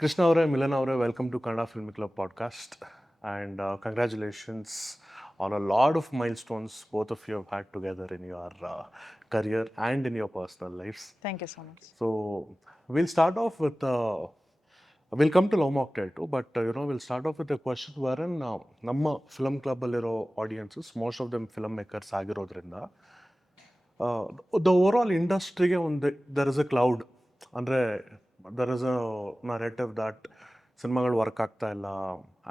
Krishna Aure, Milan Aure, welcome to Kannada Film Club podcast. And congratulations on a lot of milestones both of you have had together in your career and in your personal lives. Thank you so much. So we'll start off with, we'll come to Love Mocktail too, but we'll start off with a question wherein ನಮ್ಮ film ಕ್ಲಬ್ಬಲ್ಲಿರೋ audiences most of them film makers ಆಗಿರೋದ್ರಿಂದ the overall ಇಂಡಸ್ಟ್ರಿಗೆ ಒಂದು there is a cloud ಅಂದರೆ there is a narrative that ಸಿನಿಮಾಗಳು work ಆಗ್ತಾ ಇಲ್ಲ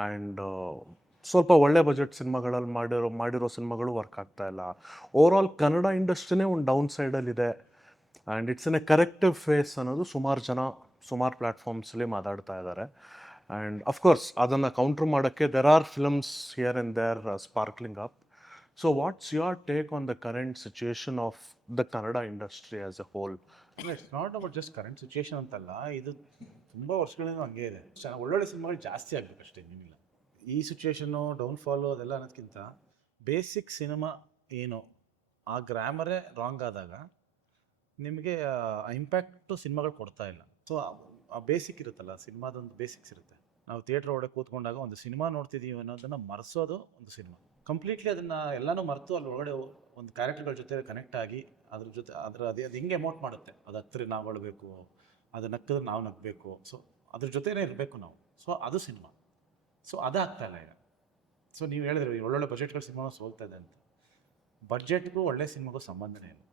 and ಸ್ವಲ್ಪ ಒಳ್ಳೆ ಬಜೆಟ್ ಸಿನಿಮಾಗಳಲ್ಲಿ ಮಾಡಿರೋ ಸಿನಿಮಾಗಳು ವರ್ಕ್ ಆಗ್ತಾ ಇಲ್ಲ. ಓವರಾಲ್ ಕನ್ನಡ ಇಂಡಸ್ಟ್ರಿನೇ ಒಂದು ಡೌನ್ ಸೈಡಲ್ಲಿದೆ and it's in a corrective phase ಅನ್ನೋದು ಸುಮಾರು ಪ್ಲ್ಯಾಟ್ಫಾರ್ಮ್ಸಲ್ಲಿ ಮಾತಾಡ್ತಾ ಇದ್ದಾರೆ. ಆ್ಯಂಡ್ ಅಫ್ಕೋರ್ಸ್ ಅದನ್ನು ಕೌಂಟ್ರ್ ಮಾಡೋಕ್ಕೆ there are films here and there sparkling up. So what's your take on the current situation of the Kannada industry as a whole? It's not about just current situation ಅಂತಲ್ಲ, ಇದು ತುಂಬ ವರ್ಷಗಳಿಂದ ಹಂಗೆ ಇದೆ. ಒಳ್ಳೊಳ್ಳೆ ಸಿನಿಮಾಗಳು ಜಾಸ್ತಿ ಆಗಬೇಕಷ್ಟೇ, ಏನಿಲ್ಲ. ಈ ಸಿಚುಯೇಷನ್ನು ಡೌನ್ಫಾಲು ಅದೆಲ್ಲ ಅನ್ನೋದಕ್ಕಿಂತ ಬೇಸಿಕ್ ಸಿನಿಮಾ ಏನು ಆ ಗ್ರಾಮರೇ ರಾಂಗ್ ಆದಾಗ ನಿಮಗೆ ಆ ಇಂಪ್ಯಾಕ್ಟು ಸಿನಿಮಾಗಳು ಕೊಡ್ತಾ ಇಲ್ಲ. ಸೊ ಆ ಬೇಸಿಕ್ ಇರುತ್ತಲ್ಲ, ಸಿನಿಮಾದೊಂದು ಬೇಸಿಕ್ಸ್ ಇರುತ್ತೆ. ನಾವು ಥಿಯೇಟ್ರ್ ಒಳಗೆ ಕೂತ್ಕೊಂಡಾಗ ಒಂದು ಸಿನಿಮಾ ನೋಡ್ತಿದ್ದೀವಿ ಅನ್ನೋದನ್ನು ಮರೆಸೋದು ಒಂದು ಸಿನಿಮಾ. ಕಂಪ್ಲೀಟ್ಲಿ ಅದನ್ನು ಎಲ್ಲನೂ ಮರೆತು ಅಲ್ಲಿ ಒಳಗಡೆ ಒಂದು ಕ್ಯಾರೆಕ್ಟರ್ಗಳ ಜೊತೆ ಕನೆಕ್ಟ್ ಆಗಿ ಅದ್ರ ಜೊತೆ ಅದು ಹಿಂಗೆ ಎಮೋಟ್ ಮಾಡುತ್ತೆ. ಅದು ಹತ್ತಿರ ನಾವು ಅಳಬೇಕು, ಅದು ನಕ್ಕಿದ್ರೆ ನಾವು ನಗಬೇಕು. ಸೊ ಅದ್ರ ಜೊತೆನೇ ಇರಬೇಕು ನಾವು. ಸೊ ಅದು ಸಿನಿಮಾ. ಸೊ ಅದಾಗ್ತಾ ಇಲ್ಲ ಈಗ. ಸೊ ನೀವು ಹೇಳಿದ್ರಿ ಒಳ್ಳೊಳ್ಳೆ ಬಜೆಟ್ಗಳ ಸಿನಿಮಾ ಸೋಲ್ತಾ ಇದೆ ಅಂತ. ಬಡ್ಜೆಟ್ಗೂ ಒಳ್ಳೆ ಸಿನಿಮಾಗೂ ಸಂಬಂಧನೇ ಇಲ್ಲ.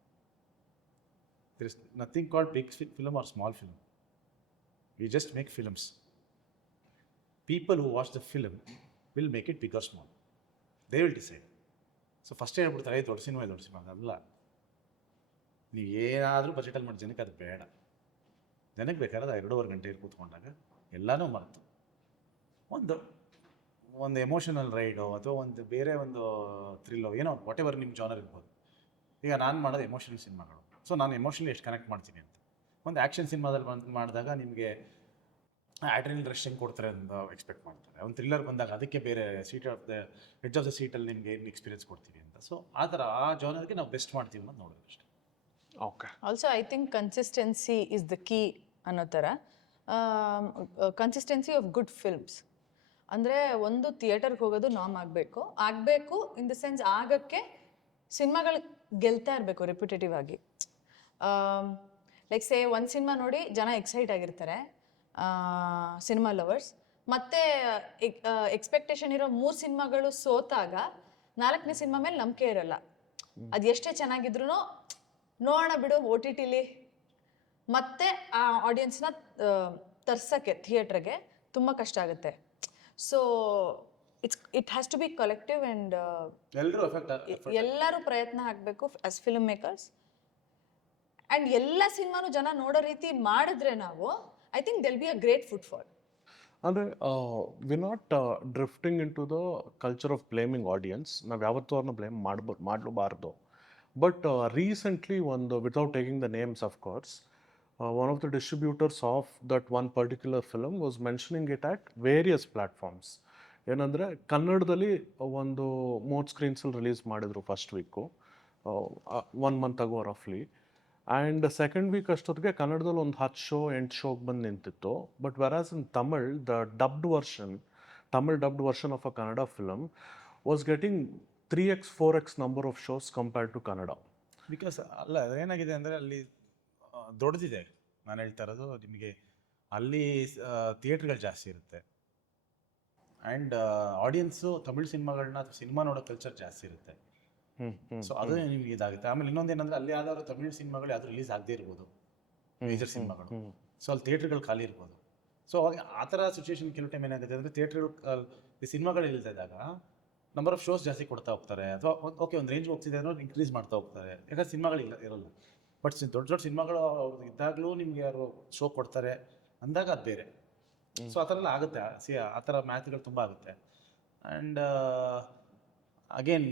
There is nothing called big film or small film. We just make films. People who watch the film will make it big or small. They will decide. So first ಹೇಳ್ಬಿಡ್ತಾರೆ ದೊಡ್ಡ ಸಿನಿಮಾ ಅದಲ್ಲ. ನೀವು ಏನಾದರೂ ಬಜೆಟಲ್ಲಿ ಮಾಡಿ ಜನಕ್ಕೆ ಅದು ಬೇಡ. ಜನಕ್ಕೆ ಬೇಕಾದ್ರೆ 2.5 ಗಂಟೆಯಲ್ಲಿ ಕೂತ್ಕೊಂಡಾಗ ಎಲ್ಲನೂ ಮರೆತು ಒಂದು ಎಮೋಷನಲ್ ರೈಡೋ ಅಥವಾ ಒಂದು ಬೇರೆ ಒಂದು ಥ್ರಿಲ್ಲೋ ಏನೋ ವಾಟ್ ಎವರ್ ನಿಮ್ಮ ಜಾನರ್ ಇರ್ಬೋದು. ಈಗ ನಾನು ಮಾಡೋದು ಎಮೋಷನಲ್ ಸಿನಿಮಾಗಳು. ಸೊ ನಾನು ಎಮೋಷನಲಿ ಎಷ್ಟು ಕನೆಕ್ಟ್ ಮಾಡ್ತೀನಿ ಅಂತ. ಒಂದು ಆ್ಯಕ್ಷನ್ ಸಿನಿಮಾದಲ್ಲಿ ಮಾಡಿದಾಗ ನಿಮಗೆ ಆಡ್ರಿನಲ್ ರಶ್ ಹೆಂಗೆ ಕೊಡ್ತಾರೆ ಅಂತ ಎಕ್ಸ್ಪೆಕ್ಟ್ ಮಾಡ್ತಾರೆ. ಒಂದು ಥ್ರಿಲ್ಲರ್ ಬಂದಾಗ ಅದಕ್ಕೆ ಬೇರೆ ಎಡ್ಜ್ ಆಫ್ ದ ಸೀಟಲ್ಲಿ ನಿಮಗೆ ಏನು ಎಕ್ಸ್ಪೀರಿಯನ್ಸ್ ಕೊಡ್ತೀವಿ ಅಂತ. ಸೊ ಆ ಥರ ಆ ಜಾನರ್ಗೆ ನಾವು ಬೆಸ್ಟ್ ಮಾಡ್ತೀವಿ ಅಂತ ನೋಡೋದು ಅಷ್ಟೇ. Okay. Also, I think consistency is the key ಅನ್ನೋ ಥರ. ಕನ್ಸಿಸ್ಟೆನ್ಸಿ ಆಫ್ ಗುಡ್ ಫಿಲ್ಮ್ಸ್ ಅಂದರೆ ಒಂದು ಥಿಯೇಟರ್ಗೆ ಹೋಗೋದು ಆಗಬೇಕು ಇನ್ ದ ಸೆನ್ಸ್ ಆಗಕ್ಕೆ ಸಿನಿಮಾಗಳು ಗೆಲ್ತಾ ಇರಬೇಕು ರೆಪ್ಯುಟೇಟಿವ್ ಆಗಿ. ಲೈಕ್ ಒಂದು ಸಿನಿಮಾ ನೋಡಿ ಜನ ಎಕ್ಸೈಟ್ ಆಗಿರ್ತಾರೆ, ಸಿನಿಮಾ ಲವರ್ಸ್. ಮತ್ತು ಎಕ್ಸ್ಪೆಕ್ಟೇಷನ್ ಇರೋ 3 ಸಿನಿಮಾಗಳು ಸೋತಾಗ 4ನೇ ಸಿನಿಮಾ ಮೇಲೆ ನಂಬಿಕೆ ಇರಲ್ಲ. ಅದು ಎಷ್ಟೇ ಚೆನ್ನಾಗಿದ್ರು ನೋಡೋಣ ಬಿಡು OTTಲಿ ಮತ್ತೆ ಆ ಆಡಿಯನ್ಸ್ನ ತರ್ಸೋಕ್ಕೆ ಥಿಯೇಟ್ರಿಗೆ ತುಂಬ ಕಷ್ಟ ಆಗುತ್ತೆ. So it has to be collective and ಎಲ್ಲರೂ ಪ್ರಯತ್ನ ಹಾಕಬೇಕು ಆಸ್ ಫಿಲ್ಮ್ ಮೇಕರ್ಸ್. ಆ್ಯಂಡ್ ಎಲ್ಲ ಸಿನಿಮಾನು ಜನ ನೋಡೋ ರೀತಿ ಮಾಡಿದ್ರೆ ನಾವು I think they'll be a great footfall. ಅಂದರೆ we not drifting into the culture of blaming audience. ನಾವು ಯಾವತ್ತೂ ಅವ್ರನ್ನ ಬ್ಲೇಮ್ ಮಾಡಬಾರ್ದು. ಬಟ್ ರೀಸೆಂಟ್ಲಿ ಒಂದು without taking the names of course, one of the distributors of that one particular film was mentioning it at various platforms. ಏನಂದರೆ ಕನ್ನಡದಲ್ಲಿ ಒಂದು 3 ಸ್ಕ್ರೀನ್ಸಲ್ಲಿ release ಮಾಡಿದರು first week, 1 month ಆಗೋ ರಫ್ಲಿ. ಆ್ಯಂಡ್ ಸೆಕೆಂಡ್ ವೀಕ್ ಅಷ್ಟೊತ್ತಿಗೆ ಕನ್ನಡದಲ್ಲಿ ಒಂದು 10 ಶೋ 8 ಶೋಗೆ ಬಂದು ನಿಂತಿತ್ತು. But whereas in Tamil the Tamil dubbed version of a Kannada film was getting 3x 4x number of shows compared to Kannada. Because ಅಲ್ಲ, ಅದೇನಾಗಿದೆ ಅಂದರೆ ಅಲ್ಲಿ ದೊಡ್ಡದಿದೆ. ನಾನು ಹೇಳ್ತಾ ಇರೋದು ನಿಮಗೆ ಅಲ್ಲಿ ಥಿಯೇಟ್ರ್ಗಳು ಜಾಸ್ತಿ ಇರುತ್ತೆ. ಆ್ಯಂಡ್ ಆಡಿಯನ್ಸು ತಮಿಳ್ ಸಿನಿಮಾಗಳನ್ನ ಅಥವಾ ಸಿನಿಮಾ ನೋಡೋ ಕಲ್ಚರ್ ಜಾಸ್ತಿ ಇರುತ್ತೆ. ಸೊ ಅದು ನಿಮಗೆ ಇದಾಗುತ್ತೆ. ಆಮೇಲೆ ಇನ್ನೊಂದೇನಂದರೆ ಅಲ್ಲಿ ಯಾವ್ದಾದ್ರು ತಮಿಳ್ ಸಿನಿಮಾಗಳು ಯಾವ್ದು ರಿಲೀಸ್ ಆಗದೇ ಇರ್ಬೋದು, ಮೇಜರ್ ಸಿನಿಮಾಗಳು. ಸೊ ಅಲ್ಲಿ ಥಿಯೇಟ್ರ್ಗಳು ಖಾಲಿ ಇರ್ಬೋದು. ಸೊ ಅವಾಗ ಆ ಥರ ಸಿಚುವೇಶನ್ ಕೆಲವು ಟೈಮ್ ಏನಾಗುತ್ತೆ ಅಂದರೆ ಥಿಯೇಟ್ರ್ಗಳು ಈ ಸಿನಿಮಾಗಳು ಇಲ್ದಿದ್ದಾಗ ನಂಬರ್ ಆಫ್ ಶೋಸ್ ಜಾಸ್ತಿ ಕೊಡ್ತಾ ಹೋಗ್ತಾರೆ. ಅಥವಾ ಓಕೆ ಒಂದು ರೇಂಜ್ ಹೋಗ್ತಿದೆ ಅನ್ನೋ ಇನ್ಕ್ರೀಸ್ ಮಾಡ್ತಾ ಹೋಗ್ತಾರೆ. ಯಾಕಂದ್ರೆ ಸಿನಿಮಾಗಳು ಇರಲ್ಲ. ಬಟ್ ದೊಡ್ಡ ಸಿನಿಮಾಗಳು ಇದ್ದಾಗಲೂ ನಿಮ್ಗೆ ಯಾರು ಶೋ ಕೊಡ್ತಾರೆ ಅಂದಾಗ ಅದು ಬೇರೆ. ಸೊ ಆ ಥರ ಎಲ್ಲ ಆಗುತ್ತೆ. ಆ ಥರ ಮ್ಯಾಚ್ಗಳು ತುಂಬ ಆಗುತ್ತೆ. ಆ್ಯಂಡ್ ಅಗೇನ್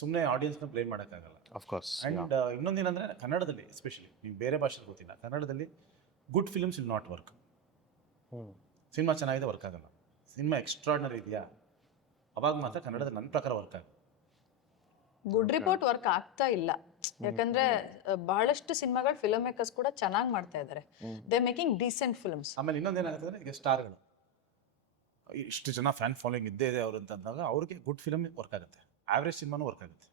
ಸುಮ್ಮನೆ ಆಡಿಯನ್ಸ್ನ ಪ್ಲೇ ಮಾಡೋಕ್ಕಾಗಲ್ಲ. ಅಫ್ಕೋರ್ಸ್. ಆ್ಯಂಡ್ ಇನ್ನೊಂದೇನೆಂದರೆ ಕನ್ನಡದಲ್ಲಿ ಎಸ್ಪೆಷಲಿ, ನೀವು ಬೇರೆ ಭಾಷೆಗೆ ಗೊತ್ತಿಲ್ಲ, ಕನ್ನಡದಲ್ಲಿ good films will not work. Cinema ಚೆನ್ನಾಗಿದೆ ವರ್ಕ್ ಆಗಲ್ಲ. ಸಿನಿಮಾ ಎಕ್ಸ್ಟ್ರಾರ್ಡಿನರಿ ಇದೆಯಾ ಅವಾಗ ಮಾತ್ರ ಕನ್ನಡದಲ್ಲಿ ನನ್ನ ಪ್ರಕಾರ ವರ್ಕ್ ಆಗುತ್ತೆ. ಗುಡ್ ರಿಪೋರ್ಟ್ ವರ್ಕ್ ಆಗ್ತಾ ಇಲ್ಲ. ಯಾಕಂದ್ರೆ ಬಹಳಷ್ಟು ಸಿನಿಮಾಗಳು ಫಿಲ್ಮ್ ಮೇಕರ್ಸ್ ಕೂಡ ಚೆನ್ನಾಗಿ ಮಾಡ್ತಾ ಇದ್ದಾರೆ. They making decent films. ಆಮೇಲೆ ಇನ್ನೊಂದೇನಾಗುತ್ತೆ ಅಂದರೆ ಈಗ ಸ್ಟಾರ್ಗಳು ಇಷ್ಟು ಜನ ಫ್ಯಾನ್ ಫಾಲೋಯಿಂಗ್ ಇದ್ದೇ ಇದೆ ಅವರು ಅಂತ ಅಂದಾಗ ಅವ್ರಿಗೆ ಗುಡ್ ಫಿಲಮ್ ವರ್ಕ್ ಆಗುತ್ತೆ, ಆವ್ರೇಜ್ ಸಿನಿಮಾನು ವರ್ಕ್ ಆಗುತ್ತೆ.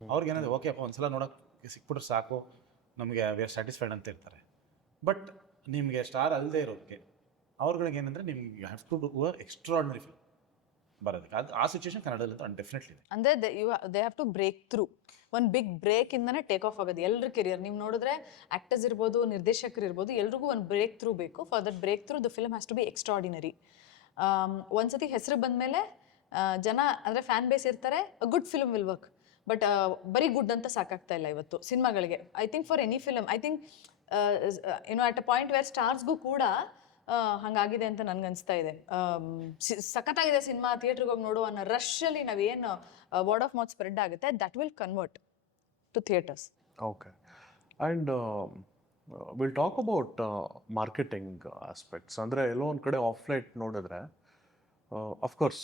ಅವ್ರಿಗೆ ಏನಾದ್ರೆ ಓಕೆ ಅಪ್ಪ ಒಂದ್ಸಲ ನೋಡೋಕ್ಕೆ ಸಿಕ್ಬಿಟ್ರೆ ಸಾಕು, ನಮಗೆ ವಿ ಆರ್ ಸ್ಯಾಟಿಸ್ಫೈಡ್ ಅಂತ ಇರ್ತಾರೆ. ಬಟ್ ನಿಮಗೆ ಸ್ಟಾರ್ ಅಲ್ಲದೆ ಇರೋದಕ್ಕೆ ಅವ್ರುಗಳಿಗೆ ಏನಂದರೆ ನಿಮ್ಗೆ have to do extraordinary film ಬರೋದಕ್ಕೆ. ಅದು ಆ ಸಿಚುವೇಶನ್ ಕನ್ನಡದಲ್ಲಿ ಡೆಫಿನೆಟ್ಲಿ ಇದೆ. ಅಂದ್ರೆ they have to break through. ಒಂದು ಬಿಗ್ ಬ್ರೇಕ್ ಇಂದಾನೆ ಟೇಕ್ ಆಫ್ ಆಗೋದು ಎಲ್ಲರ ಕೆರಿಯರ್. ನೀವು ನೋಡಿದ್ರೆ ಆಕ್ಟರ್ಸ್ ಇರ್ಬೋದು, ನಿರ್ದೇಶಕರು ಇರ್ಬೋದು, ಎಲ್ರಿಗೂ ಒಂದು ಬ್ರೇಕ್ ಥ್ರೂ ಬೇಕು. For that break through the film has to be extraordinary. ಒಂದ್ಸತಿ ಹೆಸರು ಬಂದಮೇಲೆ ಜನ ಅಂದರೆ ಫ್ಯಾನ್ ಬೇಸ್ ಇರ್ತಾರೆ, good film will work. But ಬರೀ ಗುಡ್ ಅಂತ ಸಾಕಾಗ್ತಾ ಇಲ್ಲ ಇವತ್ತು ಸಿನಿಮಾಗಳಿಗೆ. I think for any film, I think ಏನೋ ಅಟ್ ಅ ಪಾಯಿಂಟ್ ವೇರ್ ಸ್ಟಾರ್ಸ್ಗೂ ಕೂಡ ಹಂಗಾಗಿದೆ ಅಂತ ನನ್ಗೆ ಅನಿಸ್ತಾ ಇದೆ. ಸಖತ್ತಾಗಿದೆ ಸಿನಿಮಾ, ಥಿಯೇಟ್ರಿಗೆ ಹೋಗಿ ನೋಡು ಅನ್ನೋ ರಶಲ್ಲಿ ನಾವೇನು ವರ್ಡ್ ಆಫ್ ಮೌತ್ ಸ್ಪ್ರೆಡ್ ಆಗುತ್ತೆ, that will convert to theatres. Okay. And we'll talk about marketing aspects. ಅಂದರೆ ಎಲ್ಲೋ ಒಂದು ಕಡೆ ಆಫ್ಲೈಟ್ ನೋಡಿದ್ರೆ of course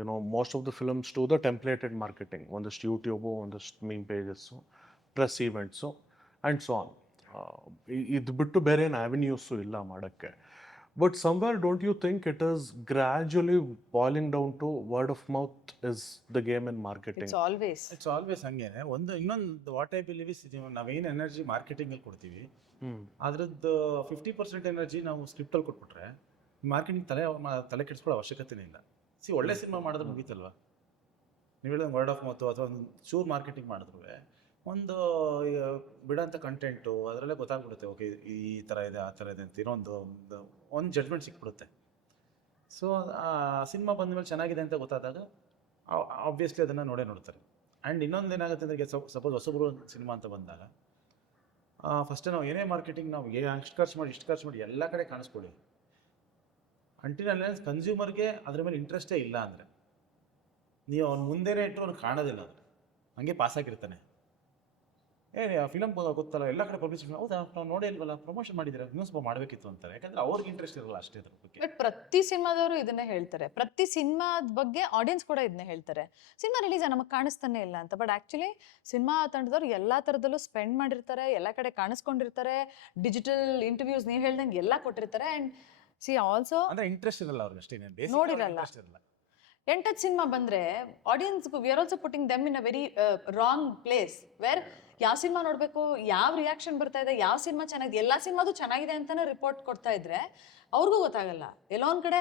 you know most of the films to the templated marketing, ಒಂದಷ್ಟು ಯೂಟ್ಯೂಬು, ಒಂದಷ್ಟು meme pages, press events and so on. ಇದು ಬಿಟ್ಟು ಬೇರೆ ಏನು ಆವೆನ್ಯೂಸು ಇಲ್ಲ ಮಾಡೋಕ್ಕೆ. But somewhere don't you think it is gradually boiling down to word of mouth is the game in marketing? It's always ಹಂಗೇನೆ. ಇನ್ನೊಂದು ವಾಟ್ ಐ ಬಿಲೀವ್ ಇಸ್, ನಾವೇನು energy ಮಾರ್ಕೆಟಿಂಗಲ್ಲಿ ಕೊಡ್ತೀವಿ ಅದ್ರದ್ದು 50% ಎನರ್ಜಿ ನಾವು ಸ್ಕ್ರಿಪ್ಟಲ್ಲಿ ಕೊಟ್ಬಿಟ್ರೆ ಮಾರ್ಕೆಟಿಂಗ್ ತಲೆ ಕೆಡಿಸ್ಕೊಳ್ಳೋ ಅವಶ್ಯಕತೆನೇ ಇಲ್ಲ. ಒಳ್ಳೆ ಸಿನಿಮಾ ಮಾಡಿದ್ರೆ ಮುಗೀತಲ್ವಾ. ನೀವು ಹೇಳಿದ ವರ್ಡ್ ಆಫ್ ಮೌತು ಅಥವಾ ಒಂದು ಚೂರು ಮಾರ್ಕೆಟಿಂಗ್ ಮಾಡಿದ್ರು ಒಂದು ಬಿಡೋಂಥ ಕಂಟೆಂಟು ಅದರಲ್ಲೇ ಗೊತ್ತಾಗ್ಬಿಡುತ್ತೆ, ಓಕೆ ಈ ಥರ ಇದೆ ಆ ಥರ ಇದೆ ಅಂತ ಒಂದು ಜಡ್ಜ್ಮೆಂಟ್ ಸಿಕ್ಬಿಡುತ್ತೆ. ಸೊ ಆ ಸಿನಿಮಾ ಬಂದ ಮೇಲೆ ಚೆನ್ನಾಗಿದೆ ಅಂತ ಗೊತ್ತಾದಾಗ ಆಬ್ವಿಯಸ್ಲಿ ಅದನ್ನು ನೋಡ್ತಾರೆ. ಆ್ಯಂಡ್ ಇನ್ನೊಂದು ಏನಾಗುತ್ತೆ ಅಂದರೆ, ಸಪೋಸ್ ಹೊಸಬ್ರು ಸಿನಿಮಾ ಅಂತ ಬಂದಾಗ ಫಸ್ಟ್ ನಾವು ಏನೇ ಮಾರ್ಕೆಟಿಂಗ್ ನಾವು ಇಷ್ಟು ಖರ್ಚು ಮಾಡಿ ಎಲ್ಲ ಕಡೆ ಕಾಣಿಸ್ಕೊಡಿ. ಅಂಟಿಲ್ ಅನ್ಲೆಸ್ ಕನ್ಸ್ಯೂಮರ್ಗೆ ಅದ್ರ ಮೇಲೆ ಇಂಟ್ರೆಸ್ಟೇ ಇಲ್ಲ ಅಂದರೆ ನೀವು ಅವ್ನು ಮುಂದೆನೇ ಇಟ್ಟರು ಅವ್ನು ಕಾಣೋದಿಲ್ಲ, ಅದು ಹಂಗೆ ಪಾಸಾಗಿರ್ತಾನೆ. ಫಿಲಮ್ ಗೊತ್ತಲ್ಲ ಎಲ್ಲ ಕಡೆ ಪಬ್ಲಿಸಿಟಿ, ಹೌದಾ ನಾವು ನೋಡೇ ಇಲ್ವಲ್ಲ, ಪ್ರಮೋಷನ್ ಮಾಡಿದ್ರೆ ಇನ್ನೂ ಸ್ವಲ್ಪ ಮಾಡಬೇಕಿತ್ತು ಅಂತಾರೆ. ಯಾಕಂದ್ರೆ ಅವ್ರಿಗೆ ಇಂಟ್ರೆಸ್ಟ್ ಇರಲ್ಲ ಅಷ್ಟೇ ಅದ್ರ ಬಗ್ಗೆ. ಬಟ್ ಪ್ರತಿ ಸಿನಿಮಾದವರು ಇದನ್ನೇ ಹೇಳ್ತಾರೆ, ಪ್ರತಿ ಸಿನಿಮಾದ ಬಗ್ಗೆ ಆಡಿಯನ್ಸ್ ಕೂಡ ಇದನ್ನೇ ಹೇಳ್ತಾರೆ, ಸಿನಿಮಾ ರಿಲೀಸ್ ನಮಗೆ ಕಾಣಿಸ್ತಾನೆ ಇಲ್ಲ ಅಂತ. ಬಟ್ ಆ್ಯಕ್ಚುಲಿ ಸಿನಿಮಾ ತಂಡದವ್ರು ಎಲ್ಲ ಥರದಲ್ಲೂ ಸ್ಪೆಂಡ್ ಮಾಡಿರ್ತಾರೆ, ಎಲ್ಲ ಕಡೆ ಕಾಣಿಸ್ಕೊಂಡಿರ್ತಾರೆ, ಡಿಜಿಟಲ್ ಇಂಟರ್ವ್ಯೂಸ್ ನೀವು ಹೇಳ್ದಂಗೆ ಎಲ್ಲ ಕೊಟ್ಟಿರ್ತಾರೆ. ಆ್ಯಂಡ್ ಸಿ ಆಲ್ಸೋ ಅಂದ್ರೆ ಇಂಟ್ರೆಸ್ಟ್ ಇರಲ್ಲ ಅವ್ರಿಗೆ ಅಷ್ಟೇ, ನೋಡಿರಲ್ಲ. 8 ಸಿನಿಮಾ ಬಂದರೆ ಆಡಿಯನ್ಸ್ಗೂ we are also putting them in a very wrong place where ಯಾವ ಸಿನಿಮಾ ನೋಡಬೇಕು, ಯಾವ ರಿಯಾಕ್ಷನ್ ಬರ್ತಾ ಇದೆ, ಯಾವ ಸಿನಿಮಾ ಚೆನ್ನಾಗಿದೆ, ಎಲ್ಲ ಸಿನಿಮಾದು ಚೆನ್ನಾಗಿದೆ ಅಂತಲೇ ರಿಪೋರ್ಟ್ ಕೊಡ್ತಾ ಇದ್ರೆ ಅವ್ರಿಗೂ ಗೊತ್ತಾಗಲ್ಲ. ಎಲ್ಲೋ ಒಂದು ಕಡೆ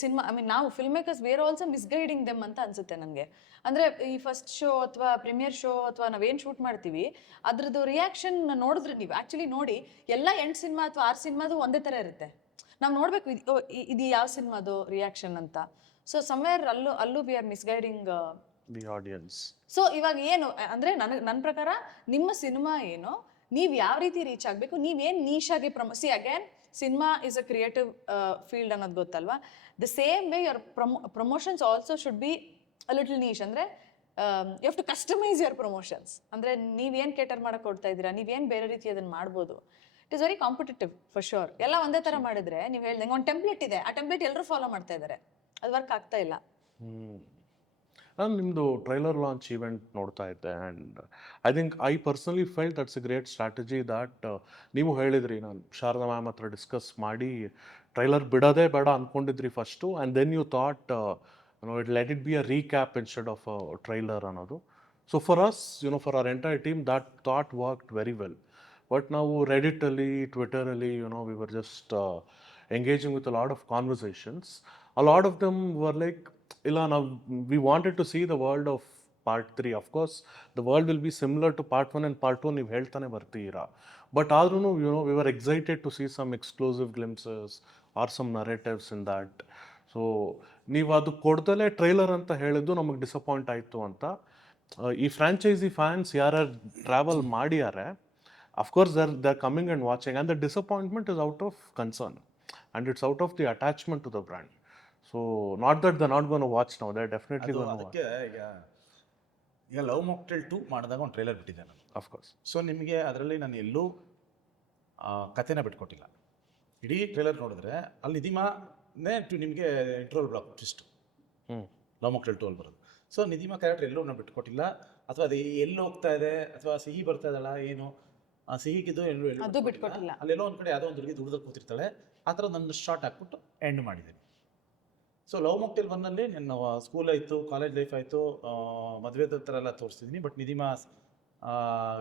ಸಿನಿಮಾ ನಾವು film makers V are also misguiding them ಅಂತ ಅನ್ಸುತ್ತೆ ನನಗೆ. ಅಂದರೆ ಈ ಫಸ್ಟ್ ಶೋ ಅಥವಾ ಪ್ರೀಮಿಯರ್ ಶೋ ಅಥವಾ ನಾವೇನು ಶೂಟ್ ಮಾಡ್ತೀವಿ ಅದ್ರದ್ದು ರಿಯಾಕ್ಷನ್ ನೋಡಿದ್ರೆ ನೀವು ಆ್ಯಕ್ಚುಲಿ ನೋಡಿ ಎಲ್ಲ 8 ಸಿನಿಮಾ ಅಥವಾ 6 ಸಿನಿಮಾದು ಒಂದೇ ಥರ ಇರುತ್ತೆ. ನಾವು ನೋಡಬೇಕು ಇದು ಯಾವ ಸಿನಿಮಾದು ರಿಯಾಕ್ಷನ್ ಅಂತ. ಸೊ ಸಮ್ವೇರ್ ಅಲ್ಲೂ we are misguiding the audience. So ಇವಾಗ ಏನು ಅಂದರೆ ನನ್ನ ಪ್ರಕಾರ ನಿಮ್ಮ ಸಿನಿಮಾ ಏನು, ನೀವು ಯಾವ ರೀತಿ ರೀಚ್ ಆಗಬೇಕು, ನೀವೇನು ನೀಶಾಗಿ again cinema is a creative field ಅನ್ನೋದು ಗೊತ್ತಲ್ವಾ. The same way your promotions also should be a little niche. ಅಂದರೆ you have to customise your promotions. ಅಂದರೆ ನೀವೇನು ಕೇಟರ್ ಮಾಡಕ್ಕೆ ಕೊಡ್ತಾ ಇದ್ದೀರಾ, ನೀವೇನು ಬೇರೆ ರೀತಿ ಅದನ್ನು ಮಾಡ್ಬೋದು. It is very competitive for sure. ಎಲ್ಲ ಒಂದೇ ಥರ ಮಾಡಿದ್ರೆ ನೀವು ಹೇಳ್ದಂಗೆ ಒಂದು ಟೆಂಪ್ಲೇಟ್ ಇದೆ, ಆ ಟೆಂಪ್ಲೇಟ್ ಎಲ್ಲರೂ ಫಾಲೋ ಮಾಡ್ತಾ ಇದ್ದಾರೆ, ಅದು ವರ್ಕ್ ಆಗ್ತಾ ಇಲ್ಲ. ನಾನು ನಿಮ್ಮದು ಟ್ರೈಲರ್ ಲಾಂಚ್ ಈವೆಂಟ್ ನೋಡ್ತಾ ಇದ್ದೆ and I personally felt that's a great strategy that ನೀವು ಹೇಳಿದ್ರಿ, ನಾನು ಶಾರದಾ ಮ್ಯಾಮ್ ಹತ್ರ ಡಿಸ್ಕಸ್ ಮಾಡಿ ಟ್ರೈಲರ್ ಬಿಡೋದೇ ಬೇಡ ಅಂದ್ಕೊಂಡಿದ್ರಿ first, and then you thought let it be a recap instead of a trailer ಅನ್ನೋದು. So for us for our entire team that thought worked very well. But ನಾವು ರೆಡಿಟಲ್ಲಿ, ಟ್ವಿಟರಲ್ಲಿ we were just engaging with a lot of conversations. A lot of them were like, illa now we wanted to see the world of part 3. Of course the world will be similar to part 1 and part 2 ನೀವು ಹೇಳ್ತಾನೆ ಬರ್ತೀರಾ. But ಆದ್ರೂ we were excited to see some exclusive glimpses or some narratives in that. So ನೀವು ಅದು ಕೊಡ್ದಲೇ trailer ಅಂತ ಹೇಳಿದ್ದು ನಮಗೆ disappoint ಆಯಿತು ಅಂತ. ಈ ಫ್ರಾಂಚೈಸಿ ಫ್ಯಾನ್ಸ್ ಯಾರ್ಯಾರು ಟ್ರಾವೆಲ್ ಮಾಡಿದ್ದಾರೆ, of course they're coming and watching, and the disappointment is out of concern. And it's out of the attachment to the brand. So not that they're not going to watch now, they're definitely going to watch. ಈಗ love mocktail 2 ಮಾಡಿದಾಗ ಒಂದು trailer ಬಿಟ್ಟಿದ್ದೆ ನಾನು, of course. So ನಿಮಗೆ ಅದರಲ್ಲಿ ನಾನು ಎಲ್ಲೂ ಕಥೆನ ಬಿಟ್ಕೊಟ್ಟಿಲ್ಲ. ಇಡೀ ಟ್ರೈಲರ್ ನೋಡಿದ್ರೆ ಅಲ್ಲಿ ನಿಧಿಮಾನೇ ನಿಮಗೆ ಇಂಟ್ರೋಲ್ ಬ್ಲಾಕ್ ಟ್ವಿಸ್ಟ್ ಲವ್ ಮಾಕ್ಟೇಲ್ 2 ಅಲ್ಲಿ ಬರೋದು. ಸೊ ನಿಧಿಮಾ ಕ್ಯಾರೆಕ್ಟರ್ ಎಲ್ಲೂ ನಾನು ಬಿಟ್ಕೊಟ್ಟಿಲ್ಲ. ಅಥವಾ ಅದು ಎಲ್ಲಿ ಹೋಗ್ತಾ ಇದೆ, ಅಥವಾ ಸಿಹಿ ಬರ್ತಾ ಇದಲ್ಲ ಏನು, ಆ ಸಿಹಿಗಿದ್ದು ಎಲ್ಲೂ ಅದು ಬಿಟ್ಕೊಟ್ಟಿಲ್ಲ. ಅಲ್ಲೆಲ್ಲೋ ಒಂದು ಕಡೆ ಯಾವುದೋ ಒಂದು ಹುಡುಗಿ ದುಡ್ದು ಕೂತಿರ್ತಾಳೆ, ಆ ಥರ ಒಂದು ಶಾರ್ಟ್ ಹಾಕ್ಬಿಟ್ಟು ಎಂಡ್ ಮಾಡಿದ್ದೀನಿ. ಸೊ ಲವ್ ಮಾಕ್ಟೇಲ್ 1 ನನ್ನ ಸ್ಕೂಲ್ ಆಯಿತು, ಕಾಲೇಜ್ ಲೈಫ್ ಆಯಿತು, ಮದುವೆ ಥರ ಎಲ್ಲ ತೋರಿಸ್ತಿದ್ದೀನಿ. ಬಟ್ ನಿಧಿಮಾ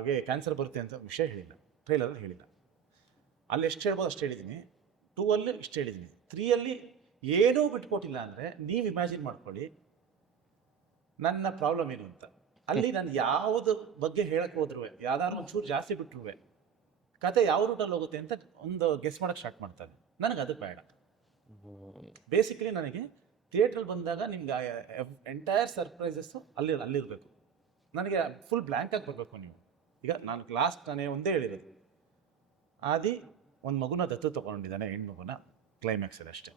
ಗೆ ಕ್ಯಾನ್ಸರ್ ಬರುತ್ತೆ ಅಂತ ವಿಷಯ ಹೇಳಿಲ್ಲ, ಟ್ರೈಲರಲ್ಲಿ ಹೇಳಿಲ್ಲ. ಅಲ್ಲಿ ಎಷ್ಟು ಹೇಳ್ಬೋದು ಅಷ್ಟು ಹೇಳಿದ್ದೀನಿ. 2 ಇಷ್ಟು ಹೇಳಿದ್ದೀನಿ. 3 ಏನೂ ಬಿಟ್ಕೊಟ್ಟಿಲ್ಲ ಅಂದರೆ ನೀವು ಇಮ್ಯಾಜಿನ್ ಮಾಡ್ಕೊಳ್ಳಿ ನನ್ನ ಪ್ರಾಬ್ಲಮ್ ಏನು ಅಂತ. ಅಲ್ಲಿ ನಾನು ಯಾವುದು ಬಗ್ಗೆ ಹೇಳಕ್ಕೆ ಹೋದ್ರೂ, ಯಾವ್ದಾದ್ರು ಒಂಚೂರು ಜಾಸ್ತಿ ಬಿಟ್ಟರು ಕತೆ ಯಾವ ರೂಟಲ್ಲಿ ಹೋಗುತ್ತೆ ಅಂತ ಒಂದು ಗೆಸ್ ಮಾಡೋಕ್ಕೆ ಸ್ಟಾರ್ಟ್ ಮಾಡ್ತಾರೆ. ನನಗೆ ಅದು ಬೇಡ. ಬೇಸಿಕಲಿ ನನಗೆ ಥಿಯೇಟ್ರಲ್ಲಿ ಬಂದಾಗ ನಿಮ್ಗೆ ಎಂಟೈರ್ ಸರ್ಪ್ರೈಸಸ್ಸು ಅಲ್ಲಿರಬೇಕು. ನನಗೆ ಫುಲ್ ಬ್ಲ್ಯಾಂಕಾಗಿ ಬರಬೇಕು ನೀವು. ಈಗ ನಾನು ನಾನೇ ಒಂದೇ ಹೇಳಿರೋದು, ಆದಿ ಒಂದು ಮಗುನ ದತ್ತು ತೊಗೊಂಡಿದ್ದಾನೆ, ಹೆಣ್ಮಗುನ, ಕ್ಲೈಮ್ಯಾಕ್ಸಲ್ಲಿ ಅಷ್ಟೇ.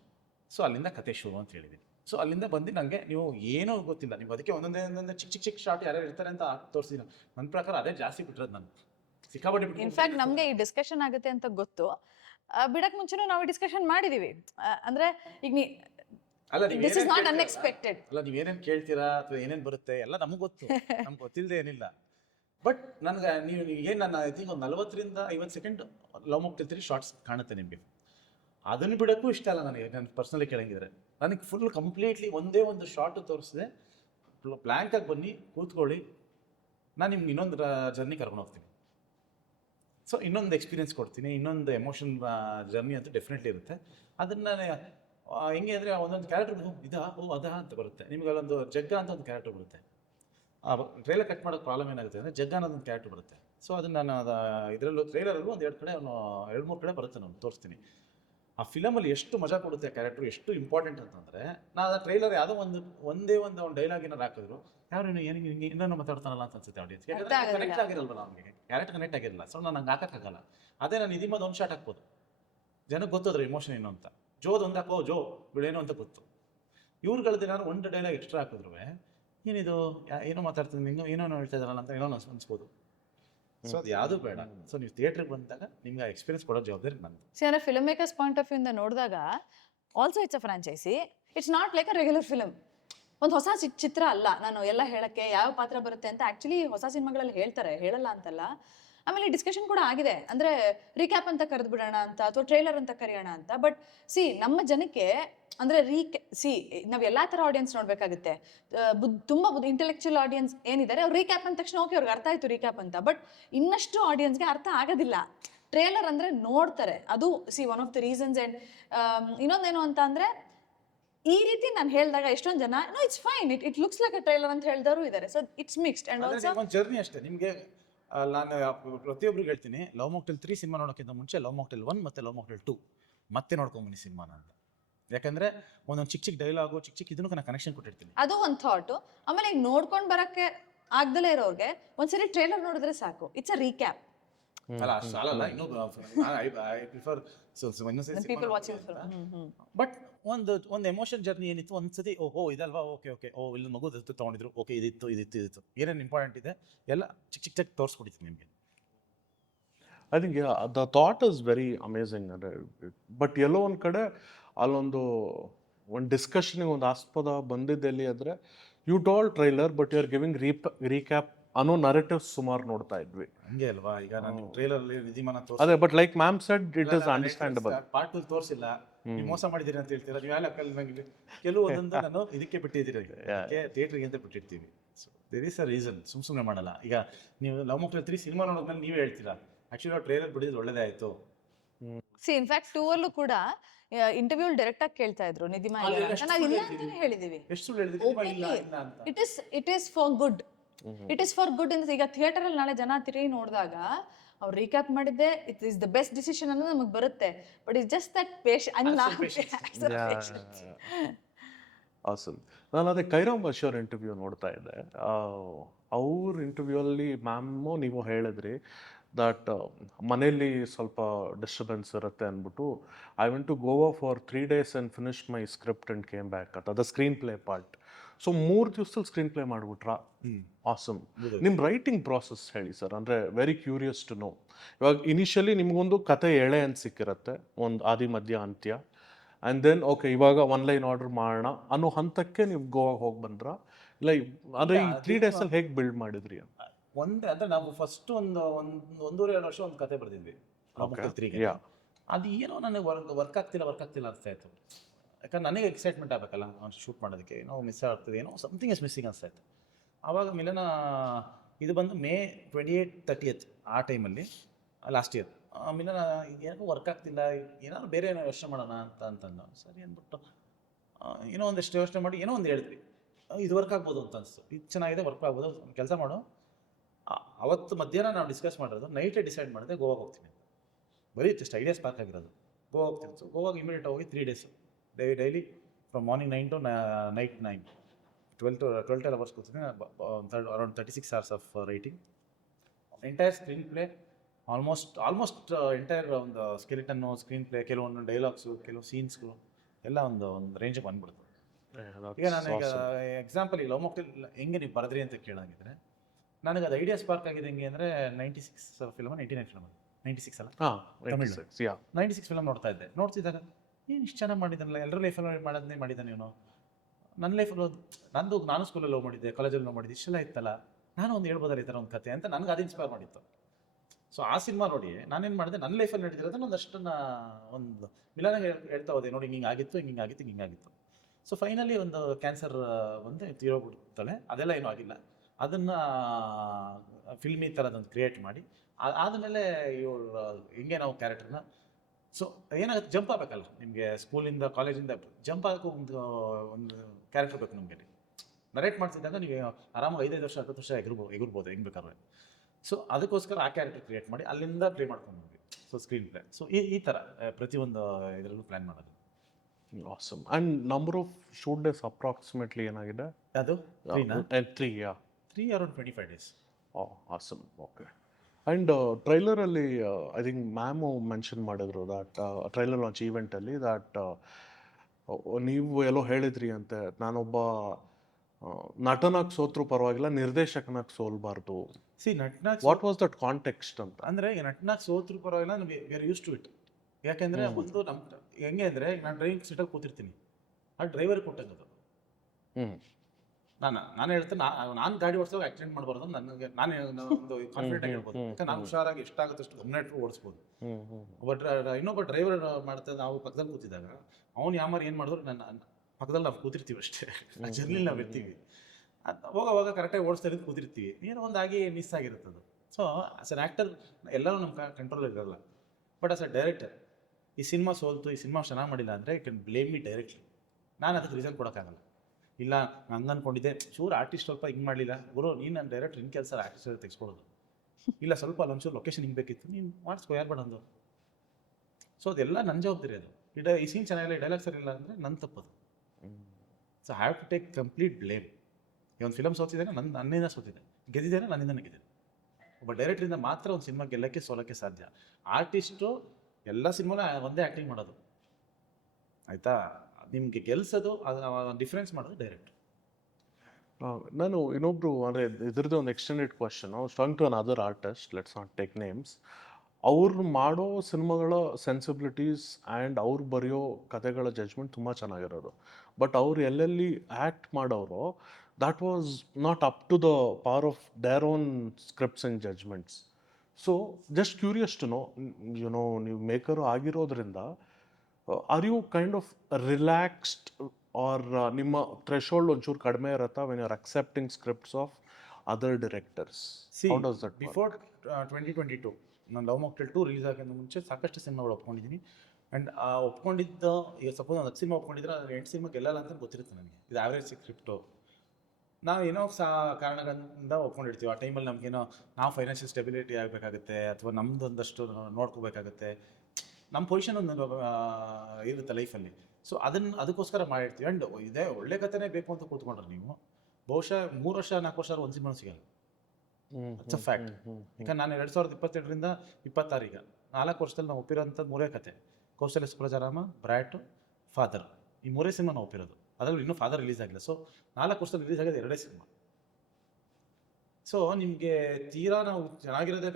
ಸೊ ಅಲ್ಲಿಂದ ಕತೆ ಶುರು ಅಂತ ಹೇಳಿದ್ದೀನಿ. ಸೊ ಅಲ್ಲಿಂದ ಬಂದು ನನಗೆ ನೀವು ಏನೂ ಗೊತ್ತಿಲ್ಲ, ನೀವು ಅದಕ್ಕೆ ಒಂದೊಂದೇ ಚಿಕ್ಕ ಶಾರ್ಟ್ ಯಾರ್ಯಾರು ಇರ್ತಾರೆ ಅಂತ ತೋರಿಸಿದ್ದೀನಿ. ನನ್ನ ಪ್ರಕಾರ ಅದೇ ಜಾಸ್ತಿ ಬಿಟ್ಟಿರೋದು. ನಾನು ಸಿಕ್ಕಾಪಟ್ಟೆ ಬಿಟ್ಟು ಇನ್ಫ್ಯಾಕ್ಟ್ ನಮಗೆ ಈ ಡಿಸ್ಕಷನ್ ಆಗುತ್ತೆ ಅಂತ ಗೊತ್ತು. ಬಿಡಕ್ ಮುಂಚೆನೂ ನಾವು ಡಿಸ್ಕಷನ್ ಮಾಡಿದೀವಿ. ಅಂದ್ರೆ ಈಗ ಅಲ್ಲ, ದಿಸ್ ಇಸ್ ನಾಟ್ ಅನ್ಎಕ್ಸ್ಪೆಕ್ಟೆಡ್. ಅಲ್ಲ, ನೀವೇನೇನು ಕೇಳ್ತೀರಾ ಅಥವಾ ಏನೇನು ಬರುತ್ತೆ ಎಲ್ಲ ನಮಗೆ ಗೊತ್ತು, ನಮ್ಗೆ ಗೊತ್ತಿಲ್ಲದೆ ಏನಿಲ್ಲ. ಬಟ್ ನನಗೆ ನೀವು ಏನು ನನ್ನ ಐ ಥಿಂಕ್ ಒಂದು 40ರಿಂದ 50 ಸೆಕೆಂಡ್ ಲವ್ ಮಾಕ್ಟೇಲ್ 3 ಶಾರ್ಟ್ಸ್ ಕಾಣುತ್ತೆ ನಿಮಗೆ. ಅದನ್ನು ಬಿಡೋಕ್ಕೂ ಇಷ್ಟ ಅಲ್ಲ ನನಗೆ. ನಾನು ಪರ್ಸ್ನಲಿ ಕೇಳಂಗಿದ್ರೆ ನನಗೆ ಫುಲ್ ಕಂಪ್ಲೀಟ್ಲಿ ಒಂದೇ ಒಂದು ಶಾರ್ಟ್ ತೋರಿಸಿದೆ, ಬ್ಲ್ಯಾಂಕಾಗಿ ಬನ್ನಿ ಕೂತ್ಕೊಳ್ಳಿ, ನಾನು ನಿಮ್ಗೆ ಇನ್ನೊಂದು ಜರ್ನಿ ಕರ್ಕೊಂಡು ಹೋಗ್ತೀನಿ. ಸೊ ಇನ್ನೊಂದು ಎಕ್ಸ್ಪೀರಿಯನ್ಸ್ ಕೊಡ್ತೀನಿ, ಇನ್ನೊಂದು ಎಮೋಷನ್ ಜರ್ನಿ ಅಂತೂ ಡೆಫಿನೆಟ್ಲಿ ಇರುತ್ತೆ. ಅದನ್ನು ಹೆಂಗೆ ಅಂದರೆ ಒಂದೊಂದು ಕ್ಯಾರೆಕ್ಟರ್ ಅದಾ ಅಂತ ಬರುತ್ತೆ. ನಿಮ್ಗೆ ಅಲ್ಲೊಂದು ಜಗ್ಗ ಅಂತ ಒಂದು ಕ್ಯಾರೆಕ್ಟರ್ ಬರುತ್ತೆ. ಟ್ರೈಲರ್ ಕಟ್ ಮಾಡೋಕ್ಕೆ ಪ್ರಾಬ್ಲಮ್ ಏನಾಗುತ್ತೆ ಅಂದರೆ ಜಗ್ಗ ಅನ್ನೋದೊಂದು ಕ್ಯಾರೆಕ್ಟರ್ ಬರುತ್ತೆ. ಸೊ ಅದನ್ನು ನಾನು ಇದರಲ್ಲೂ ಟ್ರೈಲರಲ್ಲೂ ಒಂದು 2-3 ಕಡೆ ಬರುತ್ತೆ, ನಾನು ತೋರಿಸ್ತೀನಿ. ಆ ಫಿಲಮಲ್ಲಿ ಎಷ್ಟು ಮಜಾ ಕೊಡುತ್ತೆ ಕ್ಯಾರೆಕ್ಟರ್, ಎಷ್ಟು ಇಂಪಾರ್ಟೆಂಟ್ ಅಂತಂದರೆ, ನಾನು ಆ ಟ್ರೈಲರ್ ಯಾವುದೋ ಒಂದೇ ಒಂದು ಡೈಲಾಗ್ ಏನಾರು ಹಾಕಿದ್ರು ಯಾರು ಏನು ಇನ್ನೊಂದು ಮಾತಾಡ್ತಾನಲ್ಲ ಅಂತ ಅನ್ಸುತ್ತೆ ಆಡಿಯನ್ಸ್. ಕನೆಕ್ಟ್ ಆಗಿರಲ್ವ ನಮಗೆ, ಕ್ಯಾರೆಕ್ಟರ್ ಕನೆಕ್ಟ್ ಆಗಿರಲ್ಲ. ಸೊ ನಾನು ಹಂಗೆ ಹಾಕೋಕ್ಕಾಗಲ್ಲ. ಅದೇ ನಾನು ನಿಧಿಮದ ಒಂದು ಶಾರ್ಟ್ ಹಾಕ್ಬೋದು, ಜನಕ್ಕೆ ಗೊತ್ತೋದ್ರೆ ಇಮೋಷನ್ ಏನು ಅಂತ. ಜೋದು ಒಂದು ಹಾಕೋ ಜೋ ಬಿಡೇನು ಅಂತ ಗೊತ್ತು. ಇವ್ರುಗಳದ್ದು ನಾನು ಒಂದು ಡೈಲಾಗ್ ಎಕ್ಸ್ಟ್ರಾ ಹಾಕಿದ್ರು ಏನಿದು ಏನೋ ಮಾತಾಡ್ತೀನಿ, ಏನೋ ಹೇಳ್ತಾ ಇದ್ದಾರಲ್ಲ ಅಂತ ಏನೋ ಅನ್ಸ್ಬೋದು. ಸೊ ಅದು ಯಾವುದು ಬೇಡ. ಸೊ ನೀವು ಥಿಯೇಟ್ರಿಗೆ ಬಂದಾಗ ನಿಮ್ಗೆ ಆ ಎಕ್ಸ್ಪೀರಿಯನ್ಸ್ ಕೊಡೋ ಜವಾಬ್ದಾರಿ ನಂದು. ಅಂದರೆ film makers point of view ಇಂದ ನೋಡಿದಾಗ also it's a franchise. It's not like a regular film. ಒಂದು ಹೊಸ ಚಿತ್ರ ಅಲ್ಲ. ನಾನು ಎಲ್ಲ ಹೇಳಕ್ಕೆ ಯಾವ ಪಾತ್ರ ಬರುತ್ತೆ ಅಂತ ಆ್ಯಕ್ಚುಲಿ ಹೊಸ ಸಿನಿಮಾಗಳಲ್ಲಿ ಹೇಳ್ತಾರೆ, ಹೇಳಲ್ಲ ಅಂತಲ್ಲ. ಆಮೇಲೆ ಡಿಸ್ಕಷನ್ ಕೂಡ ಆಗಿದೆ, ಅಂದರೆ ರೀಕ್ಯಾಪ್ ಅಂತ ಕರೆದು ಬಿಡೋಣ ಅಂತ, ಅಥವಾ ಟ್ರೈಲರ್ ಅಂತ ಕರೆಯೋಣ ಅಂತ. ಬಟ್ ನಮ್ಮ ಜನಕ್ಕೆ ಅಂದರೆ ನಾವು ಎಲ್ಲ ಥರ ಆಡಿಯನ್ಸ್ ನೋಡಬೇಕಾಗುತ್ತೆ. ತುಂಬ ಇಂಟೆಲೆಕ್ಚುಯಲ್ ಆಡಿಯನ್ಸ್ ಏನಿದ್ದಾರೆ, ಅವ್ರು ರೀಕ್ಯಾಪ್ ಅಂದ ತಕ್ಷಣ ಓಕೆ ಅವ್ರಿಗೆ ಅರ್ಥ ಆಯಿತು ರೀಕ್ಯಾಪ್ ಅಂತ. ಬಟ್ ಇನ್ನಷ್ಟು ಆಡಿಯನ್ಸ್ಗೆ ಅರ್ಥ ಆಗೋದಿಲ್ಲ. ಟ್ರೇಲರ್ ಅಂದರೆ ನೋಡ್ತಾರೆ, ಅದು one of the reasons. And ಇನ್ನೊಂದೇನು ಅಂತ ಅಂದರೆ, ಈ ರೀತಿ ನಾನು ಹೇಳಿದಾಗ ಎಷ್ಟೊಂದು ಜನ no it's fine, it looks like a trailer ಅಂತ ಹೇಳಿದವರು ಇದ್ದಾರೆ. So it's mixed. And also ಒಂದು ಜರ್ನಿ ಅಷ್ಟೇ. ನಿಮಗೆ ನಾನು ಪ್ರತಿಯೊಬ್ಬರಿಗೆ ಹೇಳ್ತೀನಿ, ಲವ್ ಮಾಕ್ಟೇಲ್ 3 ಸಿನಿಮಾ ನೋಡೋಕ್ಕಿಂತ ಮುಂಚೆ ಲವ್ ಮಾಕ್ಟೇಲ್ 1 ಮತ್ತು ಲವ್ ಮಾಕ್ಟೇಲ್ 2 ಮತ್ತೆ ನೋಡ್ಕೊಂಬನ್ನಿ ಸಿನಿಮಾನ ಅಂತ. ಯಾಕಂದರೆ ಒಂದೊಂದು ಚಿಕ್ಕ ಡೈಲಾಗು, ಚಿಕ್ಕ ಇದನ್ನು ನಾನು ಕನೆಕ್ಷನ್ ಕೊಟ್ಟಿರ್ತೀನಿ. ಅದು ಒಂದು ಥಾಟು. ಆಮೇಲೆ ಈಗ ನೋಡ್ಕೊಂಡು ಬರೋಕ್ಕೆ ಆಗ್ದಲೇ ಇರೋರಿಗೆ ಒಂದ್ಸರಿ ಟ್ರೇಲರ್ ನೋಡಿದ್ರೆ ಸಾಕು, ಇಟ್ಸ್ ಅ ರೀಕ್ಯಾಪ್. ಅಲ್ಲ ಅಷ್ಟು ಸಾಲಲ್ಲ, ಇನ್ನೂ I prefer people watching film. But ಒಂದು ಎಮೋಷನ್ ಜರ್ನಿ ಏನಿತ್ತು, ಒಂದ್ಸತಿ ಓಹೋ ಇದಲ್ವಾ, ಓಕೆ ಇಲ್ಲಿ ಮಗು ತೊಗೊಂಡಿದ್ರು, ಓಕೆ ಇದಿತ್ತು ಏನೇನು ಇಂಪಾರ್ಟೆಂಟ್ ಇದೆ ಎಲ್ಲ ಚಿಕ್ಕ ತೋರಿಸ್ಕೊಡ್ತೀನಿ ನಿಮಗೆ. I think the thought is very amazing. ಅಂದರೆ ಬಟ್ ಎಲ್ಲೋ ಒಂದು ಕಡೆ ಅಲ್ಲೊಂದು ಡಿಸ್ಕಷನಿಗೆ ಒಂದು ಆಸ್ಪದ ಬಂದಿದ್ದೆಲ್ಲಿ ಅಂದರೆ, you told trailer but you are giving recap ಅನ್ನೋ ನರೇಟಿವ್ಸ್ ಸುಮಾರು ನೋಡ್ತಾ ಇದ್ವಿ. ಹಂಗೆ ಅಲ್ವಾ? ಈಗ ನಾನು ಟ್ರೈಲರ್ ಅಲ್ಲಿ ನಿಧಿಮಾನ ಅದೇ, but like ma'am said it is understandable. Part 2 ತೋರಿಸಿಲ್ಲ, ನೀವು ಮೋಸ ಮಾಡಿದ್ದೀರಿ ಅಂತ ಹೇಳ್ತೀರಾ ನೀವು. ಯಾಕಲ್ಲಿ ನಂಗೆ ಕೆಲವು ಒಂದೊಂದು ನಾನು ಇದಕ್ಕೆ ಬಿಟ್ಟಿದ್ದೀರಿ, ಥಿಯೇಟ್ರಿಗೆ ಅಂತ ಬಿಟ್ಟಿರ್ತೀವಿ. So there is a reason, ಸುಮ್ಮನೆ ಮಾಡಲ್ಲ. ಈಗ ನೀವು ಲವ್ ಮಾಕ್ಟೇಲ್ 3 ಸಿನಿಮಾ ನೋಡಿದ್ಮೇಲೆ ನೀವೇ ಹೇಳ್ತೀರಾ ಆ್ಯಕ್ಚುಲಿ ಟ್ರೈಲರ್ ಬಿಡಿದ್ರೆ ಒಳ್ಳೇದೇ ಆಯಿತು. ಇನ್ಫ್ಯಾಕ್ಟ್ 2 ಅಲ್ಲೂ ಕೂಡ ಇಂಟರ್ವ್ಯೂ ಡೈರೆಕ್ಟ್ ಆಗಿ ಕೇಳ್ತಾ ಇದ್ರು ನಿಧಿಮಾ ಇಲ್ಲ ಅಂತ. ನಾವು ಇಲ್ಲ ಅಂತಾನೆ ಹೇಳಿದೀವಿ. ಎಷ್ಟು ಹೇಳಿದ್ರಿ? It is for good. It is for good ಅಂತ. ಈಗ ಥಿಯೇಟರ್ ಅಲ್ಲಿ ನಾಳೆ ಜನ ತಿರುಗಿ ನೋಡಿದಾಗ ಅವ್ರು ರೀಕ್ಯಾಪ್ ಮಾಡಿದ್ದೆ it is the best decision ಅನ್ನೋದು ನಮಗೆ ಬರುತ್ತೆ. But it's just that awesome. ನಾನು ಅದೇ ಕೈರಾಮ್ ಬಶಿ ಅವ್ರ ಇಂಟರ್ವ್ಯೂ ನೋಡ್ತಾ ಇದ್ದೆ. ಅವ್ರ ಇಂಟರ್ವ್ಯೂಲ್ಲಿ ಮ್ಯಾಮು ನೀವು ಹೇಳಿದ್ರಿ ದಟ್ ಮನೇಲಿ ಸ್ವಲ್ಪ ಡಿಸ್ಟರ್ಬೆನ್ಸ್ ಇರುತ್ತೆ ಅಂದ್ಬಿಟ್ಟು I went to Goa for 3 days and finish my script and came back ಅಂತ. The screenplay part. So 3 ದಿವಸದಲ್ಲಿ ಸ್ಕ್ರೀನ್ ಪ್ಲೇ ಮಾಡಿಬಿಟ್ರಾ? ಆಸಮ್. ನಿಮ್ಮ ರೈಟಿಂಗ್ ಪ್ರಾಸೆಸ್ ಹೇಳಿ ಸರ್. ಅಂದರೆ ವೆರಿ ಕ್ಯೂರಿಯಸ್ ಟು ನೋ. ಇವಾಗ ಇನಿಷಿಯಲಿ ನಿಮಗೊಂದು ಕತೆ ಎಳೆ ಅಂತ ಸಿಕ್ಕಿರುತ್ತೆ, ಒಂದು ಆದಿ ಮಧ್ಯ ಅಂತ್ಯ, ಆ್ಯಂಡ್ ದೆನ್ ಓಕೆ ಇವಾಗ 1 ಲೈನ್ ಆರ್ಡರ್ ಮಾಡೋಣ ಅನ್ನೋ ಹಂತಕ್ಕೆ ನೀವು ಗೋವಾಗ ಹೋಗಿ ಬಂದ್ರ, ಲೈಕ್ ಅಂದರೆ ಈ ಇಲ್ಲ, 3 ಅದು ಡೇಸಲ್ಲಿ ಹೇಗೆ ಬಿಲ್ಡ್ ಮಾಡಿದ್ರಿ ಅಂತ? ಒಂದೇ ಅಂದರೆ ನಾವು ಫಸ್ಟ್ ಒಂದೂವರೆ 2 ವರ್ಷ ಒಂದು ಕತೆ ಬರೆದಿದ್ವಿ Okay. 3ಗೆ. Yeah. ಅದು ಏನೋ ನನಗೆ ವರ್ಕ್ ಆಗ್ತಿಲ್ಲ ಅನಿಸ್ತಾ ಇತ್ತು. ಯಾಕಂದ್ರೆ ನನಗೆ ಎಕ್ಸೈಟ್ಮೆಂಟ್ ಆಗಬೇಕಲ್ಲ ಅವ್ನು ಶೂಟ್ ಮಾಡೋದಕ್ಕೆ, ಏನೋ ಮಿಸ್ ಆಗ್ತದೆ, ಏನೋ ಸಮಥಿಂಗ್ ಇಸ್ ಮಿಸ್ಸಿಂಗ್ ಅನಿಸ್ತಾ ಇತ್ತು. ಆವಾಗ ಮಿಲನ ಇದು ಬಂದು May 28, 30th ಆ ಟೈಮಲ್ಲಿ ಲಾಸ್ಟ್ ಇಯರ್. ಮಿಲನ ಏನೋ ವರ್ಕ್ ಆಗ್ತಿಲ್ಲ, ಏನಾದ್ರು ಬೇರೆ ಏನೋ ಯೋಚನೆ ಮಾಡೋಣ ಅಂತಂದು ಸರಿ ಅಂದ್ಬಿಟ್ಟು ಏನೋ ಒಂದಷ್ಟು ಯೋಚನೆ ಮಾಡಿ ಏನೋ ಒಂದು ಹೇಳಿದ್ವಿ, ಇದು ವರ್ಕ್ ಆಗ್ಬೋದು ಅಂತ ಅನಿಸ್ತು. ಇದು ಚೆನ್ನಾಗಿದೆ, ವರ್ಕ್ ಆಗ್ಬೋದು, ಕೆಲಸ ಮಾಡು. ಅವತ್ತು ಮಧ್ಯಾಹ್ನ ನಾವು ಡಿಸ್ಕಸ್ ಮಾಡಿರೋದು, ನೈಟೇ ಡಿಸೈಡ್ ಮಾಡಿದೆ ಗೋವಾಗೆ ಹೋಗ್ತೀನಿ ಅಂತ. ಬರೀ ಜಸ್ಟ್ ಐಡಿಯಾಸ್ ಪಾರ್ಕ್ ಆಗಿರೋದು, ಗೋವಾ ಹೋಗ್ತೀನಿ. ಸೊ ಗೋವಾಗೆ ಇಮಿಡಿಯೇಟ್ ಹೋಗಿ 3 days daily from morning 9 to night 9, 12 hours ಕೂತೀನಿ. Around 36 hours of writing. Entire screenplay almost entire ಒಂದು ಸ್ಕೆಲಿಟನ್ನು, ಸ್ಕ್ರೀನ್ ಪ್ಲೇ, ಕೆಲವೊಂದು ಡೈಲಾಗ್ಸು, ಕೆಲವು ಸೀನ್ಸ್ಗಳು ಎಲ್ಲ ಒಂದು ರೇಂಜಿಗೆ ಬಂದ್ಬಿಡ್ತು. ಈಗ ನಾನು ಎಕ್ಸಾಂಪಲ್ ಈಗ ಲವ್ ಮಾಕ್ಟೇಲ್ ಹೆಂಗೆ ನೀವು ಬರೆದ್ರಿ ಅಂತ ಕೇಳಾಗಿದ್ರೆ, ನನಗೆ ಅದು ಐಡಿಯಾ ಸ್ಪಾರ್ಕ್ ಆಗಿದೆ ಹೆಂಗೆ ಅಂದರೆ 96 ಫಿಲ್ಮ್, 99 ಫಿಲ್ಮ್, 96 ಅಲ್ಲ, ಹಾಂ, ತಮಿಳು. 96 ಫಿಲ್ಮ್ ನೋಡ್ತಿದ್ದಾಗ ಏನು ಇಷ್ಟು ಚೆನ್ನಾಗಿ ಮಾಡಿದ್ದಾನಲ್ಲ, ಎಲ್ಲರ ಲೈಫಲ್ಲಿ ಮಾಡೋದನ್ನೇ ಮಾಡಿದ್ದಾನೆ ಇವನು. ನನ್ನ ಲೈಫಲ್ಲಿ ನಾನು ಸ್ಕೂಲಲ್ಲಿ ಲವ್ ಮಾಡಿದ್ದೆ, ಕಾಲೇಜಲ್ಲಿ ಲವ್ ಮಾಡಿದ್ದೆ, ಇಷ್ಟೆಲ್ಲ ಇತ್ತಲ್ಲ, ನಾನು ಒಂದು ಹೇಳ್ಬೋದಲ್ಲ ಈ ಥರ ಒಂದು ಕತೆ ಅಂತ ನನಗೆ ಅದು ಇನ್ಸ್ಪೈರ್ ಮಾಡಿತ್ತು. ಸೊ ಆ ಸಿನಿಮಾ ನೋಡಿ ನಾನೇನು ಮಾಡಿದೆ, ನನ್ನ ಲೈಫಲ್ಲಿ ನಡೆದಿರೋದನ್ನ ಒಂದಷ್ಟನ್ನು ಒಂದು ಮಿಲನ ಹೇಳ್ತಾ ಹೋದೆ, ನೋಡಿ ಹಿಂಗೆ ಆಗಿತ್ತು. ಸೊ ಫೈನಲಿ ಒಂದು ಕ್ಯಾನ್ಸರ್ ಬಂದು ತೀರೋಗ್ಬಿಡ್ತಾಳೆ, ಅದೆಲ್ಲ ಏನೂ ಆಗಿಲ್ಲ. ಅದನ್ನು ಫಿಲ್ಮಿ ಥರದೊಂದು ಕ್ರಿಯೇಟ್ ಮಾಡಿ ಆದಮೇಲೆ ಇವಳು ಹಿಂಗೆ ನಾವು ಕ್ಯಾರೆಕ್ಟರ್ನ, ಸೊ ಏನಾಗುತ್ತೆ, ಜಂಪ್ ಆಗಬೇಕಲ್ಲ ನಿಮಗೆ, ಸ್ಕೂಲಿಂದ ಕಾಲೇಜಿಂದ ಜಂಪ್ ಆಗೋಕ್ಕೂ ಒಂದು ಕ್ಯಾರೆಕ್ಟರ್ ಬೇಕು ನಮಗೆ. ನರೇಟ್ ಮಾಡ್ತಿದ್ದಾಗ ನೀವು ಆರಾಮಾಗಿ 5 ವರ್ಷ 10 ವರ್ಷ ಎಗುರ್ಬೋದು ಹೆಂಗೆ ಬೇಕಾದ್ರೆ. ಸೊ ಅದಕ್ಕೋಸ್ಕರ ಆ ಕ್ಯಾರೆಕ್ಟರ್ ಕ್ರಿಯೇಟ್ ಮಾಡಿ ಅಲ್ಲಿಂದ ಪ್ಲೇ ಮಾಡ್ಕೊಂಡು ಹೋಗಿ. ಸೊ ಸ್ಕ್ರೀನ್ ಪ್ಲೇ, ಸೊ ಈ ಥರ ಪ್ರತಿಯೊಂದು ಇದರಲ್ಲೂ ಪ್ಲ್ಯಾನ್ ಮಾಡೋದು. Awesome. And number of shoot days approximately ಏನಾಗಿದೆ? ಅದು 3, yeah, 3 around 25 days. Awesome. Okay. And ಟ್ರೈಲರಲ್ಲಿ ಐ ಥಿಂಕ್ ಮ್ಯಾಮು ಮೆನ್ಷನ್ ಮಾಡಿದ್ರು ದಟ್ ಟ್ರೈಲರ್ ಲಾಂಚ್ ಈವೆಂಟಲ್ಲಿ ದಟ್ ನೀವು ಎಲ್ಲೋ ಹೇಳಿದ್ರಿ ಅಂತೆ, ನಾನೊಬ್ಬ ನಟನಾಗಿ ಸೋತ್ರೂ ಪರವಾಗಿಲ್ಲ, ನಿರ್ದೇಶಕನಾಗಿ ಸೋಲ್ಬಾರ್ದು. ನಟನಾಗಿ ವಾಟ್ ವಾಸ್ ದಟ್ ಕಾಂಟೆಕ್ಸ್ಟ್ ಅಂತ? ಅಂದರೆ ನಟನಾಗಿ ಸೋತ್ರು ಪರವಾಗಿಲ್ಲ, we are use to it. ಯಾಕೆಂದರೆ ಒಂದು ಹೆಂಗೆ ಅಂದರೆ, ನಾನು ಡ್ರೈವಿಂಗ್ ಸೀಟಲ್ಲಿ ಕೂತಿರ್ತೀನಿ, ಆ ಡ್ರೈವರ್ ಕೊಟ್ಟಂಗದು. ನಾನು ಹೇಳ್ತೇನೆ, ನಾನು ಗಾಡಿ ಓಡಿಸೋವಾಗ ಆಕ್ಸಿಡೆಂಟ್ ಮಾಡಬಾರ್ದು, ನನಗೆ ನಾನು ಒಂದು ಕಾನ್ಫಿಡೆಂಟ್ ಆಗಿ ಹೇಳ್ಬೋದು. ಯಾಕಂದ್ರೆ ನಾನು ಹುಷಾರಾಗಿ ಎಷ್ಟಾಗುತ್ತೆ ಅಷ್ಟು ಗಮನ ಇಟ್ಟು ಓಡಿಸ್ಬೋದು. ಬಟ್ ಇನ್ನೊಬ್ಬ ಡ್ರೈವರ್ ಮಾಡ್ತಾ ನಾವು ಪಕ್ಕದಲ್ಲಿ ಕೂತಿದ್ದಾಗ ಅವ್ನು ಯಾಮಾರು ಏನು ಮಾಡಿದ್ರು, ನನ್ನ ಪಕ್ಕದಲ್ಲಿ ನಾವು ಕೂತಿರ್ತೀವಿ ಅಷ್ಟೇ, ಆ ಜರ್ನಿಲಿ ನಾವು ಇರ್ತೀವಿ. ಹೋಗೋವಾಗ ಕರೆಕ್ಟಾಗಿ ಓಡಿಸ್ತಾ ಇರೋದು ಕೂತಿರ್ತೀವಿ, ಏನೋ ಒಂದಾಗಿ ಮಿಸ್ ಆಗಿರುತ್ತದು. ಸೊ ಆಸ್ ಅನ್ ಆ್ಯಕ್ಟರ್ ಎಲ್ಲರೂ ನಮ್ಮ ಕಂಟ್ರೋಲ್ ಇರಲ್ಲ. ಬಟ್ ಆಸ್ ಅ ಡೈರೆಕ್ಟರ್, ಈ ಸಿನಿಮಾ ಸೋಲ್ತು, ಈ ಸಿನಿಮಾ ಚೆನ್ನಾಗಿ ಮಾಡಿಲ್ಲ ಅಂದರೆ you can blame me directly. ನಾನು ಅದಕ್ಕೆ ರೀಸನ್ ಕೊಡೋಕ್ಕಾಗಲ್ಲ. ಇಲ್ಲ ಹಂಗೆ ಅಂದ್ಕೊಂಡಿದ್ದೆ, ಚೂರು ಆರ್ಟಿಸ್ಟ್ ಸ್ವಲ್ಪ ಹಿಂಗೆ ಮಾಡಲಿಲ್ಲ, ಗುರು ನೀನು ನನ್ನ ಡೈರೆಕ್ಟ್ರ್, ನಿನ್ನ ಕೆಲಸ ಆರ್ಟಿಸ್ಟ್ ತೆಗೆಸ್ಕೊಡೋದು. ಇಲ್ಲ ಸ್ವಲ್ಪ ಅಲ್ಲೊಂಚೂರು ಲೊಕೇಶನ್ ಹಿಂಗೆ ಬೇಕಿತ್ತು, ನೀನು ಮಾಡಿಸ್ಕೋ, ಯಾರು ಬೇಡ ಅಂದು. ಸೊ ಅದೆಲ್ಲ ನನ್ನ ಜವಾಬ್ದಾರಿ. ಅದು ಈ ಸೀನ್ ಚೆನ್ನಾಗಿಲ್ಲ, ಡೈಲಾಗ್ ಸರಿ ಇಲ್ಲ ಅಂದರೆ ನನ್ನ ತಪ್ಪದು. So have to take complete blame. ಈ ಒಂದು ಫಿಲಮ್ ಸೋತಿದ್ದೇನೆ, ನನ್ನಿಂದ ಸೋತಿದ್ದೆ, ಗೆದ್ದಿದ್ದೇನೆ ನನ್ನಿಂದ ಗೆದ್ದಿದೆ. ಒಬ್ಬ ಡೈರೆಕ್ಟ್ರಿಂದ ಮಾತ್ರ ಒಂದು ಸಿನಿಮಾ ಗೆಲ್ಲಕ್ಕೆ ಸೋಲಕ್ಕೆ ಸಾಧ್ಯ. ಆರ್ಟಿಸ್ಟು ಎಲ್ಲ ಸಿನಿಮಾನ ಒಂದೇ ಆ್ಯಕ್ಟಿಂಗ್ ಮಾಡೋದು, ಆಯಿತಾ? ನಿಮಗೆ ಗೆಲ್ಸೋದು, ಡಿಫ್ರೆನ್ಸ್ ಮಾಡೋದು ಡೈರೆಕ್ಟ್. ನಾನು ಇನ್ನೊಬ್ರು ಅಂದರೆ ಇದ್ರದ್ದು ಒಂದು extended question, strong to another artist, let's not take names. ಅವ್ರು ಮಾಡೋ ಸಿನಿಮಾಗಳ ಸೆನ್ಸಿಬಿಲಿಟೀಸ್ ಆ್ಯಂಡ್ ಅವ್ರು ಬರೆಯೋ ಕಥೆಗಳ ಜಡ್ಜ್ಮೆಂಟ್ ತುಂಬ ಚೆನ್ನಾಗಿರೋದು. ಬಟ್ ಅವ್ರು ಎಲ್ಲೆಲ್ಲಿ ಆ್ಯಕ್ಟ್ ಮಾಡೋರು, that was not up to the power of their own scripts and judgments. So just curious to know, you know, ನೀವು ಮೇಕರು ಆಗಿರೋದ್ರಿಂದ are you kind of relaxed or ನಿಮ್ಮ ಥ್ರೆಶೋಲ್ಡ್ ಒಂಚೂರು ಕಡಿಮೆ ಇರುತ್ತಾ when you are accepting scripts of other directors? How does that? Before 2022 ನಾನು love mocktail 2 release ಆಗೋದು ಮುಂಚೆ ಸಾಕಷ್ಟು ಸಿನಿಮಾಗಳು ಒಪ್ಕೊಂಡಿದ್ದೀನಿ. ಆ್ಯಂಡ್ ಒಪ್ಕೊಂಡಿದ್ದು, ಈಗ ಸಪೋಸ್ ಒಂದು 10 ಸಿನಿಮಾ ಒಪ್ಕೊಂಡಿದ್ರೆ ಅದು 8 ಸಿನಿಮಾ ಗೆಲ್ಲಲ್ಲ ಅಂತ ಗೊತ್ತಿರುತ್ತೆ ನನಗೆ. ಇದು ಆವ್ರೇಜ್ ಸ್ಕ್ರಿಪ್ಟು. ನಾವು ಏನೋ ಕಾರಣಗಳಿಂದ ಒಪ್ಕೊಂಡಿರ್ತೀವಿ. ಆ ಟೈಮಲ್ಲಿ ನಮಗೇನೋ ನಾವು ಫೈನಾನ್ಷಿಯಲ್ ಸ್ಟೆಬಿಲಿಟಿ ಆಗಬೇಕಾಗುತ್ತೆ, ಅಥವಾ ನಮ್ಮದು ಒಂದಷ್ಟು ನೋಡ್ಕೋಬೇಕಾಗುತ್ತೆ, ನಮ್ಮ ಪೊಸಿಷನ್ ಒಂದು ಇರುತ್ತೆ ಲೈಫಲ್ಲಿ. ಸೊ ಅದಕ್ಕೋಸ್ಕರ ಮಾಡಿರ್ತೀವಿ. ಆ್ಯಂಡ್ ಇದೇ ಒಳ್ಳೆ ಕಥೆನೇ ಬೇಕು ಅಂತ ಕೂತ್ಕೊಂಡ್ರೆ ನೀವು ಬಹುಶಃ 3 ವರ್ಷ 4 ವರ್ಷ ಒಂದು ಸಿನಿಮಾ ಸಿಗಲ್ಲ. It's a fact. ಯಾಕಂದ್ರೆ ನಾನು 2022ರಿಂದ 26 ಈಗ 4 ವರ್ಷದಲ್ಲಿ ನಾವು ಒಪ್ಪಿರೋಂಥದ್ದು 3 ಕತೆ: ಕೌಸಲ್ಯ ಸುಪ್ರಜಾರಾಮ, ಬ್ರ್ಯಾಟ್, ಫಾದರ್. ಈ 3 ಸಿನಿಮಾ ನಾವು ಒಪ್ಪಿರೋದು. ಅದರಲ್ಲಿ ಇನ್ನೂ ಫಾದರ್ ರಿಲೀಸ್ ಆಗಿಲ್ಲ. ಸೊ 4 ವರ್ಷದಲ್ಲಿ ರಿಲೀಸ್ ಆಗೋದು 2 ಸಿನಿಮಾ. ಸೊ ನಿಮಗೆ ತೀರಾ ನಾವು ಚೆನ್ನಾಗಿರೋದೇ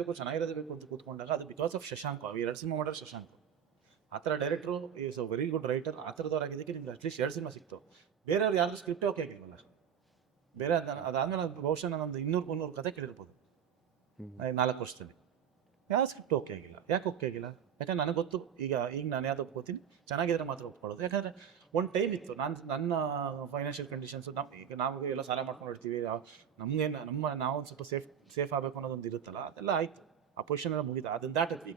ಬೇಕು ಅಂತ ಕೂತ್ಕೊಂಡಾಗ, ಅದು ಬಿಕಾಸ್ ಆಫ್ ಶಶಾಂಕ್. 2 ಸಿನಿಮಾ ಮಾಡೋರು ಶಶಾಂಕ್. ಆ ಥರ director is a very good writer. ಆ ಥರದವ್ರಾಗಿದ್ದಕ್ಕೆ ನಿಮ್ಗೆ ಅಟ್ಲೀಸ್ಟ್ 2 ಸಿನಿಮಾ ಸಿಕ್ತು. ಬೇರೆಯವ್ರು ಯಾರು ಸ್ಕ್ರಿಪ್ಟೇ ಓಕೆ ಆಗಿಲ್ವಲ್ಲ. ಬೇರೆ ಅದಾದ್ಮೇಲೆ ಬಹುಶಃ ನಾನೊಂದು 200-300 ಕತೆ ಕೇಳಿರ್ಬೋದು 4 ವರ್ಷದಲ್ಲಿ. ಯಾವ ಸ್ಕ್ರಿಪ್ಟ್ ಓಕೆ ಆಗಿಲ್ಲ. ಯಾಕೆ ಓಕೆ ಆಗಿಲ್ಲ? ಯಾಕಂದ್ರೆ ನನಗೆ ಗೊತ್ತು ಈಗ ನಾನು ಯಾವ್ದು ಒಪ್ಕೋತೀನಿ, ಚೆನ್ನಾಗಿದ್ರೆ ಮಾತ್ರ ಒಪ್ಕೊಳ್ಳೋದು. ಯಾಕಂದರೆ ಒಂದು ಟೈಮ್ ಇತ್ತು, ನನ್ನ ಫೈನಾನ್ಷಿಯಲ್ ಕಂಡೀಷನ್ಸು, ಈಗ ನಾವು ಎಲ್ಲ ಸಾಲ ಮಾಡ್ಕೊಂಡಿರ್ತೀವಿ, ನಮಗೆ ನಾವು ಒಂದು ಸ್ವಲ್ಪ ಸೇಫ್ ಆಗಬೇಕು ಅನ್ನೋದೊಂದು ಇರುತ್ತಲ್ಲ, ಅದೆಲ್ಲ ಆಯಿತು, ಆ ಪೊಸಿಷನ್ ಎಲ್ಲ ಮುಗಿತು, ಅದನ್ನು ದಾಟದ್ವಿ.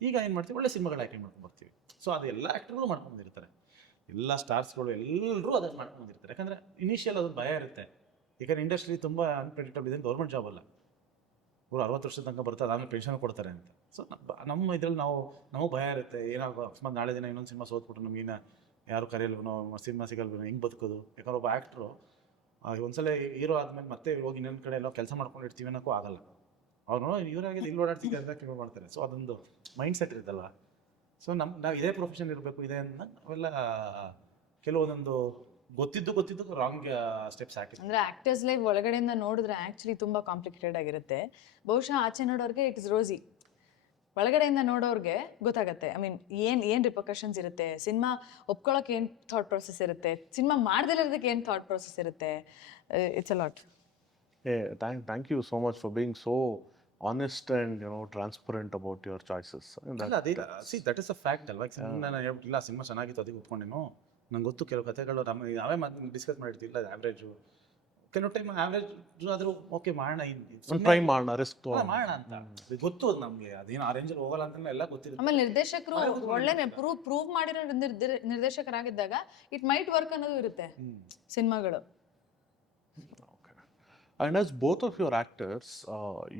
ಈಗ ಏನು ಮಾಡ್ತೀವಿ, ಒಳ್ಳೆ ಸಿನಿಮಾಗಳು ಆ್ಯಕ್ಟಿಂಗ್ ಮಾಡ್ಕೊಂಡು ಬರ್ತೀವಿ. ಸೊ ಅದು ಎಲ್ಲ ಆ್ಯಕ್ಟರ್ಗಳು ಮಾಡ್ಕೊಂಡಿರ್ತಾರೆ, ಎಲ್ಲ ಸ್ಟಾರ್ಸ್ಗಳು ಎಲ್ಲರೂ ಅದನ್ನು ಮಾಡ್ಕೊಂಡಿರ್ತಾರೆ. ಯಾಕಂದರೆ ಇನಿಷಿಯಲ್ ಅದೊಂದು ಭಯ ಇರುತ್ತೆ. ಯಾಕಂದರೆ ಇಂಡಸ್ಟ್ರಿ ತುಂಬ ಅನ್ಪ್ರೆಡಿಕ್ಟಬಲ್ ಇದೆ, ಗೌರ್ಮೆಂಟ್ ಜಾಬ್ ಅಲ್ಲ, ಅವರು 60 ವರ್ಷದ ತನಕ ಬರ್ತಾರೆ, ಆಮೇಲೆ ಪೆನ್ಷನ್ ಕೊಡ್ತಾರೆ ಅಂತ. ಸೊ ನಮ್ಮ ಇದ್ರಲ್ಲಿ ನಮಗೆ ಭಯ ಇರುತ್ತೆ, ಏನಾಗ ಅಕಸ್ಮಾತ್ ನಾಳೆ ದಿನ ಇನ್ನೊಂದು ಸಿನಿಮಾ ಸೋತ್ಬಿಟ್ಟು ನಮಗಿನ್ನ ಯಾರು ಕರೆಯಲ್ವೋ, ಸಿನಿಮಾ ಸಿಗಲ್ವೋ, ಹೆಂಗೆ ಬದುಕೋದು? ಯಾಕಂದ್ರೆ ಒಬ್ಬ ಆ್ಯಕ್ಟ್ರು ಒಂದ್ಸಲ ಹೀರೋ ಆದಮೇಲೆ ಮತ್ತೆ ಹೋಗಿ ಇನ್ನೊಂದು ಕಡೆ ಎಲ್ಲ ಕೆಲಸ ಮಾಡ್ಕೊಂಡಿರ್ತೀವಿ ಅನ್ನೋಕ್ಕೂ ಆಗಲ್ಲ. ಅವ್ರು ಇವರಾಗಿದೆ ಇಲ್ಲಿ ಓಡಾಡ್ತೀವಿ ಅಂತ ಕೇಳಿ ಮಾಡ್ತಾರೆ. ಸೊ ಅದೊಂದು ಮೈಂಡ್ ಸೆಟ್ ಇರುತ್ತಲ್ಲ. ಸೊ ನಾವು ಇದೇ ಪ್ರೊಫೆಷನ್ ಇರಬೇಕು, ಇದೆ ಅಂತ ನಾವೆಲ್ಲ ಕೆಲವೊಂದೊಂದು ಗೊತ್ತಿದ್ದು ರಾಂಗ್ ಸ್ಟೆಪ್ಸ್ ಹಾಕಿದ್ರು. ಅಂದ್ರೆ ಆಕ್ಟರ್ಸ್ ಲೈಫ್ ಒಳಗಡೆಯಿಂದ ನೋಡಿದ್ರೆ ಆಕ್ಚುಲಿ ತುಂಬಾ ಕಾಂಪ್ಲಿಕೇಟೆಡ್ ಆಗಿರುತ್ತೆ. ಬಹುಶಃ ಆಚೆ ನೋಡೋರ್ಗೆ ಇಟ್ ಇಸ್ ರೋಸಿ, ಒಳಗಡೆಯಿಂದ ನೋಡೋರ್ಗೆ ಗೊತ್ತಾಗತ್ತೆ. ಐ ಮೀನ್ ಏನ್ ರಿಪರ್ಕಷನ್ಸ್ ಇರುತ್ತೆ, ಸಿನಿಮಾ ಒಪ್ಕೊಳ್ಳೋಕೆ ಏನು ಥಾಟ್ ಪ್ರೊಸೆಸ್ ಇರುತ್ತೆ, ಸಿನಿಮಾ ಮಾಡದಿರೋದಕ್ಕೆ ಏನು ಥಾಟ್ ಪ್ರೊಸೆಸ್ ಇರುತ್ತೆ. It's a lot. Thank you so much for being so honest and transparent about your choices. That is a fact ಅಲ್ವಾ. ನಾನು ಹೇಳ್ಬಿಟ್ಟಿಲ್ಲ ಸಿನಿಮಾ ಚೆನ್ನಾಗಿತ್ತು ಅದಕ್ಕೆ ಒಪ್ಕೊಂಡೇನು. ನಂಗೆ ಗೊತ್ತು ಕೆಲವು ಕಥೆಗಳು ನಾವೇ ಡಿಸ್ಕಸ್ ಮಾಡಿರ್ತೀವಿ, ಇಲ್ಲ ಆವ್ರೇಜು, ಕೆಲವು ಟೈಮ್ ಆವ್ರೇಜ್ ಆದರೂ ಓಕೆ ಮಾಡೋಣ, ಟ್ರೈ ಮಾಡೋಣ, ರಿಸ್ಕ್ ಮಾಡೋಣ ಅಂತ ಗೊತ್ತು. ಅದು ನಮಗೆ ಅದೇನು ಆ ರೇಂಜಲ್ಲಿ ಹೋಗಲ್ಲ ಅಂತ ಎಲ್ಲ ಗೊತ್ತಿರುತ್ತೆ. ಆಮೇಲೆ ನಿರ್ದೇಶಕರು ಒಳ್ಳೆ ಪ್ರೂವ್ ಮಾಡಿರೋ ನಿರ್ದೇಶಕರಾಗಿದ್ದಾಗ ಇಟ್ ಮೈಟ್ ವರ್ಕ್ ಅನ್ನೋದು ಇರುತ್ತೆ ಸಿನಿಮಾಗಳು. And as both of your actors,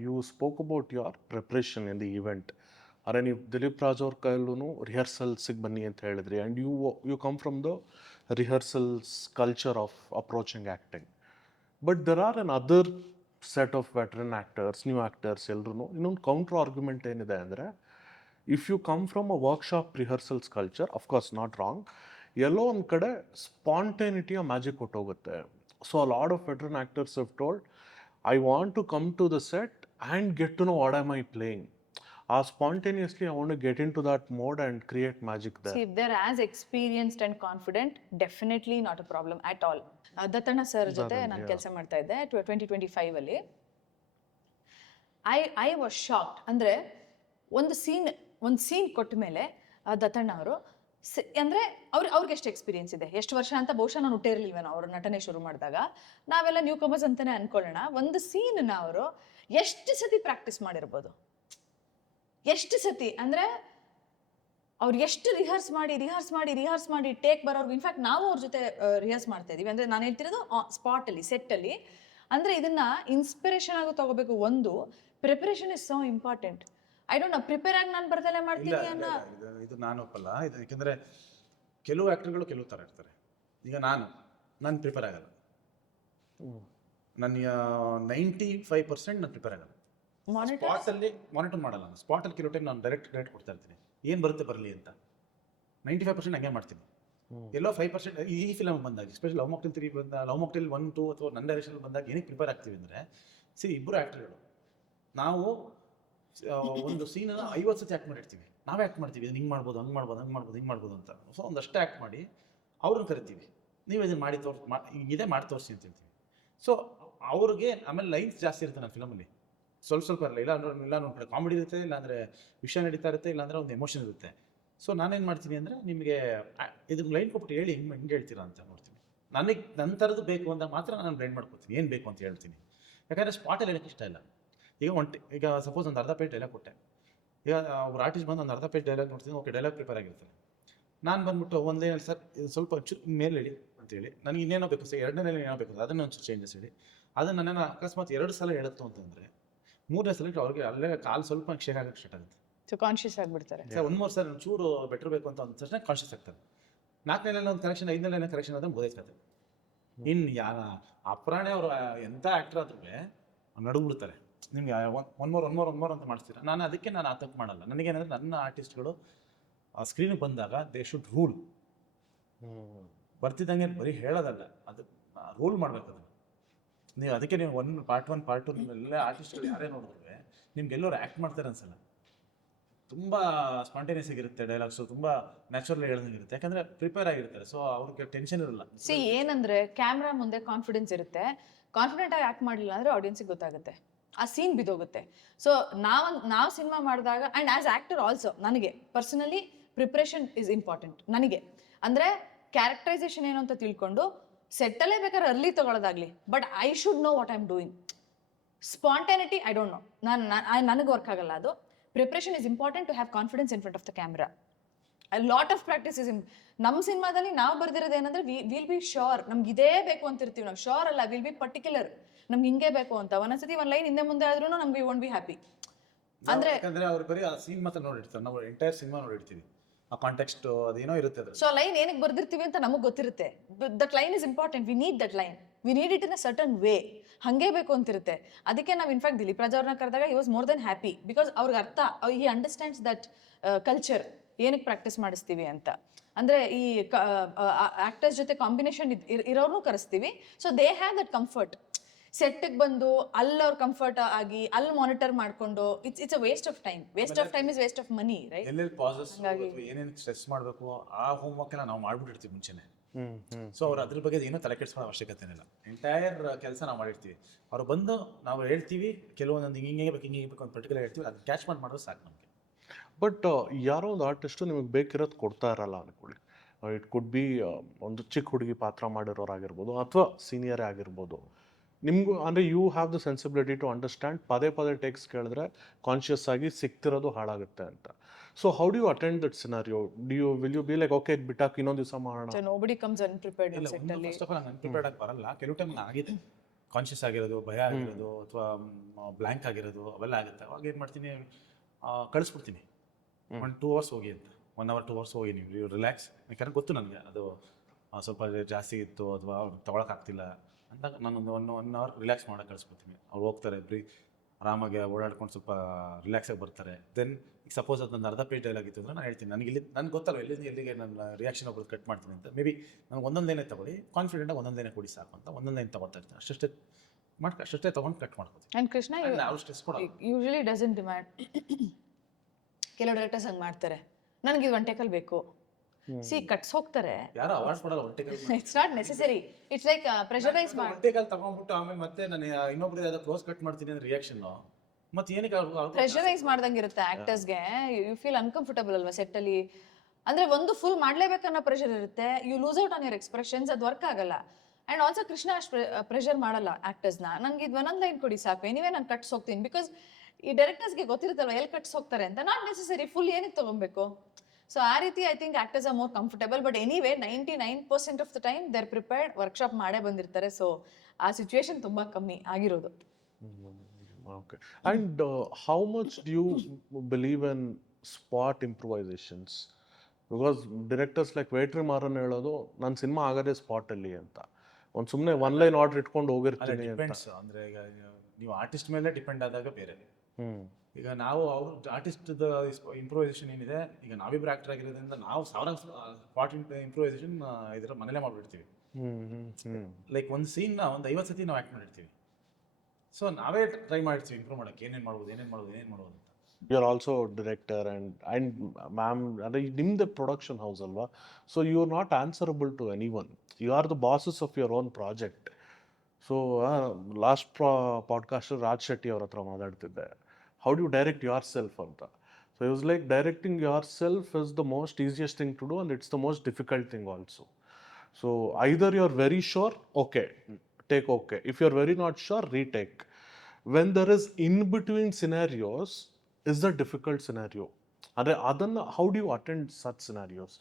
you spoke about your preparation in the event. ಅರೆ ನೀವು ದಿಲೀಪ್ ರಾಜ್ ಅವ್ರ ಕೈಯಲ್ಲೂ ರಿಹರ್ಸಲ್ಸಿಗೆ ಬನ್ನಿ ಅಂತ ಹೇಳಿದ್ರಿ, and you come from the rehearsals culture of approaching acting. But there are another set of veteran actors, new actors ಎಲ್ಲರೂ ಇನ್ನೊಂದು counter argument ಏನಿದೆ ಅಂದರೆ, if you come from a workshop rehearsals culture, of course not wrong, ಎಲ್ಲೋ ಒಂದು ಕಡೆ ಸ್ಪಾಂಟೇನಿಟಿಯ magic ಕೊಟ್ಟೋಗುತ್ತೆ. So a lot of veteran actors have told, I want to come to the set and get to know what am I playing. Spontaneously, I want to get into that mode and create magic there. See, if they're as experienced and confident, definitely not a problem at all. Dattanna sir ಜೊತೆ ನಾನು ಕೆಲಸ ಮಾಡ್ತಾ ಇದ್ದೆ 2025 ಅಲ್ಲಿ. I was shocked. ಅಂದರೆ ಒಂದು scene ಕೊಟ್ಟ ಮೇಲೆ ದತ್ತಣ್ಣ ಅವರು ಅಂದರೆ ಅವ್ರಿಗೆ ಎಷ್ಟು ಎಕ್ಸ್ಪೀರಿಯನ್ಸ್ ಇದೆ, ಎಷ್ಟು ವರ್ಷ ಅಂತ ಬಹುಶಃ ನಾನು ಹುಟ್ಟೇ ಇರಲಿಲ್ವೇನೋ ಅವರು ನಟನೆ ಶುರು ಮಾಡಿದಾಗ. ನಾವೆಲ್ಲ ನ್ಯೂ ಕಮರ್ಸ್ ಅಂತಲೇ ಅಂದ್ಕೊಳ್ಳೋಣ. ಒಂದು ಸೀನನ್ನ ಅವರು ಎಷ್ಟು ಸತಿ ಪ್ರಾಕ್ಟೀಸ್ ಮಾಡಿರ್ಬೋದು, ಎಷ್ಟು ಸತಿ ಅಂದರೆ ಅವ್ರು ಎಷ್ಟು ರಿಹರ್ಸ್ ಮಾಡಿ ಟೇಕ್ ಬರೋರ್ಗು. ಇನ್ಫ್ಯಾಕ್ಟ್ ನಾವು ಅವ್ರ ಜೊತೆ ರಿಹರ್ಸ್ ಮಾಡ್ತಾ ಇದೀವಿ. ಅಂದರೆ ನಾನು ಹೇಳ್ತಿರೋದು ಸ್ಪಾಟಲ್ಲಿ, ಸೆಟ್ಟಲ್ಲಿ. ಅಂದರೆ ಇದನ್ನ ಇನ್ಸ್ಪಿರೇಷನ್ ಆಗಿ ತಗೋಬೇಕು. ಒಂದು preparation is so important. I don't no, prepare ಆಗಿ ನಾನು ಬರ್ದಲ್ಲೇ ಮಾಡ್ತೀನಿ ಅನ್ನೋ ಇದು ನಾನು ಒಪ್ಪಲ್ಲ. ಇದು ಯಾಕೆಂದರೆ ಕೆಲವು ಆ್ಯಕ್ಟರ್ಗಳು ಕೆಲವು ಥರ ಇರ್ತಾರೆ. ಈಗ ನಾನು ಪ್ರಿಪೇರ್ ಆಗಲ್ಲ. ನನ್ನ 95% ನಾನು ಪ್ರಿಪೇರ್ ಆಗಲ್ಲ. ಸ್ಪಾಟಲ್ಲಿ ಮಾನಿಟರ್ ಮಾಡಲ್ಲ. ನಾನು ಸ್ಪಾಟಲ್ಲಿ ಕೆಲವು ಟೈಮ್ ನಾನು ಡೈರೆಕ್ಟ್ ಕೊಡ್ತಾ ಇರ್ತೀನಿ, ಏನು ಬರುತ್ತೆ ಬರಲಿ ಅಂತ. 95% ಹಂಗೆ ಮಾಡ್ತೀನಿ. ಎಲ್ಲೋ 5% ಈ ಫಿಲಮ್ ಬಂದಾಗ, ಎಸ್ಪೆಷಲಿ ಲವ್ ಮಾಕ್ಟೇಲ್ 3 ಬಂದ, ಲವ್ ಮಾಕ್ಟೇಲ್ 1, 2 ಅಥವಾ ನನ್ನ ಡೈರೆಕ್ಷನ್ ಬಂದಾಗ ಏನಕ್ಕೆ ಪ್ರಿಪೇರ್ ಆಗ್ತೀವಿ ಅಂದರೆ, ಇಬ್ಬರು ಆ್ಯಕ್ಟರ್ಗಳು ನಾವು ಒಂದು ಸೀನನ್ನು 50 ಸತಿ ಆ್ಯಕ್ಟ್ ಮಾಡಿರ್ತೀವಿ. ನಾವೇ ಆ್ಯಕ್ಟ್ ಮಾಡ್ತೀವಿ, ಇದನ್ನು ಹಿಂಗೆ ಮಾಡ್ಬೋದು, ಹಂಗೆ ಮಾಡ್ಬೋದು ಅಂತ. ಸೊ ಒಂದಷ್ಟೇ ಆ್ಯಕ್ಟ್ ಮಾಡಿ ಅವ್ರನ್ನ ಕರಿತೀವಿ, ನೀವು ಇದನ್ನು ಮಾಡಿ ಇದೇ ಮಾಡಿ ತೋರಿಸಿ ಅಂತ ಹೇಳ್ತೀವಿ. ಸೊ ಅವ್ರಿಗೆ ಆಮೇಲೆ ಲೈನ್ಸ್ ಜಾಸ್ತಿ ಇರುತ್ತೆ ನನ್ನ ಫಿಲಮಲ್ಲಿ, ಸ್ವಲ್ಪ ಇರಲ್ಲ. ಇಲ್ಲ ಒಂದು ಕಡೆ ಕಾಮಿಡಿ ಇರುತ್ತೆ, ಇಲ್ಲಾಂದರೆ ವಿಷಯ ನಡೀತಾ ಇರುತ್ತೆ, ಇಲ್ಲಾಂದರೆ ಒಂದು ಎಮೋಷನ್ ಇರುತ್ತೆ. ಸೊ ನಾನೇನು ಮಾಡ್ತೀನಿ ಅಂದರೆ, ನಿಮಗೆ ಇದನ್ನು ಲೈನ್ ಕೊಟ್ಟು ಹೇಳಿ ಹಿಂಗೆ ಹೇಳ್ತೀರಾ ಅಂತ ನೋಡ್ತೀನಿ. ನನಗೆ ನನ್ನ ಥರದ್ದು ಬೇಕು ಅಂತ ಮಾತ್ರ ನಾನು ಬ್ಲೈಂಡ್ ಮಾಡ್ಕೊತೀನಿ, ಏನು ಬೇಕು ಅಂತ ಹೇಳ್ತೀನಿ. ಯಾಕಂದರೆ ಸ್ಪಾಟಲ್ಲಿ ಹೇಳೋಕ್ಕೆ ಇಷ್ಟ ಇಲ್ಲ. ಈಗ ಸಪೋಸ್ ಒಂದು ಅರ್ಧ ಪೇಜ್ ಡೈಲಾಗ್ ಕೊಟ್ಟೆ, ಈಗ ಒಬ್ಬರು ಆರ್ಟಿಸ್ಟ್ ಬಂದು ಒಂದು ಅರ್ಧ ಪೇಜ್ ಡೈಲಾಗ್ ನೋಡ್ತೀನಿ, ಓಕೆ ಡೈಲಾಗ್ ಪ್ರಿಪೇರ್ ಆಗಿರ್ತಾರೆ. ನಾನು ಬಂದ್ಬಿಟ್ಟು ಒಂದೇನಲ್ಲಿ ಸರ್ ಇದು ಸ್ವಲ್ಪ ಮೇಲೆ ಹೇಳಿ ಅಂತೇಳಿ, ನನಗೆ ಇನ್ನೇನೋ ಬೇಕು ಸರ್, ಎರಡನೇ ಏನೋ ಬೇಕು ಸರ್, ಅದನ್ನು ಒಂಚೂರು ಚೇಂಜಸ್ ಹೇಳಿ. ಅದನ್ನು ನನ್ನ ಅಕಸ್ಮಾತ್ 2 ಸಲ ಹೇಳುತ್ತು ಅಂತಂದರೆ, 3ನೇ ಸಲಕ್ಕೆ ಅವ್ರಿಗೆ ಅಲ್ಲೇ ಕಾಲು ಸ್ವಲ್ಪ ಶೇಕ್ ಆಗೋಕ್ಕೆ ಸ್ಟಾರ್ಟ್ ಆಗುತ್ತೆ. ಸೊ ಕಾನ್ಷಿಯಸ್ ಆಗಿಬಿಡ್ತಾರೆ. ಸರ್ 1 ಸರ್ ಚೂರು ಬೆಟ್ರ್ ಬೇಕು ಅಂತ ಅಂದ ತಕ್ಷಣ ಕಾನ್ಷಿಯಸ್ ಆಗ್ತಾರೆ. 4ನೇ ಒಂದು ಕರೆಕ್ಷನ್, 5ನೇ ಕರೆಕ್ಷನ್ ಆದ್ರೆ ಮುಗಿದೈತೆ. ಇನ್ನು ಅಪ್ರಾಣಿ ಅವರು ಎಂಥ ಆ್ಯಕ್ಟರ್ ಆದ್ರೂ ನಡುಗ್ಬಿಡ್ತಾರೆ. ನಿಮಗೆ ಒನ್ ಮೋರ್ ಅಂತ ಮಾಡಿಸ್ತೀರ. ನಾನು ಆ ತಪ್ಪು ಮಾಡಲ್ಲ. ನನಗೇನಂದರೆ ನನ್ನ ಆರ್ಟಿಸ್ಟ್ಗಳು ಸ್ಕ್ರೀನಿಗೆ ಬಂದಾಗ ದೇ ಶುಡ್ ರೂಲ್. ಬರ್ತಿದ್ದಂಗೆ ಬರೀ ಹೇಳೋದಲ್ಲ, ಅದು ರೂಲ್ ಮಾಡಬೇಕು. ಅದನ್ನು ನೀವು ಅದಕ್ಕೆ ನೀವು ಪಾರ್ಟ್ 1 ಪಾರ್ಟ್ 2 ಎಲ್ಲ ಆರ್ಟಿಸ್ಟ್ಗಳು ಯಾರೇ ನೋಡಿದ್ರೆ ನಿಮ್ಗೆ ಎಲ್ಲರೂ ಆ್ಯಕ್ಟ್ ಮಾಡ್ತಾರೆ ಅನ್ಸಲ್ಲ. ತುಂಬ ಸ್ಪಾಂಟೇನಿಯಸ್ ಆಗಿರುತ್ತೆ ಡೈಲಾಗ್ಸು, ತುಂಬ ನ್ಯಾಚುರಲ್ ಹೇಳ್ದಂಗಿರುತ್ತೆ, ಯಾಕಂದರೆ ಪ್ರಿಪೇರ್ ಆಗಿರ್ತಾರೆ. ಸೊ ಅವ್ರಿಗೆ ಟೆನ್ಷನ್ ಇರಲ್ಲ. ಸಿ ಏನಂದ್ರೆ ಕ್ಯಾಮ್ರಾ ಮುಂದೆ ಕಾನ್ಫಿಡೆನ್ಸ್ ಇರುತ್ತೆ, ಕಾನ್ಫಿಡೆಂಟ್ ಆಗಿ ಆಕ್ಟ್ ಮಾಡಲಿಲ್ಲ ಅಂದ್ರೆ ಆಡಿಯನ್ಸಿಗೆ ಗೊತ್ತಾಗುತ್ತೆ, ಆ ಸೀನ್ ಬಿದ್ದೋಗುತ್ತೆ. ಸೊ ನಾವು ಸಿನಿಮಾ ಮಾಡಿದಾಗ ಆ್ಯಂಡ್ ಆಸ್ ಆ್ಯಕ್ಟರ್ ಆಲ್ಸೋ ನನಗೆ ಪರ್ಸನಲಿ ಪ್ರಿಪ್ರೇಷನ್ ಇಸ್ ಇಂಪಾರ್ಟೆಂಟ್. ನನಗೆ ಅಂದರೆ ಕ್ಯಾರೆಕ್ಟರೈಸೇಷನ್ ಏನು ಅಂತ ತಿಳ್ಕೊಂಡು ಸೆಟ್ಟಲ್ಲೇ ಬೇಕಾದ್ರೆ ಅರ್ಲಿ ತೊಗೊಳೋದಾಗ್ಲಿ, but I should know what I am doing. Spontaneity I don't know, ನನಗೆ ವರ್ಕ್ ಆಗಲ್ಲ ಅದು. Preparation is important to have confidence in front of the camera. Lot of practice is ನಮ್ಮ ಸಿನಿಮಾದಲ್ಲಿ ನಾವು ಬರ್ದಿರೋದು ಏನಂದ್ರೆ ವಿಲ್ ಬಿ ಶೋರ್, ನಮ್ಗೆ ಇದೇ ಬೇಕು ಅಂತಿರ್ತೀವಿ ನಾವು. ಶೋರ್ ಅಲ್ಲ, ವಿಲ್ ಬಿ ಪರ್ಟಿಕ್ಯುಲರ್, ನಮ್ಗೆ ಹಿಂಗೆ ಬೇಕು ಅಂತ. ಒಂದೊಂದ್ಸತಿ ಒಂದು ಲೈನ್ ಹಿಂದೆ ಮುಂದೆ ಆದ್ರೂ ನಮ್ಗೆ ವೋಂಟ್ ಬಿ ಹ್ಯಾಪಿ. ಅಂದ್ರೆ ಯಾಕಂದ್ರೆ ಅವ್ರು ಬರೀ ಆ ಸೀನ್ ಮಾತ್ರ ನೋಡಿರ್ತಾರೆ, ನಾವು ಎಂಟೈರ್ ಸಿನಿಮಾ ನೋಡಿರ್ತೀವಿ, ಆ ಕಾಂಟೆಕ್ಸ್ಟ್ ಅದೇನೋ ಇರುತ್ತೆ ಅದ್ರ. ಸೊ ಲೈನ್ ಏನಕ್ಕೆ ಬರ್ದಿರ್ತೀವಿ ಅಂತ ನಮಗೆ ಗೊತ್ತಿರುತ್ತೆ. That line is important, we need that line, we need it in a certain way, ಹಂಗೆ ಬೇಕು ಅಂತಿರುತ್ತೆ. ಅದಕ್ಕೆ ನಾವು ಇನ್ಫ್ಯಾಕ್ಟ್ ದಿಲೀಪ್ ರಾಜ್ ಅವ್ರನ್ನ ಕರೆದಾಗ he was more than happy, because ಅವ್ರಿಗೆ ಅರ್ಥ, ಹಿ ಅಂಡರ್ಸ್ಟ್ಯಾಂಡ್ಸ್ ದಟ್ ಕಲ್ಚರ್, ಏನಕ್ಕೆ ಪ್ರಾಕ್ಟೀಸ್ ಮಾಡಿಸ್ತೀವಿ ಅಂತ. ಅಂದರೆ ಈ ಆಕ್ಟರ್ಸ್ ಜೊತೆ ಕಾಂಬಿನೇಷನ್ ಇರೋರ್ನು ಕರೆಸ್ತೀವಿ, so they have that comfort. ಸೆಟ್ಟಿಗೆ ಬಂದು ಅಲ್ಲಿ ಅವ್ರ ಕಂಫರ್ಟ್ ಆಗಿ ಅಲ್ಲಿ ಮಾನಿಟರ್ ಮಾಡ್ಕೊಂಡು it's a waste of time. Waste of time is waste of money, right? ಎಲ್ಲೆಲ್ಲಿ ಪಾಸಸ್, ಏನೇನು ಸ್ಟ್ರೆಸ್ ಮಾಡಬೇಕು ಆ ಹೋಮ್ವರ್ಕ್ ಎಲ್ಲ ನಾವು ಮಾಡ್ಬಿಟ್ಟಿರ್ತೀವಿ ಮುಂಚೆನೆ. ಸೊ ಅವ್ರು ಅದ್ರ ಬಗ್ಗೆ ಏನೂ ತಲೆ ಕೆಡಿಸ್ಕೊಳ್ಳೋ ಅವಶ್ಯಕತೆ ಇಲ್ಲ. ಎಂಟೈರ್ ಕೆಲಸ ನಾವು ಮಾಡಿರ್ತೀವಿ. ಅವ್ರು ಬಂದು ನಾವು ಹೇಳ್ತೀವಿ ಕೆಲವೊಂದೊಂದು ಹಿಂಗೆ ಬೇಕು ಹಿಂಗೆ ಬೇಕು ಅಂತ ಪರ್ಟಿಕ್ಯುಲರ್ ಹೇಳ್ತೀವಿ, ಅದು ಕ್ಯಾಚ್ ಮಾಡೋದು ಸಾಕು ನಮಗೆ. ಬಟ್ ಯಾರೋ ಒಂದು ಆರ್ಟಿಸ್ಟು ನಿಮಗೆ ಬೇಕಿರೋದು ಕೊಡ್ತಾ ಇರಲ್ಲ ಅನ್ಕೊಳ್ಳಿ. ಇಟ್ ಕುಡ್ ಬಿ ಒಂದು ಚಿಕ್ಕ ಹುಡುಗಿ ಪಾತ್ರ ಮಾಡಿರೋರಾಗಿರ್ಬೋದು ಅಥವಾ ಸೀನಿಯರೇ ಆಗಿರ್ಬೋದು. ನಿಮಗೂ ಅಂದರೆ you have the sensibility to understand, ಪದೇ ಪದೇ ಟೇಕ್ಸ್ ಕೇಳಿದ್ರೆ ಕಾನ್ಷಿಯಸ್ ಆಗಿ ಸಿಕ್ತಿರೋದು ಹಾಳಾಗುತ್ತೆ ಅಂತ. So how do you attend that scenario? Will you be like okay ಬಿಟ್ಟಾಕ್ ಇನ್ನೊಂದು ದಿವಸ ಮಾಡೋಣ? So nobody comes unprepared in ಇಲ್ಲ, ಸೆಟ್ ಅಲ್ಲಿ. ಫಸ್ಟ್ ಆಫ್ ಆಲ್ ಅನ್ಪ್ರಿಪೇರ್ಡ್ ಆಗಿ ಬರಲ್ಲ. ಕೆಲವು ಟೈಮ್ ಆಗಿದೆ ಕಾನ್ಷಿಯಸ್ ಆಗಿರೋದು, ಭಯ ಆಗಿರೋದು ಅಥವಾ ಬ್ಲ್ಯಾಂಕ್ ಆಗಿರೋದು, ಅವೆಲ್ಲ ಆಗುತ್ತೆ. ಅವಾಗ ಏನು ಮಾಡ್ತೀನಿ, ಕಳಿಸ್ಬಿಡ್ತೀನಿ 1-2 hours ಹೋಗಿ ಅಂತ. 1 hour 2 hours ಹೋಗಿ ನೀವು ರಿಲ್ಯಾಕ್ಸ್. ಯಾಕಂದ್ರೆ ಗೊತ್ತು ನನಗೆ ಅದು ಸ್ವಲ್ಪ ಜಾಸ್ತಿ ಇತ್ತು ಅಥವಾ ತೊಗೊಳಕ್ಕಾಗ್ತಿಲ್ಲ ಅಂದಾಗ ನಾನೊಂದು 1 hour ರಿಲ್ಯಾಕ್ಸ್ ಮಾಡೋಕೆ ಕಳಿಸ್ಬಿಡ್ತೀನಿ. ಅವ್ರು ಹೋಗ್ತಾರೆ, ಆರಾಮಾಗಿ ಓಡಾಡ್ಕೊಂಡು ಸ್ವಲ್ಪ ರಿಲ್ಯಾಕ್ಸ್ ಆಗಿ ಬರ್ತಾರೆ. ದೆನ್ ಈಗ ಸಪೋಸ್ ಅದು ನನ್ನ ಅರ್ಧ ಪೇಜ್ ಡೈಲಾಗ್ ಇತ್ತು ಅಂದರೆ ನಾನು ಹೇಳ್ತೀನಿ, ನನಗೆ ಗೊತ್ತಲ್ಲ ಎಲ್ಲಿಗೆ ನನ್ನ ರಿಯಾಕ್ಷನ್ ಒಬ್ಬರು ಕಟ್ ಮಾಡ್ತೀನಿ ಅಂತ. ಮೇ ಬಿ ನನಗೆ ಒಂದೊಂದೇನೆ ತಗೊಳ್ಳಿ, ಕಾನ್ಫಿಡೆಂಟಾಗಿ ಒಂದೊಂದೇನೆ ಕೊಡಿ ಸಾಕು ಅಂತ ಒಂದೊಂದೇನೆ ತಗೊಳ್ತಾ ಇರ್ತೀನಿ. ಅಷ್ಟೇ ತೊಗೊಂಡು ಕಟ್ ಮಾಡ್ಕೊತೀನಿ. ಆ್ಯಂಡ್ ಕೃಷ್ಣ ಅವ್ರು ಸ್ಟ್ರೆಸ್ ಕೊಡೋದು ಯೂಶಲಿ ಡಸಂಟ್ ಡಿಮ್ಯಾಂಡ್. ಕೆಲವು ಡೈರೆಕ್ಟರ್ಸ್ ಹಂಗೆ ಮಾಡ್ತಾರೆ, ನನಗೆ ಇದು 1 ಟೇಕಲ್ಲಿ ಬೇಕು, ಸಿ ಕಟ್ಸ್ ಹೋಗ್ತಾರೆ. ಯಾರು ಅವಾರ್ಡ್ ಕೊಡಲ್ಲ ಒಂಟೆಕಾಲ್. It's not necessary, it's like pressurise ಮಾಡಿ ಒಂಟೆಕಾಲ್ ತಗೊಂಡ್ಬಿಟ್ಟು ಆಮೇಲೆ ಮತ್ತೆ ನಾನು ಇನ್ನೊಬ್ರು ಯಾವ್ದೋ ಕ್ಲೋಸ್ ಕಟ್ ಮಾಡ್ತೀನಿ ಅಂದ್ರೆ ರಿಯಾಕ್ಷನ್ ಮತ್ತೆ ಏನಕ್ಕೆ ಪ್ರೆಷರೈಸ್ ಮಾಡ್ದಂಗಿರುತ್ತೆ ಆಕ್ಟರ್ಸ್ಗೆ. ಯು ಫೀಲ್ ಅನ್ಕಂಫರ್ಟಬಲ್ ಅಲ್ವಾ ಸೆಟ್ಟಲ್ಲಿ? ಅಂದರೆ ಒಂದು ಫುಲ್ ಮಾಡಲೇಬೇಕನ್ನೋ ಪ್ರೆಷರ್ ಇರುತ್ತೆ, you lose out on your expressions, ಅದು ವರ್ಕ್ ಆಗಲ್ಲ. ಆ್ಯಂಡ್ ಆಲ್ಸೋ ಕೃಷ್ಣ ಅಷ್ಟು ಪ್ರೆಷರ್ ಮಾಡಲ್ಲ ಆ್ಯಕ್ಟರ್ಸ್ನ. ನನಗೆ ಇದು ಒಂದೊಂದು ಲೈನ್ ಕೊಡಿ ಸಾಕು, ಎನಿವೇ ನಾನು ಕಟ್ಸ್ ಹೋಗ್ತೀನಿ. ಬಿಕಾಸ್ ಈ ಡೈರೆಕ್ಟರ್ಸ್ಗೆ ಗೊತ್ತಿರುತ್ತಲ್ವ ಎಲ್ಲಿ ಕಟ್ಸ್ ಹೋಗ್ತಾರೆ ಅಂತ, ನಾಟ್ ನೆಸೆಸರಿ ಫುಲ್ ಏನಕ್ಕೆ ತೊಗೊಬೇಕು. ಸೊ ಆ ರೀತಿ I think actors are more comfortable. But anyway 99% of the time they are prepared, workshop ಮಾಡೇ ಬಂದಿರ್ತಾರೆ. ಸೊ ಆ ಸಿಚುವೇಶನ್ ತುಂಬ ಕಮ್ಮಿ ಆಗಿರೋದು. Okay. And how much do you believe in spot improvisations? Because directors like Vetri Maaran ಹೇಳೋದು ನನ್ನ ಸಿನಿಮಾ ಆಗೋದೇ ಸ್ಪಾಟಲ್ಲಿ ಅಂತ. ಒಂದು ಸುಮ್ಮನೆ 1 ಲೈನ್ ಆರ್ಡರ್ ಇಟ್ಕೊಂಡು ಹೋಗಿರ್ತೀನಿ ಅಂತ. ಡಿಪೆಂಡ್ಸ್. ಅಂದರೆ ಈಗ ನೀವು ಆರ್ಟಿಸ್ಟ್ ಮೇಲೆ ಡಿಪೆಂಡ್ ಆದಾಗ ಬೇರೆ. ಈಗ ನಾವು ಅವ್ರು ಆರ್ಟಿಸ್ಟ್ದ ಇಂಪ್ರೂವೈಸೇಷನ್ ಏನಿದೆ, ಈಗ ನಾವಿಬ್ಬರು ಆ್ಯಕ್ಟರ್ ಆಗಿರೋದ್ರಿಂದ ನಾವು ಸ್ಪಾಟ್ ಇಂಪ್ರೂವೈಸೇಷನ್ ಇದರ ಮನೇಲೆ ಮಾಡಿಬಿಡ್ತೀವಿ. ಲೈಕ್ ಒಂದು ಸೀನ್ನ ಒಂದು 50 ಸತಿ ನಾವು ಆ್ಯಕ್ಟ್ ಮಾಡಿರ್ತೀವಿ. ಸೊ ನಾವೇ ಟ್ರೈ ಮಾಡಿರ್ತೀವಿ ಇಂಪ್ರೂವ್ ಮಾಡೋಕ್ಕೆ, ಏನೇನು ಮಾಡ್ಬೋದು ಅಂತ. You are also director and ma'am, ಅಂದರೆ ನಿಮ್ಮದು ಪ್ರೊಡಕ್ಷನ್ ಹೌಸ್ ಅಲ್ವಾ? So you are not answerable to anyone, you are the bosses of your own project. So last podcast Raj Shetty ಅವ್ರ ಹತ್ರ ಮಾತಾಡ್ತಿದ್ದೆ, how do you direct yourself ಅಂತ. So it was like directing yourself is the most easiest thing to do and it's the most difficult thing also. So either you are very sure, okay, take okay. If you're very not sure, retake. When there is in between scenarios is the difficult scenario. Adana, how do you attend such scenarios?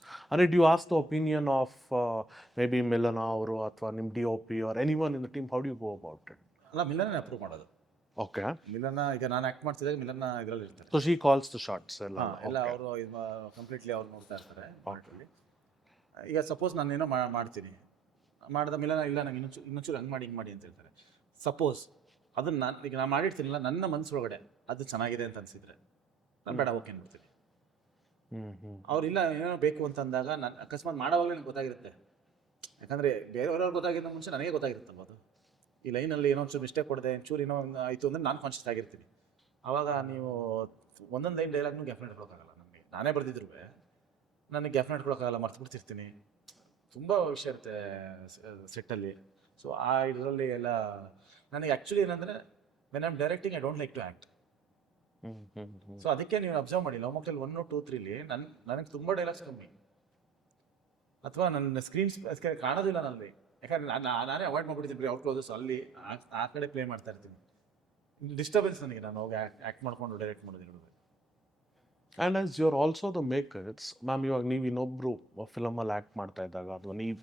Do you ask the opinion of maybe Milana or athwa nim DOP or anyone in the team? How do you go about it? ಅಲ್ಲ, ಮಿಲನ approve ಮಾಡೋದು. Okay. ಮಿಲನ ಈಗ ನಾನು act ಮಾಡ್ತಿದ್ದಾಗ ಮಿಲನ ಇದರಲ್ಲಿ ಇರ್ತಾರೆ. So she calls the shots ಎಲ್ಲ ಅವರು ಕಂಪ್ಲೀಟ್ಲಿ ಅವ್ರು ನೋಡ್ತಾ ಇರ್ತಾರೆ ಪಾರ್ಟಲ್ಲಿ. ಈಗ ಸಪೋಸ್ ನಾನು ಏನೋ ಮಾಡ್ತೀನಿ, ಮಾಡಿದ ಮಿಲನ ಇಲ್ಲ ನಂಗೆ ಇನ್ನೊಂಚೂರು ಹಂಗೆ ಮಾಡಿ ಹಿಂಗೆ ಮಾಡಿ ಅಂತ ಹೇಳ್ತಾರೆ. ಸಪೋಸ್ ಅದನ್ನು ನಾನು ಮಾಡಿರ್ತೀನಿಲ್ಲ, ನನ್ನ ಮನಸ್ಸೊಳಗಡೆ ಅದು ಚೆನ್ನಾಗಿದೆ ಅಂತ ಅನಿಸಿದ್ರೆ ನಾನು ಬೇಡ ಓಕೆ ಅನ್ಬಿಡ್ತೀನಿ. ಅವ್ರಿಲ್ಲ ಏನೋ ಬೇಕು ಅಂತಂದಾಗ ನಾನು ಅಕಸ್ಮಾತ್ ಮಾಡೋವಾಗಲೇ ನನಗೆ ಗೊತ್ತಾಗಿರುತ್ತೆ. ಯಾಕಂದರೆ ಬೇರೆಯವ್ರವ್ರು ಗೊತ್ತಾಗಿದ್ದ ಮುಂಚೆ ನನಗೆ ಗೊತ್ತಾಗಿರುತ್ತಲ್ವ ಅದು. ಈ ಲೈನಲ್ಲಿ ಏನೋ ಒಂಚೂರು ಮಿಸ್ಟೇಕ್ ಕೊಡದೆ ಚೂರು ಏನೋ ಆಯಿತು ಅಂದರೆ ನಾನು ಕಾನ್ಷಿಯಸ್ ಆಗಿರ್ತೀನಿ. ಆವಾಗ ನೀವು ಒಂದೊಂದು ಲೈನ್ ಡೈಲಾಗ್ನು ಗ್ಯಾಫ್ನ ಇಟ್ಕೊಳಕ್ಕಾಗಲ್ಲ ನನಗೆ. ನಾನೇ ಬರ್ದಿದ್ರು ನನಗೆ ಗ್ಯಾಫ್ನ ಇಟ್ಕೊಳಕ್ಕಾಗಲ್ಲ, ಮರ್ತು ಬಿಡ್ತಿರ್ತೀನಿ. ತುಂಬ ವಿಷಯ ಇರುತ್ತೆ ಸೆಟ್ಟಲ್ಲಿ. ಸೊ ಆ ಇದರಲ್ಲಿ ಎಲ್ಲ ನನಗೆ ಆ್ಯಕ್ಚುಲಿ ಏನಂದರೆ when I am directing I don't like to act. So ಅದಕ್ಕೆ ನೀವು ಅಬ್ಸರ್ವ್ ಮಾಡಿ ಲವ್ ಮಾಕ್ಟೇಲ್ 1, 2, 3ಲಿ ನನಗೆ ತುಂಬ ಡೈಲಾಗ್ಸ್ ಕಮ್ಮಿ, ಅಥವಾ ನನ್ನ ಸ್ಕ್ರೀನ್ ಕಾಣೋದಿಲ್ಲ ನಲ್ಲಿ. ಯಾಕಂದ್ರೆ ನಾನೇ ಅವಾಯ್ಡ್ ಮಾಡ್ಬಿಟ್ಟಿದ್ದೀನಿ ಬರೀ ಔಟ್ ಕ್ಲೋಸಸ್, ಅಲ್ಲಿ ಆ ಕಡೆ ಪ್ಲೇ ಮಾಡ್ತಾ ಇರ್ತೀನಿ. ಡಿಸ್ಟರ್ಬೆನ್ಸ್ ನನಗೆ, ನಾನು ಹೋಗಿ ಆ್ಯಕ್ಟ್ ಮಾಡ್ಕೊಂಡು ಡೈರೆಕ್ಟ್ ಮಾಡೋದಿಲ್ಲ. And as you are also the makers ma'am, ಇವಾಗ ನೀವು ಇನ್ನೊಬ್ಬರು ಫಿಲಮಲ್ಲಿ ಆ್ಯಕ್ಟ್ ಮಾಡ್ತಾ ಇದ್ದಾಗ ಅಥವಾ ನೀವು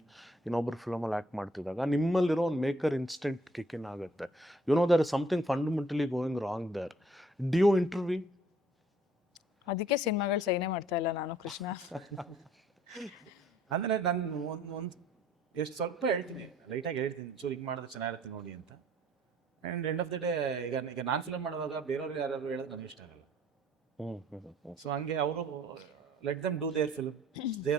ಇನ್ನೊಬ್ಬರು ಫಿಲಮಲ್ಲಿ ಆ್ಯಕ್ಟ್ ಮಾಡ್ತಿದ್ದಾಗ ನಿಮ್ಮಲ್ಲಿರೋ ಒಂದು ಮೇಕರ್ ಇನ್ಸ್ಟೆಂಟ್ ಕಿಕ್ಕಿನ್ ಆಗುತ್ತೆ. You know there is something fundamentally going wrong there. Did you interview? ಅದಕ್ಕೆ ಸಿನಿಮಾಗಳು ಸೈನೇ ಮಾಡ್ತಾ ಇಲ್ಲ ನಾನು ಕೃಷ್ಣ. ಅಂದರೆ ನಾನು ಒಂದು ಎಷ್ಟು ಸ್ವಲ್ಪ ಹೇಳ್ತೀನಿ, ಲೈಟಾಗಿ ಹೇಳ್ತೀನಿ, ಚೂರು ಹಿಂಗೆ ಮಾಡಿದ್ರೆ ಚೆನ್ನಾಗಿರುತ್ತೆ ನೋಡಿ ಅಂತ. And end of the day ಈಗ ನಾನು ಫಿಲಮ್ ಮಾಡುವಾಗ ಬೇರೆಯವ್ರು ಯಾರು ಹೇಳೋದು ನನಗೆ ಇಷ್ಟ ಆಗಲ್ಲ. ಸೊ ಹಂಗೆ ಅವರು let them do their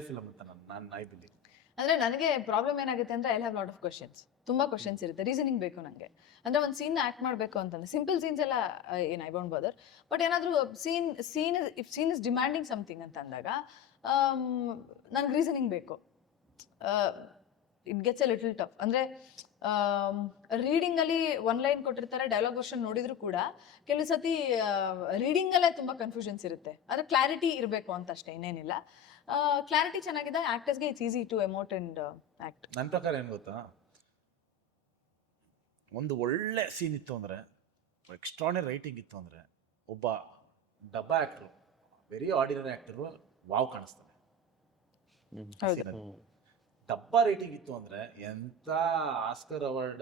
film ಅಂತ ನಾನು ಐ ಬಿಲೀವ್. ಅಂದರೆ ನನಗೆ ಪ್ರಾಬ್ಲಮ್ ಏನಾಗುತ್ತೆ ಅಂದರೆ I have lot of questions, ತುಂಬ ಕ್ವಶನ್ಸ್ ಇರುತ್ತೆ, ರೀಸನಿಂಗ್ ಬೇಕು ನನಗೆ. ಅಂದರೆ ಒಂದು ಸೀನ್ ಆ್ಯಕ್ಟ್ ಮಾಡಬೇಕು ಅಂತಂದರೆ ಸಿಂಪಲ್ ಸೀನ್ಸ್ ಎಲ್ಲ ಏನು ಐ ಡೋಂಟ್ ಬಾದರ್. ಬಟ್ ಏನಾದರೂ if scene is demanding something ಅಂತ ಅಂದಾಗ ನನಗೆ ರೀಸನಿಂಗ್ ಬೇಕು. It gets a little tough. ಅಂದರೆ ರೀಡಿಂಗಲ್ಲಿ ಒನ್ ಲೈನ್ ಕೊಟ್ಟಿರ್ತಾರೆ, ಡೈಲಾಗ್ ವರ್ಷನ್ ನೋಡಿದ್ರು ಕೂಡ ಕೆಲವು ಸತಿ ರೀಡಿಂಗಲ್ಲೇ ತುಂಬ ಕನ್ಫ್ಯೂಷನ್ಸ್ ಇರುತ್ತೆ. ಅಂದರೆ ಕ್ಲಾರಿಟಿ ಇರಬೇಕು ಅಂತ ಅಷ್ಟೇ, ಇನ್ನೇನಿಲ್ಲ. ಕ್ಲಾರಿಟಿ ಚೆನ್ನಾಗಿದೆ, ಆ್ಯಕ್ಟರ್ಸ್ಗೆ it's easy to emote and act. ನನ್ನ ಪ್ರಕಾರ ಏನು ಗೊತ್ತಾ, ಒಂದು ಒಳ್ಳೆ ಸೀನ್ ಇತ್ತು ಅಂದರೆ, ಎಕ್ಸ್ಟ್ರಾರ್ಡಿನರಿ ರೈಟಿಂಗ್ ಇತ್ತು ಅಂದರೆ, ಒಬ್ಬ ಡಬ್ಬ actor, very ordinary actor wow ಕಾಣಿಸ್ತಾನೆ. ಡಬ್ಬ ರೇಟಿಂಗ್ ಇತ್ತು ಅಂದರೆ ಎಂಥ Oscar award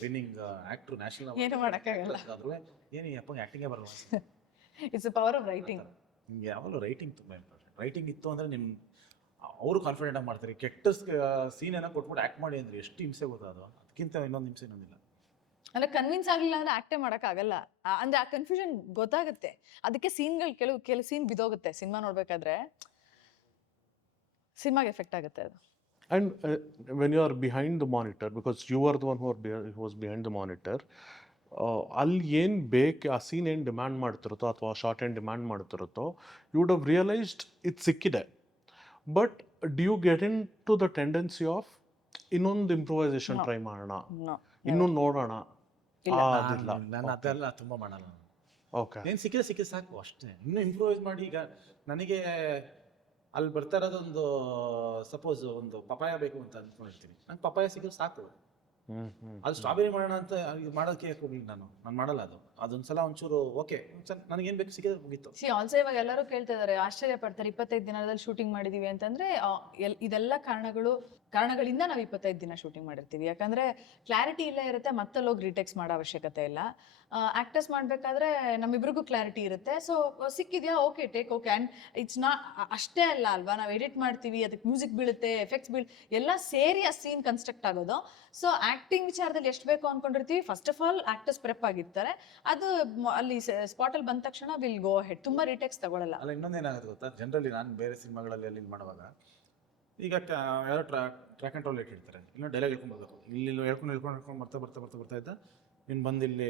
winning actor, national ಏನು ಮಾಡೋಕ್ಕಾಗಲ್ಲ, ಆದ್ರೂ ಏನು ಅಪ್ಪ ಆ್ಯಕ್ಟಿಂಗೇ ಬರಲ್ಲ. It's a power of writing. ನಿಮ್ಗೆ ಯಾವಾಗಲೂ ರೈಟಿಂಗ್ ತುಂಬ ಇಂಪಾರ್ಟೆಂಟ್. ರೈಟಿಂಗ್ ಇತ್ತು ಅಂದರೆ ನಿಮ್ಮ ಅವರು ಕಾನ್ಫಿಡೆಂಟ್ ಆಗಿ ಮಾಡ್ತಾರೆ. ಕೆಟ್ಟ ಸೀನ್ ಏನೋ ಕೊಟ್ಬಿಟ್ಟು ಆ್ಯಕ್ಟ್ ಮಾಡಿ ಅಂದರೆ ಎಷ್ಟು ಹಿಂಸೆ ಗೊತ್ತಾದೋ, ಅದಕ್ಕಿಂತ ಇನ್ನೊಂದು ಹಿಂಸೆ ಇನ್ನೊಂದಿಲ್ಲ. ಅಂದರೆ ಕನ್ವಿನ್ಸ್ ಆಗಲಿಲ್ಲ ಅಂದರೆ ಆ್ಯಕ್ಟೇ ಮಾಡೋಕ್ಕಾಗಲ್ಲ. ಅಂದರೆ ಆ ಕನ್ಫ್ಯೂಷನ್ ಗೊತ್ತಾಗುತ್ತೆ. ಅದಕ್ಕೆ ಸೀನ್ಗಳು ಕೆಲವು ಸೀನ್ ಬಿದೋಗುತ್ತೆ ಸಿನಿಮಾ ನೋಡಬೇಕಾದ್ರೆ, ಸಿನಿಮಾಗೆ ಎಫೆಕ್ಟ್ ಆಗುತ್ತೆ ಅದು. And when you are behind the monitor, because you are the one who was behind the monitor, ಅಲ್ಲಿ ಏನು ಬೇಕು ಆ ಸೀನ್ ಏನು ಡಿಮ್ಯಾಂಡ್ ಮಾಡ್ತಿರುತ್ತೋ ಅಥವಾ ಶಾರ್ಟ್ ಏನು ಡಿಮ್ಯಾಂಡ್ ಮಾಡ್ತಿರುತ್ತೋ, ಯು ವುಡ್ ಹವ್ ರಿಯಲೈಸ್ಡ್ ಇದು ಸಿಕ್ಕಿದೆ. But do you get into the tendency of ಇನ್ನೊಂದು ಇಂಪ್ರೂವೈಸೇಷನ್ ಟ್ರೈ ಮಾಡೋಣ, ಇನ್ನೂ ನೋಡೋಣ? ನಾನು ಅದೆಲ್ಲ ತುಂಬ ಮಾಡಲ್ಲ. ಓಕೆ, ಏನು ಸಿಕ್ಕಿದ್ರೆ ಸಾಕು ಅಷ್ಟೇ. ಇನ್ನೂ ಇಂಪ್ರೂವೈಸ್ ಮಾಡಿ, ಈಗ ನನಗೆ ಅಲ್ಲಿ ಬರ್ತಾ ಇರೋದೊಂದು ಸಪೋಸ್ ಒಂದು ಪಪಾಯ ಬೇಕು ಅಂತ ಅಂದ್ಕೊಂಡಿರ್ತೀನಿ, ನಂಗೆ ಪಪಾಯ ಸಿಗೋದು ಸಾಕು. ಅದು ಸ್ಟ್ರಾಬೆರಿ ಮಾಡೋಣ ಅಂತ ಮಾಡೋದಕ್ಕೆ ಹೋಗ್ಲಿಲ್ಲ, ನಾನು ಮಾಡಲ್ಲ. ಅದೊಂದ್ಸಲ ಒಂಚೂರು ಓಕೆ, ನನಗೇನು ಬೇಕು ಸಿಕ್ಕಿದ್ರೆ ಮುಗೀತು. ಆಲ್ಸೋ ಇವಾಗ ಎಲ್ಲರೂ ಕೇಳ್ತಾ ಇದ್ದಾರೆ, ಆಶ್ಚರ್ಯ ಪಡ್ತಾರೆ, 25 ದಿನದಲ್ಲಿ ಶೂಟಿಂಗ್ ಮಾಡಿದೀವಿ ಅಂತಂದ್ರೆ ಇದೆಲ್ಲ ಕಾರಣಗಳಿಂದ ನಾವು 25 ದಿನ ಶೂಟಿಂಗ್ ಮಾಡಿರ್ತೀವಿ. ಯಾಕಂದ್ರೆ ಕ್ಲಾರಿಟಿ ಇಲ್ಲೇ ಇರುತ್ತೆ, ಮತ್ತಲ್ಲೋಗಿ ರಿಟೆಕ್ಸ್ ಮಾಡೋ ಅವಶ್ಯಕತೆ ಇಲ್ಲ. ಆಕ್ಟರ್ಸ್ ಮಾಡಬೇಕಾದ್ರೆ ನಮ್ಮಿಬ್ರಿಗೂ ಕ್ಲಾರಿಟಿ ಇರುತ್ತೆ. ಸೊ ಸಿಕ್ಕಿದ್ಯಾ, okay, take okay. And it's not ಅಷ್ಟೇ ಅಲ್ವಾ, ನಾವು ಎಡಿಟ್ ಮಾಡ್ತೀವಿ, ಅದಕ್ಕೆ ಮ್ಯೂಸಿಕ್ ಬೀಳುತ್ತೆ, ಎಫೆಕ್ಟ್ಸ್ ಎಲ್ಲ ಸೇರಿ ಆ ಸೀನ್ ಕನ್ಸ್ಟ್ರಕ್ಟ್ ಆಗೋದು. ಸೊ ಆ್ಯಕ್ಟಿಂಗ್ ವಿಚಾರದಲ್ಲಿ ಎಷ್ಟು ಬೇಕು ಅಂದ್ಕೊಂಡಿರ್ತೀವಿ, first of all actors prep ಆಗಿರ್ತಾರೆ. ಅದು ಅಲ್ಲಿ ಸ್ಪಾಟಲ್ಲಿ ಬಂದ ತಕ್ಷಣ ವಿಲ್ ಗೋ ಹೆಡ್, ತುಂಬ ರಿಟೆಕ್ಸ್ ತಗೊಳ್ಳಲ್ಲ. ಅಲ್ಲ, ಇನ್ನೊಂದೇನಾಗುತ್ತೆ ಗೊತ್ತಾ, ಜನರಲಿ ನಾನು ಬೇರೆ ಸಿನಿಮಾಗಳಲ್ಲಿ ಅಲ್ಲಿ ಮಾಡುವಾಗ ಈಗ ಯಾರೋ ಟ್ರ್ಯಾಕ್ ಆ್ಯಂಡ್ ರೋಲ್ ಇಟ್ಟಿರ್ತಾರೆ, ಇನ್ನೂ ಡೈಲಾಗ್ ಹೇಳ್ಕೊಂಡ್ಬರ್ಬೇಕು, ಇಲ್ಲಿ ಹೇಳ್ಕೊಂಡು ಬರ್ತಾ ಇದ್ದ ನೀನು ಬಂದು ಇಲ್ಲಿ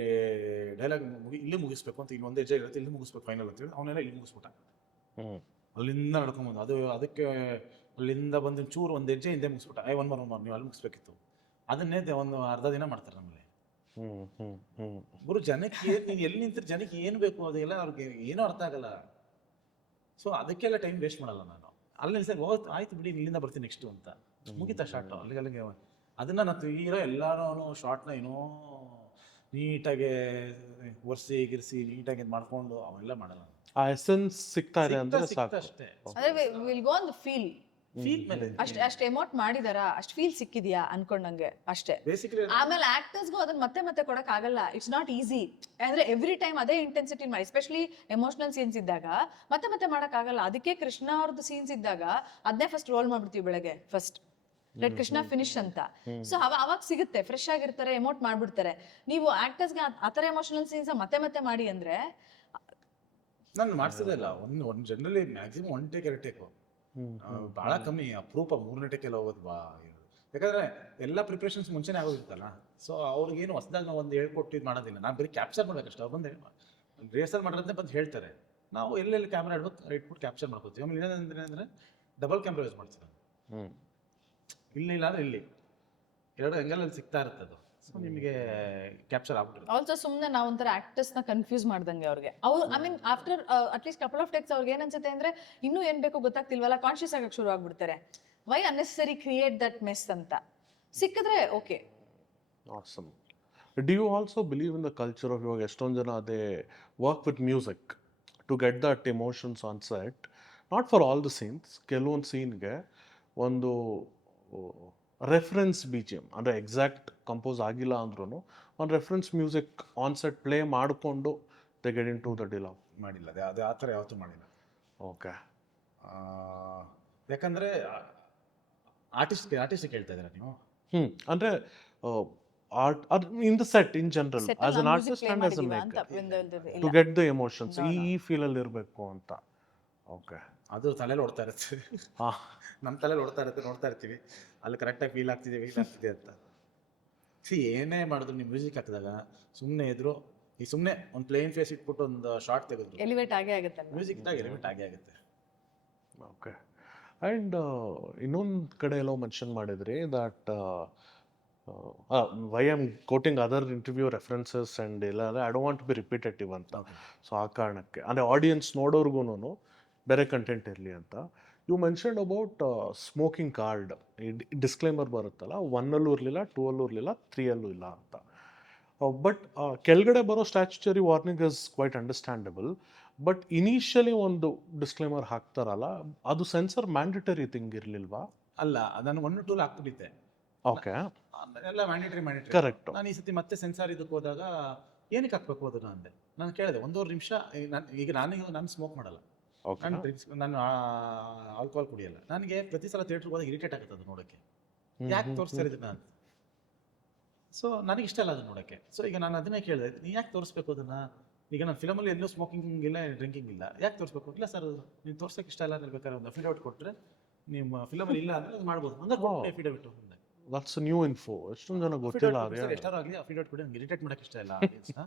ಡೈಲಾಗ್ ಇಲ್ಲಿ ಮುಗಿಸ್ಬೇಕು ಅಂತ, ಇನ್ನೊಂದು ಹೆಜ್ಜೆ ಇರುತ್ತೆ, ಇಲ್ಲಿ ಮುಗಿಸ್ಬೇಕು ಫೈನಲ್ ಅಂತೇಳಿ ಅವನೆಲ್ಲ ಇಲ್ಲಿ ಮುಗಿಸ್ಬಿಟ್ಟ. ಅಲ್ಲಿಂದ ನಡ್ಕೊಂಬಂದು ಅದಕ್ಕೆ ಅಲ್ಲಿಂದ ಬಂದು ಚೂರು ಒಂದು ಹೆಜ್ಜೆ ಹಿಂದೆ ಮುಗಿಸ್ಬಿಟ್ಟ. ಒನ್ ಮಾರ್ ನೀವು ಅಲ್ಲಿ ಮುಗಿಸ್ಬೇಕಿತ್ತು. ಅದನ್ನೇ ಒಂದು ಅರ್ಧ ದಿನ ಮಾಡ್ತಾರೆ ನಮ್ಮಲ್ಲಿ. ಗುರು, ಜನಕ್ಕೆ ನೀನು ಎಲ್ಲಿ ನಿಂತಿರು, ಜನಕ್ಕೆ ಏನು ಬೇಕು ಅದೆಲ್ಲ ಅವ್ರಿಗೆ ಏನೂ ಅರ್ಥ ಆಗಲ್ಲ. ಸೊ ಅದಕ್ಕೆಲ್ಲ ಟೈಮ್ ವೇಸ್ಟ್ ಮಾಡಲ್ಲ ನಾನು. ಅಲ್ಲಿ ಸರ್ ಹೋಗ್ತು, ಆಯ್ತು ಬಿಡಿ, ಇಲ್ಲಿಂದ ಬರ್ತೀನಿ ನೆಕ್ಸ್ಟು ಅಂತ ಮುಗಿತಾ ಶಾರ್ಟು ಅಲ್ಲಿಗೆ. ಅದನ್ನು ನಾನು ಇರೋ ಎಲ್ಲರೂ ಶಾರ್ಟ್ನ ಏನೋ ನೀಟಾಗಿ ಒರೆಸಿ ಗಿರ್ಸಿ ನೀಟಾಗಿ ಇದು ಮಾಡ್ಕೊಂಡು ಅವೆಲ್ಲ ಮಾಡಲ್ಲ. ಆ ಎಸೆನ್ಸ್ ಸಿಗ್ತಾ ಇದೆ ಅಂದ್ರೆ ಸಾಕು ಅಷ್ಟೇ. ಅಂದ್ರೆ will go on the feel ಮೇಲೆ ಅಷ್ಟು ಎಮೋಟ್ ಮಾಡಿದಾರ, ಅಷ್ಟು ಫೀಲ್ ಸಿಕ್ಕಿದ್ಯಾ ಅನ್ಕೊಂಡಂಗೆ ಅಷ್ಟೇ. ಆಮೇಲೆ ಆಕ್ಟರ್ಸ್ಗೂ ಅದನ್ನ ಮತ್ತೆ ಕೊಡಕ್ ಆಗಲ್ಲ. It's not easy. ಅಂದ್ರೆ ಎವ್ರಿ ಟೈಮ್ ಅದೇ ಇಂಟೆನ್ಸಿಟಿ ಮಾಡಿ, ಎಸ್ಪೆಷಲಿ ಎಮೋಷನಲ್ ಸೀನ್ಸ್ ಇದ್ದಾಗ ಮತ್ತೆ ಮಾಡಕ್ ಆಗಲ್ಲ. ಅದಕ್ಕೆ ಕೃಷ್ಣ ಅವ್ರದ್ದು ಸೀನ್ಸ್ ಇದ್ದಾಗ ಅದನ್ನೇ ಫಸ್ಟ್ ರೋಲ್ ಮಾಡ್ಬಿಡ್ತೀವಿ ಬೆಳಗ್ಗೆ, ಫಸ್ಟ್ ಲೆಟ್ ಕೃಷ್ಣ ಫಿನಿಶ್ ಅಂತ. ಸೊ ಅವಾಗ ಸಿಗುತ್ತೆ, ಫ್ರೆಶ್ ಆಗಿರ್ತಾರೆ, ಎಮೋಟ್ ಮಾಡ್ಬಿಡ್ತಾರೆ. ನೀವು ಆಕ್ಟರ್ಸ್ಗೆ ಆತರ ಎಮೋಷನಲ್ ಸೀನ್ಸ್ ಮತ್ತೆ ಮಾಡಿ ಅಂದ್ರೆ ನಾನು ಮಾಡ್ಸೋದೇ ಇಲ್ಲ. ಒಂದು ಜನರಲಿ ಮ್ಯಾಕ್ಸಿಮಮ್ 1 ಟೇಕ್ 2 ಟೇಕು, ಭಾಳ ಕಮ್ಮಿ, ಅಪರೂಪ 3ನೇ ಟೇಕೆಲ್ಲ ಹೋಗೋದು. ಯಾಕಂದ್ರೆ ಎಲ್ಲ ಪ್ರಿಪ್ರೇಷನ್ಸ್ ಮುಂಚೆನೇ ಆಗೋಗಿರ್ತಲ್ಲ. ಸೊ ಅವ್ರಿಗೇನು ಹೊಸದಾಗಿ ನಾವು ಒಂದು ಹೇಳ್ಕೊಟ್ಟು ಇದು ಮಾಡೋದಿಲ್ಲ. ನಾನು ಬರೀ ಕ್ಯಾಪ್ಚರ್ ಮಾಡ್ಬೇಕಷ್ಟೇ. ಅವ್ರು ಬಂದು ರಿಹರ್ಸಲ್ ಮಾಡೋದಂತೆ ಬಂದು ಹೇಳ್ತಾರೆ, ನಾವು ಎಲ್ಲೆಲ್ಲಿ ಕ್ಯಾಮ್ರಾ ಇಟ್ಬಿಟ್ಟು ಕ್ಯಾಪ್ಚರ್ ಮಾಡ್ಕೋತೀವಿ. ಆಮೇಲೆ ಏನಂದ್ರೆ ಡಬಲ್ ಕ್ಯಾಮ್ರಾ ಯೂಸ್ ಮಾಡ್ತೀವಿ. ಹ್ಞೂ ಇಲ್ಲ ಅಂದ್ರೆ ಇಲ್ಲಿ ಎರಡು ಆ್ಯಂಗಲಲ್ಲಿ ಸಿಗ್ತಾ ಇರುತ್ತೆ ಅದು. ಸೊ ನಿಮಗೆ ಕ್ಯಾಪ್ಚರ್ ಆಗ್ಬಿಟ್ಟಿರುತ್ತೆ. ಆಲ್ಸೋ ಸುಮ್ಮನೆ ನಾವು ಒಂಥರ ಆಕ್ಟರ್ಸ್ನ ಕನ್ಫ್ಯೂಸ್ ಮಾಡ್ದಂಗೆ ಅವ್ರಿಗೆ. ಅವ್ರು I mean after at least couple of takes ಅವ್ರಿಗೆ ಏನನ್ಸುತ್ತೆ ಅಂದ್ರೆ ಇನ್ನೂ ಏನ್ ಬೇಕೋ ಗೊತ್ತಾಗ್ತಿಲ್ವಲ್ಲ, ಕಾನ್ಶಿಯಸ್ ಆಗಕ್ಕೆ ಶುರು ಆಗ್ಬಿಡ್ತಾರೆ. Why unnecessary create that mess ಅಂತ. ಸಿಕ್ಕಿದ್ರೆ okay. awesome. Do you also believe in the culture of ಇವಾಗ ಎಷ್ಟೊಂದು ಜನ ಅದೇ work with music to get that emotions on set, not for all the scenes, ಕೆಲವೊಂದು ಸೀನ್ಗೆ ಒಂದು ರೆಫರೆನ್ಸ್ ಬಿ ಜಿ ಎಮ್ ಅಂದರೆ ಎಕ್ಸಾಕ್ಟ್ ಕಂಪೋಸ್ ಆಗಿಲ್ಲ ಅಂದ್ರೂ ಒಂದು reference music on set play ಮಾಡಿಕೊಂಡು they get into the dialogue? ಮಾಡಿಲ್ಲ, ಅದು ಆ ಥರ ಯಾವತ್ತೂ ಮಾಡಿಲ್ಲ. ಓಕೆ. ಯಾಕಂದರೆ ಆರ್ಟಿಸ್ಟ್ ಕೇಳ್ತಾ ಇದ್ದೀರಾ ನೀವು? ಅಂದರೆ art in the set in general as an artist and as a maker to get the emotions ಈ ಫೀಲಲ್ಲಿ ಇರಬೇಕು ಅಂತ. ಓಕೆ. ಅದು ತಲೆಯಲ್ಲಿ ಓಡ್ತಾ ಇರುತ್ತೆ. ಹಾಂ, ನಮ್ಮ ತಲೆಯಲ್ಲಿ ಓಡ್ತಾ ಇರುತ್ತೆ, ನೋಡ್ತಾ ಇರ್ತೀವಿ ಅಲ್ಲಿ ಕರೆಕ್ಟಾಗಿ ಫೀಲ್ ಆಗ್ತಿದೆ ಅಂತ. ಏನೇ ಮಾಡಿದ್ರು ನೀವು ಮ್ಯೂಸಿಕ್ ಹಾಕಿದಾಗ ಸುಮ್ಮನೆ ಇದ್ರು ಈ ಸುಮ್ಮನೆ ಒಂದು ಪ್ಲೇನ್ ಫೇಸ್ ಇಟ್ಬಿಟ್ಟು ಒಂದು ಶಾರ್ಟ್ ತೆಗೆದ್ರು ಎಲಿವೇಟ್ ಆಗೇ ಆಗುತ್ತೆ ಮ್ಯೂಸಿಕ್ ಎಲಿಮೆಂಟ್ ಆಗೇ ಆಗುತ್ತೆ. ಓಕೆ. ಆ್ಯಂಡ್ ಇನ್ನೊಂದು ಕಡೆ ಎಲ್ಲೋ ಮೆನ್ಷನ್ ಮಾಡಿದ್ರಿ that why am quoting other interview references and ಇಲ್ಲ ಅಂದರೆ I don't want to be repetitive ಅಂತ. ಸೊ ಆ ಕಾರಣಕ್ಕೆ ಅಂದರೆ ಆಡಿಯನ್ಸ್ ನೋಡೋರ್ಗು ಬೇರೆ ಕಂಟೆಂಟ್ ಇರಲಿ ಅಂತ. You mentioned about smoking card, ಈ ಡಿಸ್ಕ್ಲೇಮರ್ ಬರುತ್ತಲ್ಲ, 1ಅಲ್ಲೂ ಇರಲಿಲ್ಲ, 2ಅಲ್ಲೂ ಇರಲಿಲ್ಲ, 3ಅಲ್ಲೂ ಇಲ್ಲ ಅಂತ. ಬಟ್ ಕೆಳಗಡೆ ಬರೋ statutory warning is quite understandable. But initially ಒಂದು ಡಿಸ್ಕ್ಲೇಮರ್ ಹಾಕ್ತಾರಲ್ಲ, ಅದು ಸೆನ್ಸರ್ ಮ್ಯಾಂಡೇಟರಿ ಥಿಂಗ್ ಇರಲಿಲ್ವಾ? ಅಲ್ಲ, ನಾನು 1 2 ಹಾಕ್ಬಿಟ್ಟಿದ್ದೆ. ಓಕೆ, ಎಲ್ಲ ಮ್ಯಾಂಡೇಟರಿ ಕರೆಕ್ಟ್. ನಾನು ಈ ಸತಿ ಮತ್ತೆ ಸೆನ್ಸಾರ್ ಇದಕ್ಕೆ ಹೋದಾಗ ಏನಕ್ಕೆ ಹಾಕ್ಬೇಕು ಅದನ್ನ ಅಂದೆ. ನಾನು ಕೇಳಿದೆ 1.5 ನಿಮಿಷ. ಈಗ ನಾನು ಸ್ಮೋಕ್ ಮಾಡಲ್ಲ, ಓಕೆ, ನಾನು ಆಲ್ಕೋಹಾಲ್ ಕುಡಿಯಲ್ಲ. ನನಗೆ ಪ್ರತಿ ಸಲ ಥಿಯೇಟ್ರಿಗೆ ಹೋದಾಗ ಇರಿಟೇಟ್ ಆಗುತ್ತೆ ಅದು ನೋಡೋಕ್ಕೆ. ಯಾಕೆ ತೋರಿಸ್ತಾರೆ ಇದನ್ನ ಅಂತ. ಸೊ ನನಗೆ ಇಷ್ಟ ಇಲ್ಲ ಅದನ್ನ ನೋಡೋಕ್ಕೆ. ಸೊ ಈಗ ನಾನು ಅದನ್ನೇ ಕೇಳಿದೆ, ನೀನು ಯಾಕೆ ತೋರಿಸ್ಬೇಕು ಅದನ್ನ? ಈಗ ನಾನು ಫಿಲಮಲ್ಲಿ ಎಲ್ಲೂ ಸ್ಮೋಕಿಂಗ್ ಇಲ್ಲ, ಡ್ರಿಂಕಿಂಗ್ ಇಲ್ಲ, ಯಾಕೆ ತೋರಿಸ್ಬೇಕು? ಇಲ್ಲ ಸರ್, ನೀವು ತೋರ್ಸೋಕೆ ಇಷ್ಟ ಇಲ್ಲ ಅಂದ್ರೆ ಬೇಕಾದ್ರೆ ಒಂದು ಅಫಿಡವಿಟ್ ಕೊಟ್ಟರೆ ನಿಮ್ಮ ಫಿಲಮಲ್ಲಿ ಇಲ್ಲ ಅಂದ್ರೆ ಅದು ಮಾಡ್ಬೋದು ಅಂದ್ರೆ ಅಫಿಡವಿಟ್ ಮುಂದೆ. That's new info. ಎಷ್ಟೊಂದು ಜನ ಗೊತ್ತಿಲ್ಲ. ಎಷ್ಟಾರು ಆಗಲಿ ಅಫಿಡವಿಟ್ ಕೊಡಿ, ನನಗೆ ಇರಿಟೇಟ್ ಮಾಡೋಕ್ಕೆ ಇಷ್ಟ ಇಲ್ಲ ಆಡಿಯನ್ಸ್ನ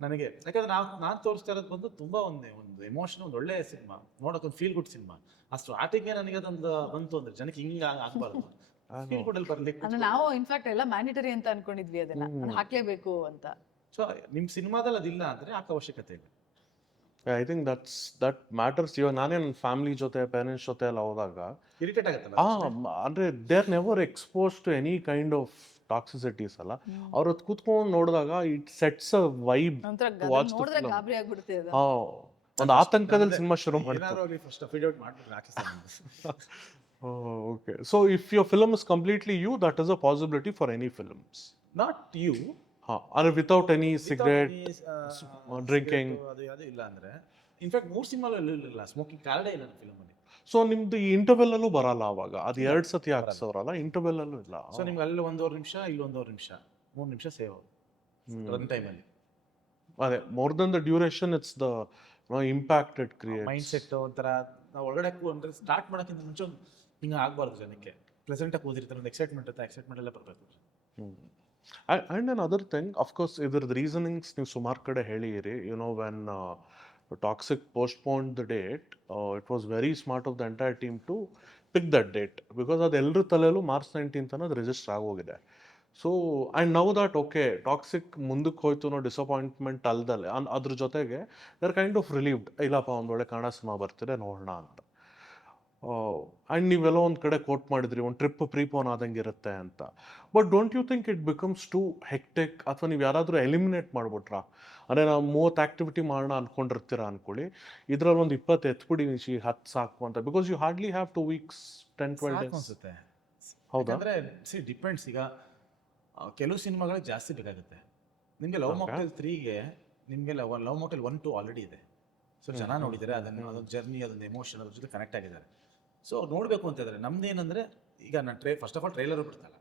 ನನಗೆ. ಯಾಕಂದ್ರೆ ನಾನು ತೋರಿಸ್ತಾ ಇರೋದು ಬಂದು ತುಂಬ ಒಂದು ಎಮೋಷನ್, ಒಂದು ಒಳ್ಳೆ ಸಿನಿಮಾ, ನೋಡೋಕೆ ಒಂದು ಫೀಲ್ ಗುಡ್ ಸಿನಿಮಾ. ಆ ಸ್ಟಾರ್ಟಿಂಗ್ಗೆ ನನಗೆ ಅದೊಂದು ಬಂತು ಅಂದ್ರೆ ಜನಕ್ಕೆ ಹಿಂಗೆ ಆಗಬಾರ್ದು, ಫೀಲ್ ಗುಡ್ ಅಲ್ಲಿ ಬರ್ಲಿಕ್ಕೆ. ಅಂದ್ರೆ ನಾವು ಇನ್ಫ್ಯಾಕ್ಟ್ ಎಲ್ಲ ಮ್ಯಾಂಡೇಟರಿ ಅಂತ ಅನ್ಕೊಂಡಿದ್ವಿ, ಅದನ್ನ ಹಾಕ್ಲೇಬೇಕು ಅಂತ. ಸೊ ನಿಮ್ಮ ಸಿನಿಮಾದಲ್ಲಿ ಅದಿಲ್ಲ ಅಂದರೆ ಹಾಕೋ ಅವಶ್ಯಕತೆ ಇಲ್ಲ. I think that matters. ಇವಾಗ ನಾನೇ ನನ್ನ ಫ್ಯಾಮಿಲಿ ಜೊತೆ, ಪೇರೆಂಟ್ಸ್ ಜೊತೆ ಎಲ್ಲ ಹೋದಾಗ ಇರಿಟೇಟ್ ಆಗುತ್ತಲ್ಲ. ಅಂದರೆ they are never expose to any kind of toxicities ಅಲ್ಲ. ಅವ್ರ ಕೂತ್ಕೊಂಡು ನೋಡಿದಾಗ ಇಟ್ ಸೆಟ್ಸ್ ಅ ವೈಬ್. ನೋಡಿದ್ರೆ ಗಾಬರಿ ಆಗ್ಬಿಡುತ್ತೆ ಅದು. ಒಂದು ಆತಂಕದಲ್ಲಿ ಸಿನಿಮಾ ಶುರು ಮಾಡ್ತಾರೆ. ಫಸ್ಟ್ ಅಫಿಡವಿಟ್ ಮಾಡ್ಬಿಟ್ರೆ ಹಾಕಿ. Okay. So if your film is completely you, that is a possibility for any films. Not you, ಅಂದರೆ ವಿತೌಟ್ ಎನಿ ಸಿಗರೇಟ್ ಡ್ರಿಂಕಿಂಗ್ ಅದು ಯಾವುದೂ ಇಲ್ಲ ಅಂದರೆ. ಇನ್ಫ್ಯಾಕ್ಟ್ 3 ಸಿನಿಮಾಗಳು ಇಲ್ಲ, ಸ್ಮೋಕಿಂಗ್ ಕಾರ್ಡೇ ಇಲ್ಲ ನನ್ನ ಫಿಲಮಲ್ಲಿ. ಸೊ ನಿಮ್ದು ಈ ಇಂಟರ್ವೆಲ್ ಅಲ್ಲೂ ಬರಲ್ಲ ಅವಾಗ, ಅದು 2 ಸತಿ ಹಾಕ್ಸೋರಲ್ಲ, ಇಂಟರ್ವೆಲ್ ಅಲ್ಲೂ ಇಲ್ಲ. ಸೊ ನಿಮ್ಗೆ ಅಲ್ಲಿ 1.5 ನಿಮಿಷ, ಇಲ್ಲಿ 1.5 ನಿಮಿಷ, 3 ನಿಮಿಷ ಸೇವ್ ರನ್ ಟೈಮಲ್ಲಿ. ಅದೇ more than the duration, it's the impact it creates. Mind set ಒಂಥರ ನಾವು ಒಳಗಡೆ ಅಂದರೆ ಸ್ಟಾರ್ಟ್ ಮಾಡೋಕ್ಕಿಂತ ಮುಂಚೆ ಒಂದು ಹಿಂಗೆ ಆಗಬಾರ್ದು ಜನಕ್ಕೆ. ಪ್ಲೆಸೆಂಟಾಗಿ ಓದಿರ್ತಾರೆ, ಒಂದು ಎಕ್ಸೈಟ್ಮೆಂಟ್ ಇರುತ್ತೆ, ಎಕ್ಸೈಟ್ಮೆಂಟ್ ಎಲ್ಲ ಬರಬೇಕು. And another thing, of course ಇದ್ರದ್ದು ರೀಸನಿಂಗ್ಸ್ ನೀವು ಸುಮಾರು ಕಡೆ ಹೇಳಿರಿ. When Toxic postponed the date, it was very smart of the entire team to pick that date, because ಅದು ಎಲ್ಲರ ತಲೆಯಲ್ಲೂ March 19th ಅನ್ನೋದು ರಿಜಿಸ್ಟರ್ ಆಗೋಗಿದೆ. So and now that okay, Toxic ಮುಂದಕ್ಕೆ ಹೋಯ್ತು ಅನ್ನೋ ಡಿಸಪಾಯಿಂಟ್ಮೆಂಟ್ ಅಲ್ದಲೆ ಅದ್ರ ಜೊತೆಗೆ ದರ್ ಕೈಂಡ್ ಆಫ್ ರಿಲೀವ್ಡ್, ಇಲ್ಲಪ್ಪ ಒಂದು ಒಳ್ಳೆ ಕನ್ನಡ ಸಿನಿಮಾ ಬರ್ತಿದೆ ನೋಡೋಣ ಅಂತ. ಆ್ಯಂಡ್ ನೀವೆಲ್ಲ ಒಂದು ಕಡೆ ಕೋಟ್ ಮಾಡಿದ್ರಿ, ಒಂದು ಟ್ರಿಪ್ ಪ್ರೀಪೋನ್ ಆದಂಗೆ ಇರುತ್ತೆ ಅಂತ. But don't you think it becomes too hectic? ಅಥವಾ ನೀವು ಯಾರಾದರೂ ಎಲಿಮಿನೇಟ್ ಮಾಡಿಬಿಟ್ರಾ? ಅಂದರೆ ನಾವು 30 ಆ್ಯಕ್ಟಿವಿಟಿ ಮಾಡೋಣ ಅಂದ್ಕೊಂಡಿರ್ತೀರ ಅಂದ್ಕೊಳ್ಳಿ, ಇದರಲ್ಲಿ ಒಂದು 20 ಎತ್ಬಿಡಿ, 10 ಸಾಕು ಅಂತ. Because you hardly have 2 weeks, 10-12 days ಅನಿಸುತ್ತೆ. ಹೌದಾ? ಅಂದರೆ ಡಿಪೆಂಡ್ಸ್. ಈಗ ಕೆಲವು ಸಿನಿಮಾಗಳಿಗೆ ಜಾಸ್ತಿ ಬೇಕಾಗುತ್ತೆ. ನಿಮಗೆ ಲವ್ ಮಾಕ್ಟೇಲ್ 3ಗೆ ನಿಮಗೆ ಲವ್ ಮಾಕ್ಟೇಲ್ 1 2 ಆಲ್ರೆಡಿ ಇದೆ. ಸೊ ಜನ ನೋಡಿದ್ದಾರೆ ಅದನ್ನು, ಅದೊಂದು ಜರ್ನಿ, ಅದೊಂದು ಎಮೋಷನ್, ಅದ್ರ ಜೊತೆ ಕನೆಕ್ಟ್ ಆಗಿದ್ದಾರೆ. ಸೊ ನೋಡಬೇಕು ಅಂತಿದ್ದಾರೆ. ನಮ್ದು ಏನಂದರೆ, ಈಗ ನಾನು ಫಸ್ಟ್ ಆಫ್ ಆಲ್ ಟ್ರೈಲರ್ ಬಿಡ್ತಲ್ಲ,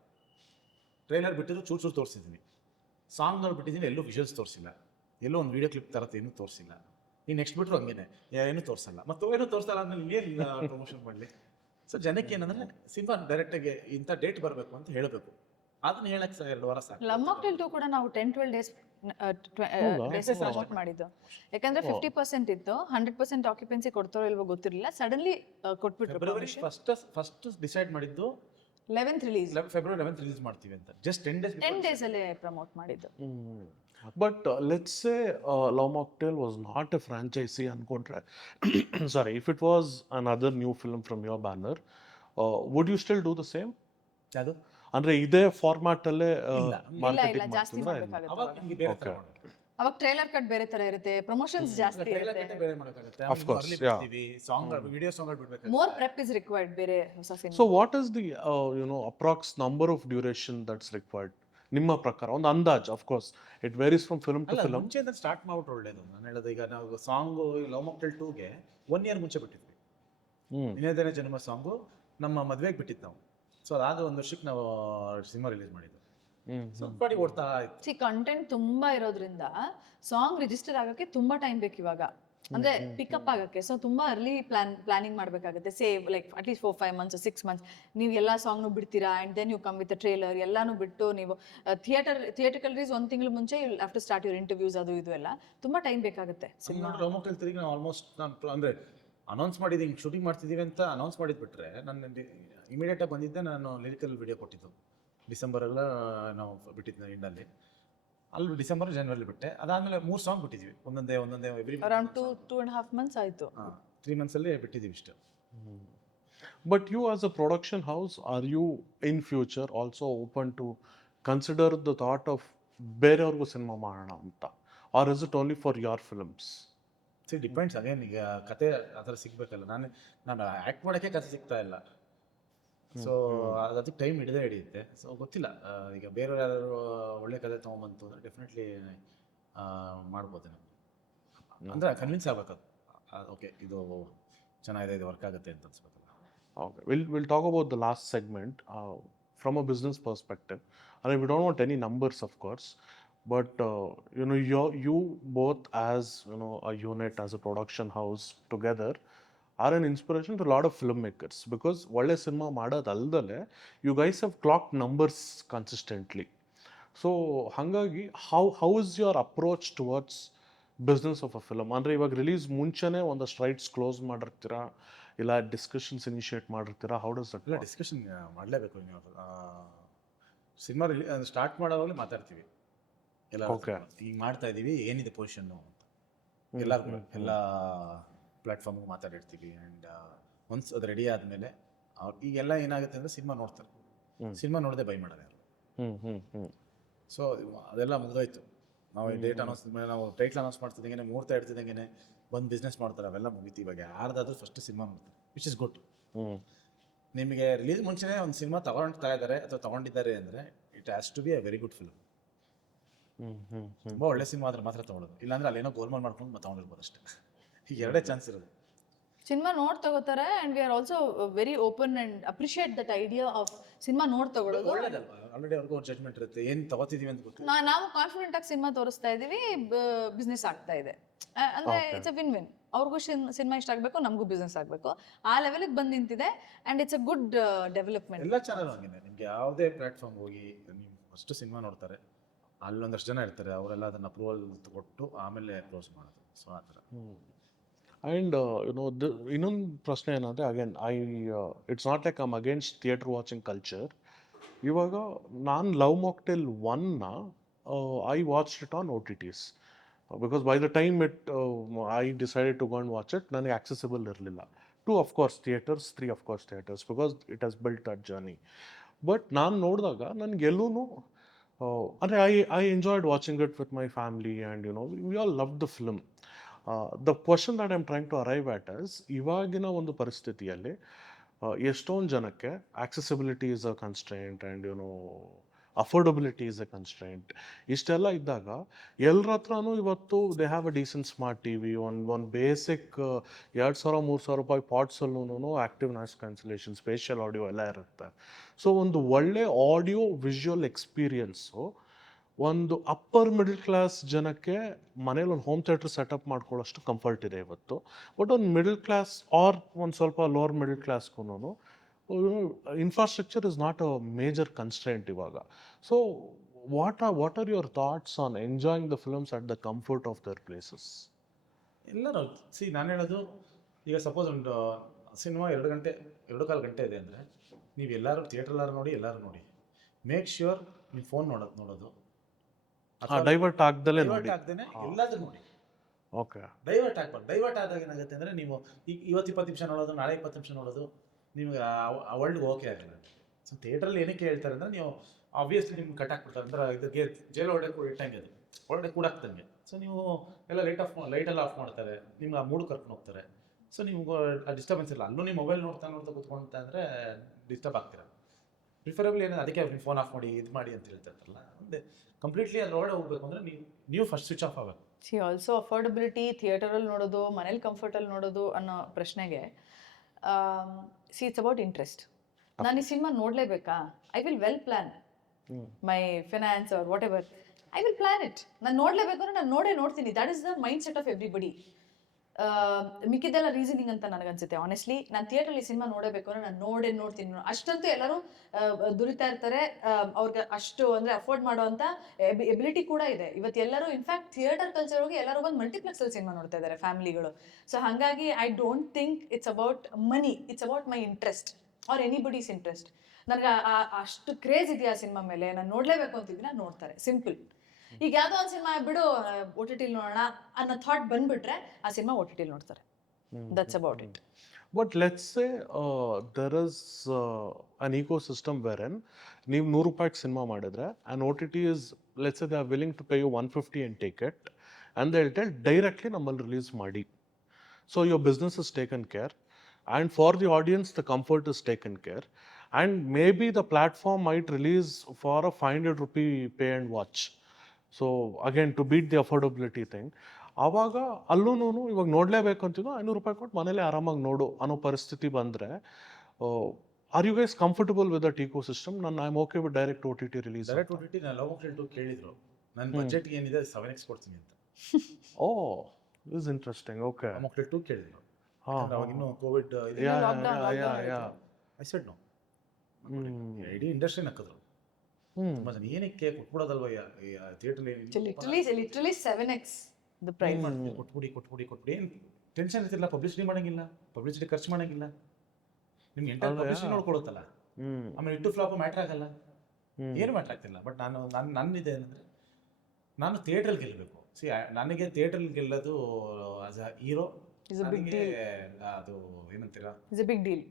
ಟ್ರೈಲರ್ ಬಿಟ್ಟಿದ್ದು ಚೂರು ತೋರಿಸಿದ್ದೀನಿ. ಸಾಂಗ್ ನೋಡ್ಬಿಟ್ಟಿದ್ದೀನಿ, ಎಲ್ಲೂ ವಿಷುವಲ್ಸ್ ತೋರಿಸಿಲ್ಲ, ಎಲ್ಲೋ ಒಂದು ವೀಡಿಯೋ ಕ್ಲಿಪ್ ಥರದ್ದು ಏನೂ ತೋರಿಸಿಲ್ಲ. ನೀವು ನೆಕ್ಸ್ಟ್ ಬಿಟ್ಟರು ಹಂಗೇನೆ ಏನೂ ತೋರಿಸಲ್ಲ. ಮತ್ತು ಏನೂ ತೋರಿಸಲ್ಲ ಅಂದ್ರೆ ಏನಿಲ್ಲ ಪ್ರಮೋಷನ್ ಮಾಡಲಿ. ಸೊ ಜನಕ್ಕೆ ಏನಂದರೆ ಸಿನಿಮಾ ಡೈರೆಕ್ಟಾಗಿ ಇಂಥ ಡೇಟ್ ಬರಬೇಕು ಅಂತ ಹೇಳಬೇಕು. ಅದನ್ನ ಹೇಳಕ್ 2 ವಾರ ಸಾಕು. ಲವ್ ಮಾಕ್ಟೇಲ್ 2 ಕೂಡ ನಾವು 10-12 ಡೇಸ್ ಪ್ರಮೋಟ್ ಮಾಡಿದ್ದು. ಯಾಕಂದ್ರೆ 50% ಇತ್ತು, 100% ಆಕ್ಯುಪೆನ್ಸಿ ಕೊಡ್ತಾರೋ ಇಲ್ವೋ ಗೊತ್ತಿರಲಿಲ್ಲ. ಸಡನ್ಲಿ ಕೊಟ್ಬಿಟ್ರು. ಫೆಬ್ರವರಿ ಫಸ್ಟ್ ಡಿಸೈಡ್ ಮಾಡಿದ್ದು 11th release, February 11th release ಮಾಡ್ತೀವಿ ಅಂತ. ಜಸ್ಟ್ 10 ಡೇಸ್ ಅಲ್ಲೇ ಪ್ರಮೋಟ್ ಮಾಡಿದ್ದು. But let's say Love Mocktail was not a franchisee ಅನ್ಕೊಂಡ್ರೆ sorry, if it was another new film from your banner, would you still do the same? ಅದು ಅಂದ್ರೆ ಇದೇ format ಅಲ್ಲೇ ಇಲ್ಲ ಮಾರ್ಕೆಟಿಂಗ್ ಜಾಸ್ತಿ ಮಾಡ್ಬೇಕಾಗುತ್ತೆ. ಅವಾಗ ನಿಮ್ಗೆ ಬೇರೆ ತರ ಮಾಡೋದು. ಅವಾಗ ಟ್ರೈಲರ್ ಕಟ್ ಬೇರೆ ತರ ಇರುತ್ತೆ, ಪ್ರಮೋಷನ್ಸ್ ಜಾಸ್ತಿ ಟ್ರೈಲರ್ ಇರುತ್ತೆ, ಕಟ್ಟೆ ಬೇರೆ ಮಾಡೋಕ್ಕಾಗುತ್ತೆ. Of course, yeah. Song video song ಬಿಡ್ಬೇಕಾಗುತ್ತೆ. ಮೋರ್ ಪ್ರೆಪ್ ಇಸ್ ರಿಕ್ವೈರ್ಡ್ ಬೇರೆ ಹೊಸ cinema. So what is the approx number of duration that's required ನಿಮ್ಮ ಪ್ರಕಾರ? ಒಂದು ಅಂದಾಜ್, of course it varies from film to ಅಲ್ಲ, ಫಿಲ್ಮ್. ಮುಂಚೆಯಿಂದ ಸ್ಟಾರ್ಟ್ ಮಾಡ್ಬಿಟ್ಟು ಒಳ್ಳೇದು. ನಾನು ಹೇಳೋದು, ಈಗ ನಾವು ಸಾಂಗ್ ಲವ್ ಮಾಕ್ಟೇಲ್ 2ಗೆ 1 year ಮುಂಚೆ ಬಿಟ್ಟಿದ್ವಿ. ಇನ್ನೇದನೇ ಜನ್ಮ ಸಾಂಗು ನಮ್ಮ ಮದ್ವೆಗೆ ಬಿಟ್ಟಿದ್ದು ನಾವು. ಸೊ ಅದಾದ 1 ವರ್ಷಕ್ಕೆ ನಾವು ಸಿನಿಮಾ ರಿಲೀಸ್ ಮಾಡಿದ್ದು. ಸ್ವಲ್ಪ ಪಾಡಿ ಓಡ್ತಾ ಇತ್ತು. ಕಂಟೆಂಟ್ ತುಂಬಾ ಇರೋದ್ರಿಂದ ಸಾಂಗ್ ರಿಜಿಸ್ಟರ್ ಆಗಕ್ಕೆ ತುಂಬಾ ಟೈಮ್ ಬೇಕು ಇವಾಗ, ಅಂದ್ರೆ ಪಿಕಪ್ ಆಗಕ್ಕೆ. ಸೊ ತುಂಬಾ ಅರ್ಲಿ ಪ್ಲಾನಿಂಗ್ ಮಾಡ್ಬೇಕಾಗುತ್ತೆ. Save like at least 4-5 months 6 months ನೀವು ಎಲ್ಲಾ ಸಾಂಗ್ನು ಬಿಡ್ತೀರಾ, and then you come with trailer ಎಲ್ಲಾನು ಬಿಟ್ಟು ನೀವು ಥಿಯೇಟರ್ಕಲ್ ರಿಲೀಸ್ 1 ತಿಂಗಳು ಮುಂಚೆ you have to start your interviews, ಅದು ಇದು ಎಲ್ಲ ತುಂಬಾ ಟೈಮ್ ಬೇಕಾಗುತ್ತೆ. ಲವ್ ಮಾಕ್ಟೇಲ್ 3 ನಾವು ಆಲ್ಮೋಸ್ಟ್ ಅಂದ್ರೆ ಅನೌನ್ಸ್ ಮಾಡಿದ್ದೀವಿ, ಶೂಟಿಂಗ್ ಮಾಡ್ತಿದ್ದೀವಿ ಅಂತ ಅನೌನ್ಸ್ ಮಾಡಿದ್ ಬಿಟ್ರೆ, ನಾನು ಇಮಿಡಿಯೇಟ್ ಆಗಿ ಬಂದಿದ್ದೆ. ನಾನು ಲಿರಿಕಲ್ ವಿಡಿಯೋ ಕೊಟ್ಟಿದ್ದು ಡಿಸೆಂಬರ್ ಎಲ್ಲ ನಾವು ಬಿಟ್ಟಿದ್ದೆ ಎಂಡಲ್ಲಿ. ಅಲ್ಲಿ ಡಿಸೆಂಬರ್ ಜನವರಿ ಬಿಟ್ಟೆ. ಅದಾದ್ಮೇಲೆ 3 ಸಾಂಗ್ ಬಿಟ್ಟಿದ್ವಿ, ಒಂದೊಂದೇ ಎವ್ರಿ ಅರೌಂಡ್ 2.5 months ಆಯ್ತು. 3 months ಅಲ್ಲಿ ಬಿಟ್ಟಿದ್ದೀವಿ ಇಷ್ಟು. But you as a production house, are you in future also open to consider the thought of ಬೇರೆಯವ್ರಿಗೂ ಸಿನಿಮಾ ಮಾಡೋಣ ಅಂತ, or is it only for your films? Depends again. ಈಗ ಕತೆ ಆ ಥರ ಸಿಗ್ಬೇಕಲ್ಲ. ನಾನು ಆ್ಯಕ್ಟ್ ಮಾಡೋಕ್ಕೆ ಕತೆ ಸಿಗ್ತಾ ಇಲ್ಲ. ಸೊ ಅದಕ್ಕೆ ಟೈಮ್ ಹಿಡಿಯುತ್ತೆ. ಸೊ ಗೊತ್ತಿಲ್ಲ, ಈಗ ಬೇರೆಯವ್ರು ಯಾರು ಒಳ್ಳೆ ಕತೆ ತೊಗೊಂಬಂತು ಅಂದರೆ ಡೆಫಿನೆಟ್ಲಿ ಮಾಡ್ಬೋದು. ಅಂದರೆ ಕನ್ವಿನ್ಸ್ ಆಗ್ಬೇಕು, ಓಕೆ ಇದು ಚೆನ್ನಾಗಿದೆ, ಇದು ವರ್ಕ್ ಆಗುತ್ತೆ ಅಂತ ಅನ್ಸ್ಬೇಕಲ್ಲ. Okay, we'll talk about the last segment from a business perspective. I mean, we don't want any numbers, of course, but you both as a unit, as a production house together, are an inspiration to a lot of filmmakers, because ಒಳ್ಳೆ cinema ಮಾಡೋದಲ್ದಲೆ you guys have clocked numbers consistently. So ಹಾಗಾಗಿ how is your approach towards business of a film? ಅಂದರೆ ಇವಾಗ release ಮುಂಚೆನೇ ಒಂದಷ್ಟು rights close ಮಾಡಿರ್ತೀರಾ, ಇಲ್ಲ discussions initiate ಮಾಡಿರ್ತೀರಾ? How does that? ಇಲ್ಲ, ಡಿಸ್ಕಷನ್ ಮಾಡಲೇಬೇಕು. ನೀವು ಸಿನಿಮಾ ಸ್ಟಾರ್ಟ್ ಮಾಡೋವಾಗಲೇ ಮಾತಾಡ್ತೀವಿ ಎಲ್ಲ. ಈಗ ಮಾಡ್ತಾ ಇದ್ದೀವಿ, ಏನಿದೆ ಪೊಸಿಷನ್ನು ಅಂತ ಎಲ್ಲರಿಗೂ, ಎಲ್ಲ ಪ್ಲ್ಯಾಟ್ಫಾರ್ಮ್ಗೂ ಮಾತಾಡಿರ್ತೀವಿ. ಆ್ಯಂಡ್ ಒನ್ಸ್ ಅದು ರೆಡಿ ಆದಮೇಲೆ ಈಗೆಲ್ಲ ಏನಾಗುತ್ತೆ ಅಂದರೆ ಸಿನಿಮಾ ನೋಡ್ತಾರೆ, ಸಿನಿಮಾ ನೋಡದೆ ಬೈ ಮಾಡೋದು ಯಾರು. ಸೊ ಅದೆಲ್ಲ ಮುಗಿದೋಯ್ತು. ನಾವು ಡೇಟ್ ಅನೌನ್ಸ್ ಮೇಲೆ, ನಾವು ಟೈಟ್ಲ್ ಅನೌನ್ಸ್ ಮಾಡ್ತಿದ್ದಂಗೆ, ಮುಹೂರ್ತ ಇಡ್ತಿದ್ದಂಗೆ ಬಂದು ಬಿಸ್ನೆಸ್ ಮಾಡ್ತಾರೆ, ಅವೆಲ್ಲ ಮುಗಿತು. ಇವಾಗ ಯಾರ್ದಾದ್ರೂ ಫಸ್ಟ್ ಸಿನಿಮಾ ನೋಡ್ತಾರೆ, ವಿಚ್ ಇಸ್ ಗುಡ್. ನಿಮಗೆ ರಿಲೀಸ್ ಮುಂಚೆನೇ ಒಂದು ಸಿನಿಮಾ ತಗೊಳ್ತಾ ಇದ್ದಾರೆ ಅಥವಾ ತಗೊಂಡಿದ್ದಾರೆ ಅಂದರೆ it has to be a very good film. ತುಂಬ ಒಳ್ಳೆ ಸಿನಿಮಾ ಆದ್ರೆ ಮಾತ್ರ ತಗೊಳ್ಳೋದು, ಇಲ್ಲಾಂದ್ರೆ ಅಲ್ಲೇನೋ ಗೋಲ್ಮಾಲ್ ಮಾಡ್ಕೊಂಡು ತಗೊಂಡಿರ್ಬೋದು ಅಷ್ಟೇ. ಈಗ ಎರಡೇ ಚಾನ್ಸ್ ಇರೋದು. ಸಿನಿಮಾ ನೋಡ್ ತಗೋತಾರೆ, and we are also very open and appreciate that idea of cinema ನೋಡ್ ತಗೊಳ್ಳೋದು. ಒಳ್ಳೇದಲ್ವಾ? ಆಲ್ರೆಡಿ ಅವ್ರಿಗೂ ಜಡ್ಜ್ಮೆಂಟ್ ಇರುತ್ತೆ, ಏನು ತಗೋತಿದೀವಿ ಅಂತ ಗೊತ್ತು. ನಾವು ಕಾನ್ಫಿಡೆಂಟ್ ಆಗಿ ಸಿನಿಮಾ ತೋರಿಸ್ತಾ ಇದೀವಿ, ಬಿಸ್ನೆಸ್ ಆಗ್ತಾ ಇದೆ ಅಂದ್ರೆ ಇಟ್ಸ್ ಅ ವಿನ್ ವಿನ್. ಅವ್ರಿಗೂ ಸಿನಿಮಾ ಇಷ್ಟ ಆಗಬೇಕು, ನಮಗೂ ಬಿಸ್ನೆಸ್ ಆಗಬೇಕು, ಆ ಲೆವೆಲ್ಗೆ ಬಂದು ನಿಂತಿದೆ. And it's a good development. ಎಲ್ಲ ಚಾನಲ್ ಹಂಗೇನೆ. ನಿಮ್ಗೆ ಯಾವುದೇ ಪ್ಲಾಟ್ಫಾರ್ಮ್ ಹೋಗಿ ನೀವು ಫಸ್ಟ್ ಸಿನಿಮಾ ನೋಡ್ತಾರೆ, ಅಲ್ಲೊಂದಷ್ಟು ಜನ ಇರ್ತಾರೆ, ಅವರೆಲ್ಲ ಅದನ್ನು ಅಪ್ರೂವಲ್ ಕೊಟ್ಟು ಆಮೇಲೆ ಕ್ಲೋಸ್ ಮಾಡೋದು. ಸೊ ಆ ಥರ. ಆ್ಯಂಡ್ ಇನ್ನೊಂದು ಪ್ರಶ್ನೆ ಏನಂದರೆ, again it's not like I'm against theatre watching culture. ಇವಾಗ ನಾನು ಲವ್ ಮಾಕ್ಟೇಲ್ 1ನ I watched it on OTTs, because by the time I decided to go and watch it, ನನಗೆ ಆಕ್ಸೆಸಿಬಲ್ ಇರಲಿಲ್ಲ. 2 of course theaters, 3 of course theaters, because it has built that journey. But ನಾನು ನೋಡಿದಾಗ ನನಗೆಲ್ಲೂ ಅಂದರೆ I enjoyed watching it with my family, and we all love the film. The question that I am trying to arrive at is, ಇವಾಗಿನ ಒಂದು ಪರಿಸ್ಥಿತಿಯಲ್ಲಿ ಎಷ್ಟೊಂದು ಜನಕ್ಕೆ accessibility is a constraint, and affordability is a constraint. ಇಷ್ಟೆಲ್ಲ ಇದ್ದಾಗ ಎಲ್ಲರ ಹತ್ರನೂ ಇವತ್ತು they have a decent smart T V, ಒಂದು ಬೇಸಿಕ್ 2,000-3,000 ರೂಪಾಯಿ ಪಾಟ್ಸಲ್ಲೂ active noise cancellation, spatial audio ಎಲ್ಲ ಇರುತ್ತೆ. ಸೊ ಒಂದು ಒಳ್ಳೆ ಆಡಿಯೋ ವಿಜುವಲ್ ಎಕ್ಸ್ಪೀರಿಯನ್ಸು ಒಂದು ಅಪ್ಪರ್ ಮಿಡಲ್ ಕ್ಲಾಸ್ ಜನಕ್ಕೆ ಮನೇಲಿ ಒಂದು ಹೋಮ್ ಥಿಯೇಟ್ರ್ ಸೆಟಪ್ ಮಾಡ್ಕೊಳ್ಳೋಷ್ಟು ಕಂಫರ್ಟ್ ಇದೆ ಇವತ್ತು. ಬಟ್ ಒಂದು ಮಿಡಲ್ ಕ್ಲಾಸ್ ಆರ್ ಒಂದು ಸ್ವಲ್ಪ ಲೋವರ್ ಮಿಡಲ್ ಕ್ಲಾಸ್ಗೂ infrastructure is not a major constraint ಇವಾಗ. So what are your thoughts on enjoying the films at the comfort of their places? ಎಲ್ಲರೂ ನಾನು ಹೇಳೋದು, ಈಗ ಸಪೋಸ್ ಒಂದು ಸಿನಿಮಾ 2.25 ಗಂಟೆ ಇದೆ ಅಂದರೆ ನೀವು ಎಲ್ಲರೂ ಥಿಯೇಟ್ರಲ್ಲಾರು ನೋಡಿ, ಎಲ್ಲರೂ ನೋಡಿ. ಮೇಕ್ ಶ್ಯೂರ್ ನೀವು ಫೋನ್ ನೋಡೋದು ಡೈವರ್ಟ್ ಆಗ್ದಲೇ ನೋಡಿ. ಆಗ್ದೇನೆ ಎಲ್ಲಾದ್ರೂ ನೋಡಿ. ಓಕೆ. ಡೈವರ್ಟ್ ಆಗ್ಬಾರ್ದು. ಡೈವರ್ಟ್ ಆದಾಗ ಏನಾಗುತ್ತೆ ಅಂದರೆ ನೀವು ಈಗ ಇವತ್ತು 20 ನಿಮಿಷ ನೋಡೋದು, ನಾಳೆ 20 ನಿಮಿಷ ನೋಡೋದು, ನಿಮ್ಗೆ ಆ ವರ್ಲ್ಡ್ಗೆ ಓಕೆ ಆಗಲ್ಲ. ಸೊ ಥಿಯೇಟ್ರಲ್ಲಿ ಏನಕ್ಕೆ ಹೇಳ್ತಾರೆ ಅಂದರೆ, ನೀವು ಆಬ್ವಿಯಸ್ಲಿ ನಿಮ್ಗೆ ಕಟ್ ಹಾಕ್ಬಿಡ್ತಾರೆ. ಅಂದ್ರೆ ಇದಕ್ಕೆ ಜೈಲ್ ಇಟ್ಟಂಗೆ, ಅದು ಒಳಗಡೆ ಕೂಡ ಹಾಕ್ತಂಗೆ. ಸೊ ನೀವು ಎಲ್ಲ ಲೈಟೆಲ್ಲ ಆಫ್ ಮಾಡ್ತಾರೆ, ನಿಮ್ಗೆ ಆ ಮೂಡು ಕರ್ಕೊಂಡು ಹೋಗ್ತಾರೆ. ಸೊ ನಿಮ್ಗೆ ಆ ಡಿಸ್ಟರ್ಬೆನ್ಸ್ ಇಲ್ಲ. ಅಲ್ಲೂ ನೀವು ಮೊಬೈಲ್ ನೋಡ್ತಾ ಕೂತ್ಕೊಂತ ಅಂದರೆ ಡಿಸ್ಟರ್ಬ್ ಆಗ್ತೀರ. ಪ್ರಿಫರಬಲ್ ಏನಂದ್ರೆ ಅದಕ್ಕೆ ನೀವು ಫೋನ್ ಆಫ್ ಮಾಡಿ, ಇದು ಮಾಡಿ ಅಂತ ಹೇಳ್ತಾರಲ್ಲ, ಒಂದೇ ಕಂಪ್ಲೀಟ್ಲಿ ಅದ್ರೊಳಗಡೆ ಹೋಗ್ಬೇಕು ಅಂದರೆ ನೀವು ಫಸ್ಟ್ ಸ್ವಿಚ್ ಆಫ್ ಆಗಬೇಕು. ಸಿ ಆಲ್ಸೋ ಅಫೋರ್ಡಬಿಲಿಟಿ, ಥಿಯೇಟರಲ್ಲಿ ನೋಡೋದು, ಮನೇಲಿ ಕಂಫರ್ಟಲ್ಲಿ ನೋಡೋದು ಅನ್ನೋ ಪ್ರಶ್ನೆಗೆ ಇಟ್ಸ್ ಅಬೌಟ್ ಇಂಟ್ರೆಸ್ಟ್. ನಾನು ಈ ಸಿನಿಮಾ ನೋಡಲೇಬೇಕಾ? I will well plan my finance or whatever, I will plan it. ನಾನು ನೋಡಲೇಬೇಕು ಅಂದ್ರೆ ನಾನು ನೋಡ್ತೀನಿ. That is the mindset of everybody. ಮಿಕ್ಕಿದ್ದೆಲ್ಲ ರೀಸನಿಂಗ್ ಅಂತ ನನಗನ್ಸುತ್ತೆ. ಆನೆಸ್ಟ್ಲಿ ನಾನು ಥಿಯೇಟ್ರಲ್ಲಿ ಸಿನಿಮಾ ನೋಡಬೇಕು ಅಂದ್ರೆ ನಾನು ನೋಡ್ತೀನಿ. ಅಷ್ಟಂತೂ ಎಲ್ಲರೂ ದುರಿತಾ ಇರ್ತಾರೆ. ಅವ್ರಿಗೆ ಅಷ್ಟು ಅಂದರೆ ಅಫೋರ್ಡ್ ಮಾಡುವಂಥ ಎಬಿಲಿಟಿ ಕೂಡ ಇದೆ ಇವತ್ತು. ಎಲ್ಲರೂ ಇನ್ಫ್ಯಾಕ್ಟ್ ಥಿಯೇಟರ್ ಕಲ್ಚರ್ ಹೋಗಿ ಎಲ್ಲರೂ ಬಂದು ಮಲ್ಟಿಪ್ಲೆಕ್ಸಲ್ಲಿ ಸಿನಿಮಾ ನೋಡ್ತಾ ಇದ್ದಾರೆ ಫ್ಯಾಮಿಲಿಗಳು. ಸೊ ಹಾಗಾಗಿ I don't think it's about money, it's about my interest or anybody's interest. ನನಗೆ ಅಷ್ಟು ಕ್ರೇಜ್ ಇದೆಯಾ ಆ ಸಿನಿಮಾ ಮೇಲೆ, ನಾನು ನೋಡಲೇಬೇಕು ಅಂತಿದ್ದೀನಿ, ನಾನು ನೋಡ್ತಾರೆ. ಸಿಂಪಲ್. ಈಗ ಯಾವುದೋ ಒಂದು ಸಿನಿಮಾ ಬಿಡು OTT ನೋಡೋಣ ಅನ್ನೋ ಥಾಟ್ ಬಂದ್ಬಿಟ್ರೆ ಆ ಸಿನಿಮಾ OTT ನೋಡ್ತಾರೆ. That's about it. But let's say there is an ecosystem wherein ನೀವು ₹100 ಸಿನಿಮಾ ಮಾಡಿದ್ರೆ and OTT is, let's say they are willing to pay you 150 and take it, and they'll tell directly ನಮ್ಮಲ್ಲಿ release ಮಾಡಿ. So your business is taken care, and for the audience the comfort is taken care, and maybe the platform might release for a 500 rupee pay and watch. So again to beat the affordability thing. ಆವಾಗ ಅಲ್ಲೂ ಇವಾಗ ನೋಡಲೇಬೇಕು ಅಂತಿದ್ದು ₹500 ಕೊಟ್ಟು ಮನೇಲಿ ಆರಾಮಾಗಿ ನೋಡು ಅನ್ನೋ ಪರಿಸ್ಥಿತಿ ಬಂದರೆ, are you guys comfortable with that ecosystem? ನಾನು I am okay with direct OTT release. Direct OTT ನಾನು ಲವ್ ಮಾಕ್ಟೇಲ್ 2 ಕೇಳಿದ್ರು, ನನ್ನ ಬಜೆಟ್ ಏನಿದೆ 7x ಕೊಡ್ತೀನಿ ಅಂತ. Oh, is interesting. Okay. Love mocktail 2 ಕೇಳಿದ್ರು. ಅವಾಗ ಇನ್ನೂ ಕೋವಿಡ್ ಐ ಸೆಡ್ ನೋ. ಇಡೀ ಇಂಡಸ್ಟ್ರಿ ನಕ್ಕಿದ್ರು. ತುಂಬಾ ಜನ ಏನಕ್ಕೆ ಕೊಟ್ಬಿಡೋದಲ್ವ theatre literally 7x the price. ಕೊಟ್ಬಿಡಿ ಏನು ಟೆನ್ಷನ್ ಇರ್ತಿಲ್ಲ. ಪಬ್ಲಿಸಿಟಿ ಮಾಡಂಗಿಲ್ಲ, ಪಬ್ಲಿಸಿಟಿ ಖರ್ಚು ಮಾಡಂಗಿಲ್ಲ, ನಿಮ್ಗೆ ಎಂಟರ್ ಪಬ್ಲಿಸಿಟಿ ನೋಡ್ಕೊಡುತ್ತಲ್ಲ. ಆಮೇಲೆ ಇಟ್ಟು ಫ್ಲಾಪ್ ಮ್ಯಾಟ್ರ್ ಆಗಲ್ಲ, ಏನು ಮ್ಯಾಟ್ರ್ ಆಗ್ತಿಲ್ಲ. ಬಟ್ ನನ್ನಿದೆ ಏನಂದ್ರೆ, ನಾನು ಥಿಯೇಟ್ರಲ್ಲಿ ಗೆಲ್ಲಬೇಕು. ನನಗೆ ಥಿಯೇಟ್ರಲ್ಲಿ ಗೆಲ್ಲೋದು ಆಸ್ ಅ ಹೀರೋ ಅದು ಏನಂತೀರಾ, ಇಟ್ಸ್ ಅ ಬಿಗ್ ಡೀಲ್.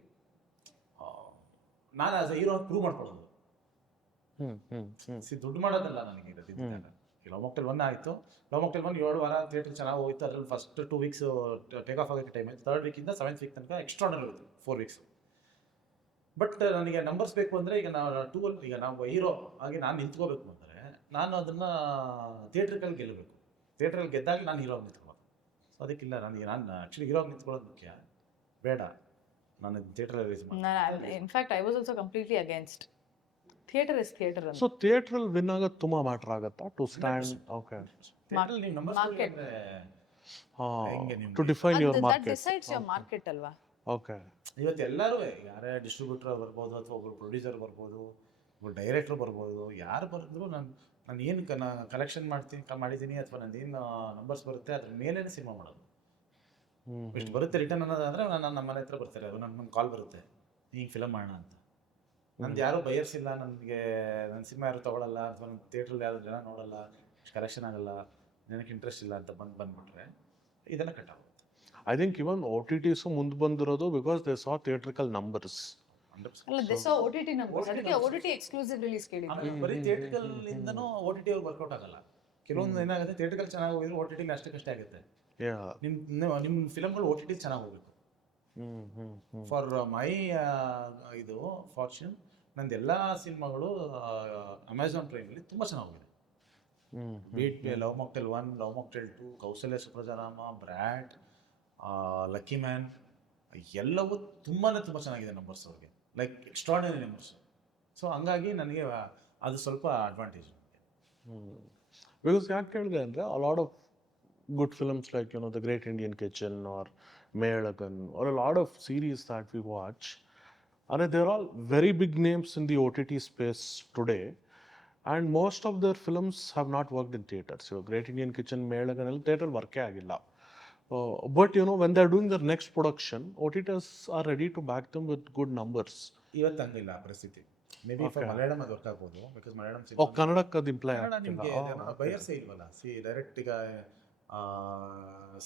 ನಾನು ಆಸ್ ಅ ಹೀರೋ ಪ್ರೂವ್ ಮಾಡ್ಕೊಳ್ಳೋದು. ದುಡ್ಡು ಮಾಡೋದಲ್ಲ ನನಗೆ ಇರೋದು. ಲವ್ ಮಾಕ್ಟೇಲ್ 1 ಆಯಿತು. ಲವ್ ಮಾಕ್ಟೇಲ್ 1 7 ವಾರ ಥಿಯೇಟರ್ ಚೆನ್ನಾಗಿ ಹೋಯ್ತು. ಅದ್ರಲ್ಲಿ ಫಸ್ಟ್ 2 ವೀಕ್ಸ್ ಟೇಕ್ ಆಫ್ ಆಗೋಕ್ಕೆ ಟೈಮ್ ಆಯಿತು. 3rd ವೀಕಿಂದ 7th ವೀಕ್ ತನಕ ಎಕ್ಸ್ಟ್ರಾರ್ಡಿನರಿ ಹೋಯ್ತು, 4 ವೀಕ್ಸ್. ಬಟ್ ನನಗೆ ನಂಬರ್ಸ್ ಬೇಕು ಅಂದರೆ, ಈಗ ಈಗ ನಾವು ಹೀರೋ ಆಗಿ ನಾನು ನಿಂತ್ಕೋಬೇಕು ಅಂದರೆ, ನಾನು ಅದನ್ನು ಥಿಯೇಟ್ರಲ್ಲಿ ಗೆಲ್ಲಬೇಕು. ಥಿಯೇಟ್ರಲ್ಲಿ ಗೆದ್ದಾಗ ನಾನು ಹೀರೋ ಆಗಿ ನಿಂತ್ಕೊಳ್ಳೋದು. ಸೊ ಅದಕ್ಕಿಲ್ಲ, ನಾನು ಆ್ಯಕ್ಚುಲಿ ಹೀರೋ ಆಗಿ ನಿಂತ್ಕೊಳ್ಳೋದು ಮುಖ್ಯ. ಬೇಡ ನಾನು ಥಿಯೇಟ್ರಲ್ಲಿ ರಿಲೀಸ್ ಮಾಡಿ. In fact I was also completely against. Theatre is theatre. So ಥಿಯೇಟ್ರಲ್ಲಿ ವಿನ್ ಆಗೋದು ತುಂಬ ಮ್ಯಾಟ್ರ್ ಆಗುತ್ತಾ to stand? Okay. To define your market. Decides your market ಅಲ್ವಾ? ಓಕೆ. ಇವತ್ತು ಎಲ್ಲರೂ ಯಾರೇ ಡಿಸ್ಟ್ರಿಬ್ಯೂಟರ್ ಬರ್ಬೋದು, ಅಥವಾ ಒಬ್ಬರು ಪ್ರೊಡ್ಯೂಸರ್ ಬರ್ಬೋದು, ಒಬ್ಬರು ಡೈರೆಕ್ಟರ್ ಬರ್ಬೋದು, ಯಾರು ಬರೆದ್ರು ನಾನು ಏನು ಕಲೆಕ್ಷನ್ ಮಾಡಿದ್ದೀನಿ ಅಥವಾ ನಂದೇನು ನಂಬರ್ಸ್ ಬರುತ್ತೆ ಅದ್ರ ಮೇಲೇ ಸಿನಿಮಾ ಮಾಡೋದು. ಎಷ್ಟು ಬರುತ್ತೆ ರಿಟರ್ನ್ ಅನ್ನೋದಾದರೆ ನಮ್ಮ ಮನೆ ಹತ್ರ ಬರ್ತಾರೆ, ಅದು ನನ್ನ ಕಾಲ್ ಬರುತ್ತೆ, ಹಿಂಗೆ ಫಿಲಮ್ ಮಾಡೋಣ ಅಂತ. ನಂದು ಯಾರೂ ಬಯರ್ಸ್ ಇಲ್ಲ, ನನಗೆ ನನ್ನ ಸಿನಿಮಾ ಯಾರು ತೊಗೊಳಲ್ಲ, ಅಥವಾ ನನ್ನ ಥಿಯೇಟ್ರಲ್ಲಿ ಯಾರು ಜನ ನೋಡಲ್ಲ, ಕಲೆಕ್ಷನ್ ಆಗಲ್ಲ, ನನಗೆ ಇಂಟ್ರೆಸ್ಟ್ ಇಲ್ಲ ಅಂತ ಬಂದ್ಬಿಟ್ರೆ ಇದೆಲ್ಲ ಕಟ್ ಆಗುತ್ತೆ. ಐ ಥಿಂಕ್ ಇವನ್ OTTs ಮುಂದೆ ಬಂದಿರೋದು because they saw theatrical numbers. ಅಲ್ಲ, ದೇ ಸಾ OTT ನಂಬರ್ಸ್. ಅದಕ್ಕೆ OTT ಎಕ್ಸ್ಕ್ಲೂಸಿವ್ ರಿಲೀಸ್ ಕೇಳಿದ್ರು. ಬರೀ ಥಿಯೇಟ್ರಿಕಲ್ ಇಂದನೂ OTT ಅವ್ರಿಗೆ ವರ್ಕೌಟ್ ಆಗಲ್ಲ. ಕೆಲವೊಂದು ಏನಾಗುತ್ತೆ, ಥಿಯೇಟ್ರಿಕಲ್ ಚೆನ್ನಾಗಿ ಹೋಗಿದ್ರು OTT ಅಷ್ಟೇ ಆಗುತ್ತೆ. ನಿಮ್ಮ ಫಿಲಮ್ಗಳು OTT ಚೆನ್ನಾಗಿ ಹೋಗ್ಬೇಕು. ಫಾರ್ ಮೈ ಇದು ಫಾರ್ಚೂನ್, ನಂದು ಎಲ್ಲ ಸಿನಿಮಾಗಳು ಅಮೆಝಾನ್ ಪ್ರೈಮಲ್ಲಿ ತುಂಬ ಚೆನ್ನಾಗಿದೆ. Be it love mocktail 1, love mocktail 2, Kousalya Supraja Rama, Brat, lucky man, ಎಲ್ಲವೂ ತುಂಬ ಚೆನ್ನಾಗಿದೆ ನಂಬರ್ಸ್ ಅವ್ರಿಗೆ, ಲೈಕ್ ಎಕ್ಸ್ಟ್ರಾರ್ಡಿನರಿ ನಂಬರ್ಸ್. ಸೊ ಹಂಗಾಗಿ ನನಗೆ ಅದು ಸ್ವಲ್ಪ ಅಡ್ವಾಂಟೇಜ್. ಬಿಕಾಸ್ ಯಾಕೆ ಕೇಳಿದೆ ಅಂದರೆ, a lot of good films like, you know, The Great Indian Kitchen or Meyalagan or a lot of series that we watch, And they're all very big names in the OTT space today. And most of their films have not worked in theaters. So Great Indian Kitchen, Melaganel, theater work agilla. But when they're doing their next production, OTTs are ready to back them with good numbers. ಇವತ್ತು ಹಂಗಿಲ್ಲ ಪರಿಸ್ಥಿತಿ. May be for Okay. Malayalam ಅದು work ಆಗ್ಬೋದು, because Malayalam Oh, ಕನ್ನಡಕ್ಕೆ ಅದು imply Kannada ಆಗ್ತಿಲ್ಲ. ನಿಮಗೆ ಬಯರ್ಸೇ ಇಲ್ವಲ್ಲ. ಸಿ ಡೈರೆಕ್ಟ್ ಈಗ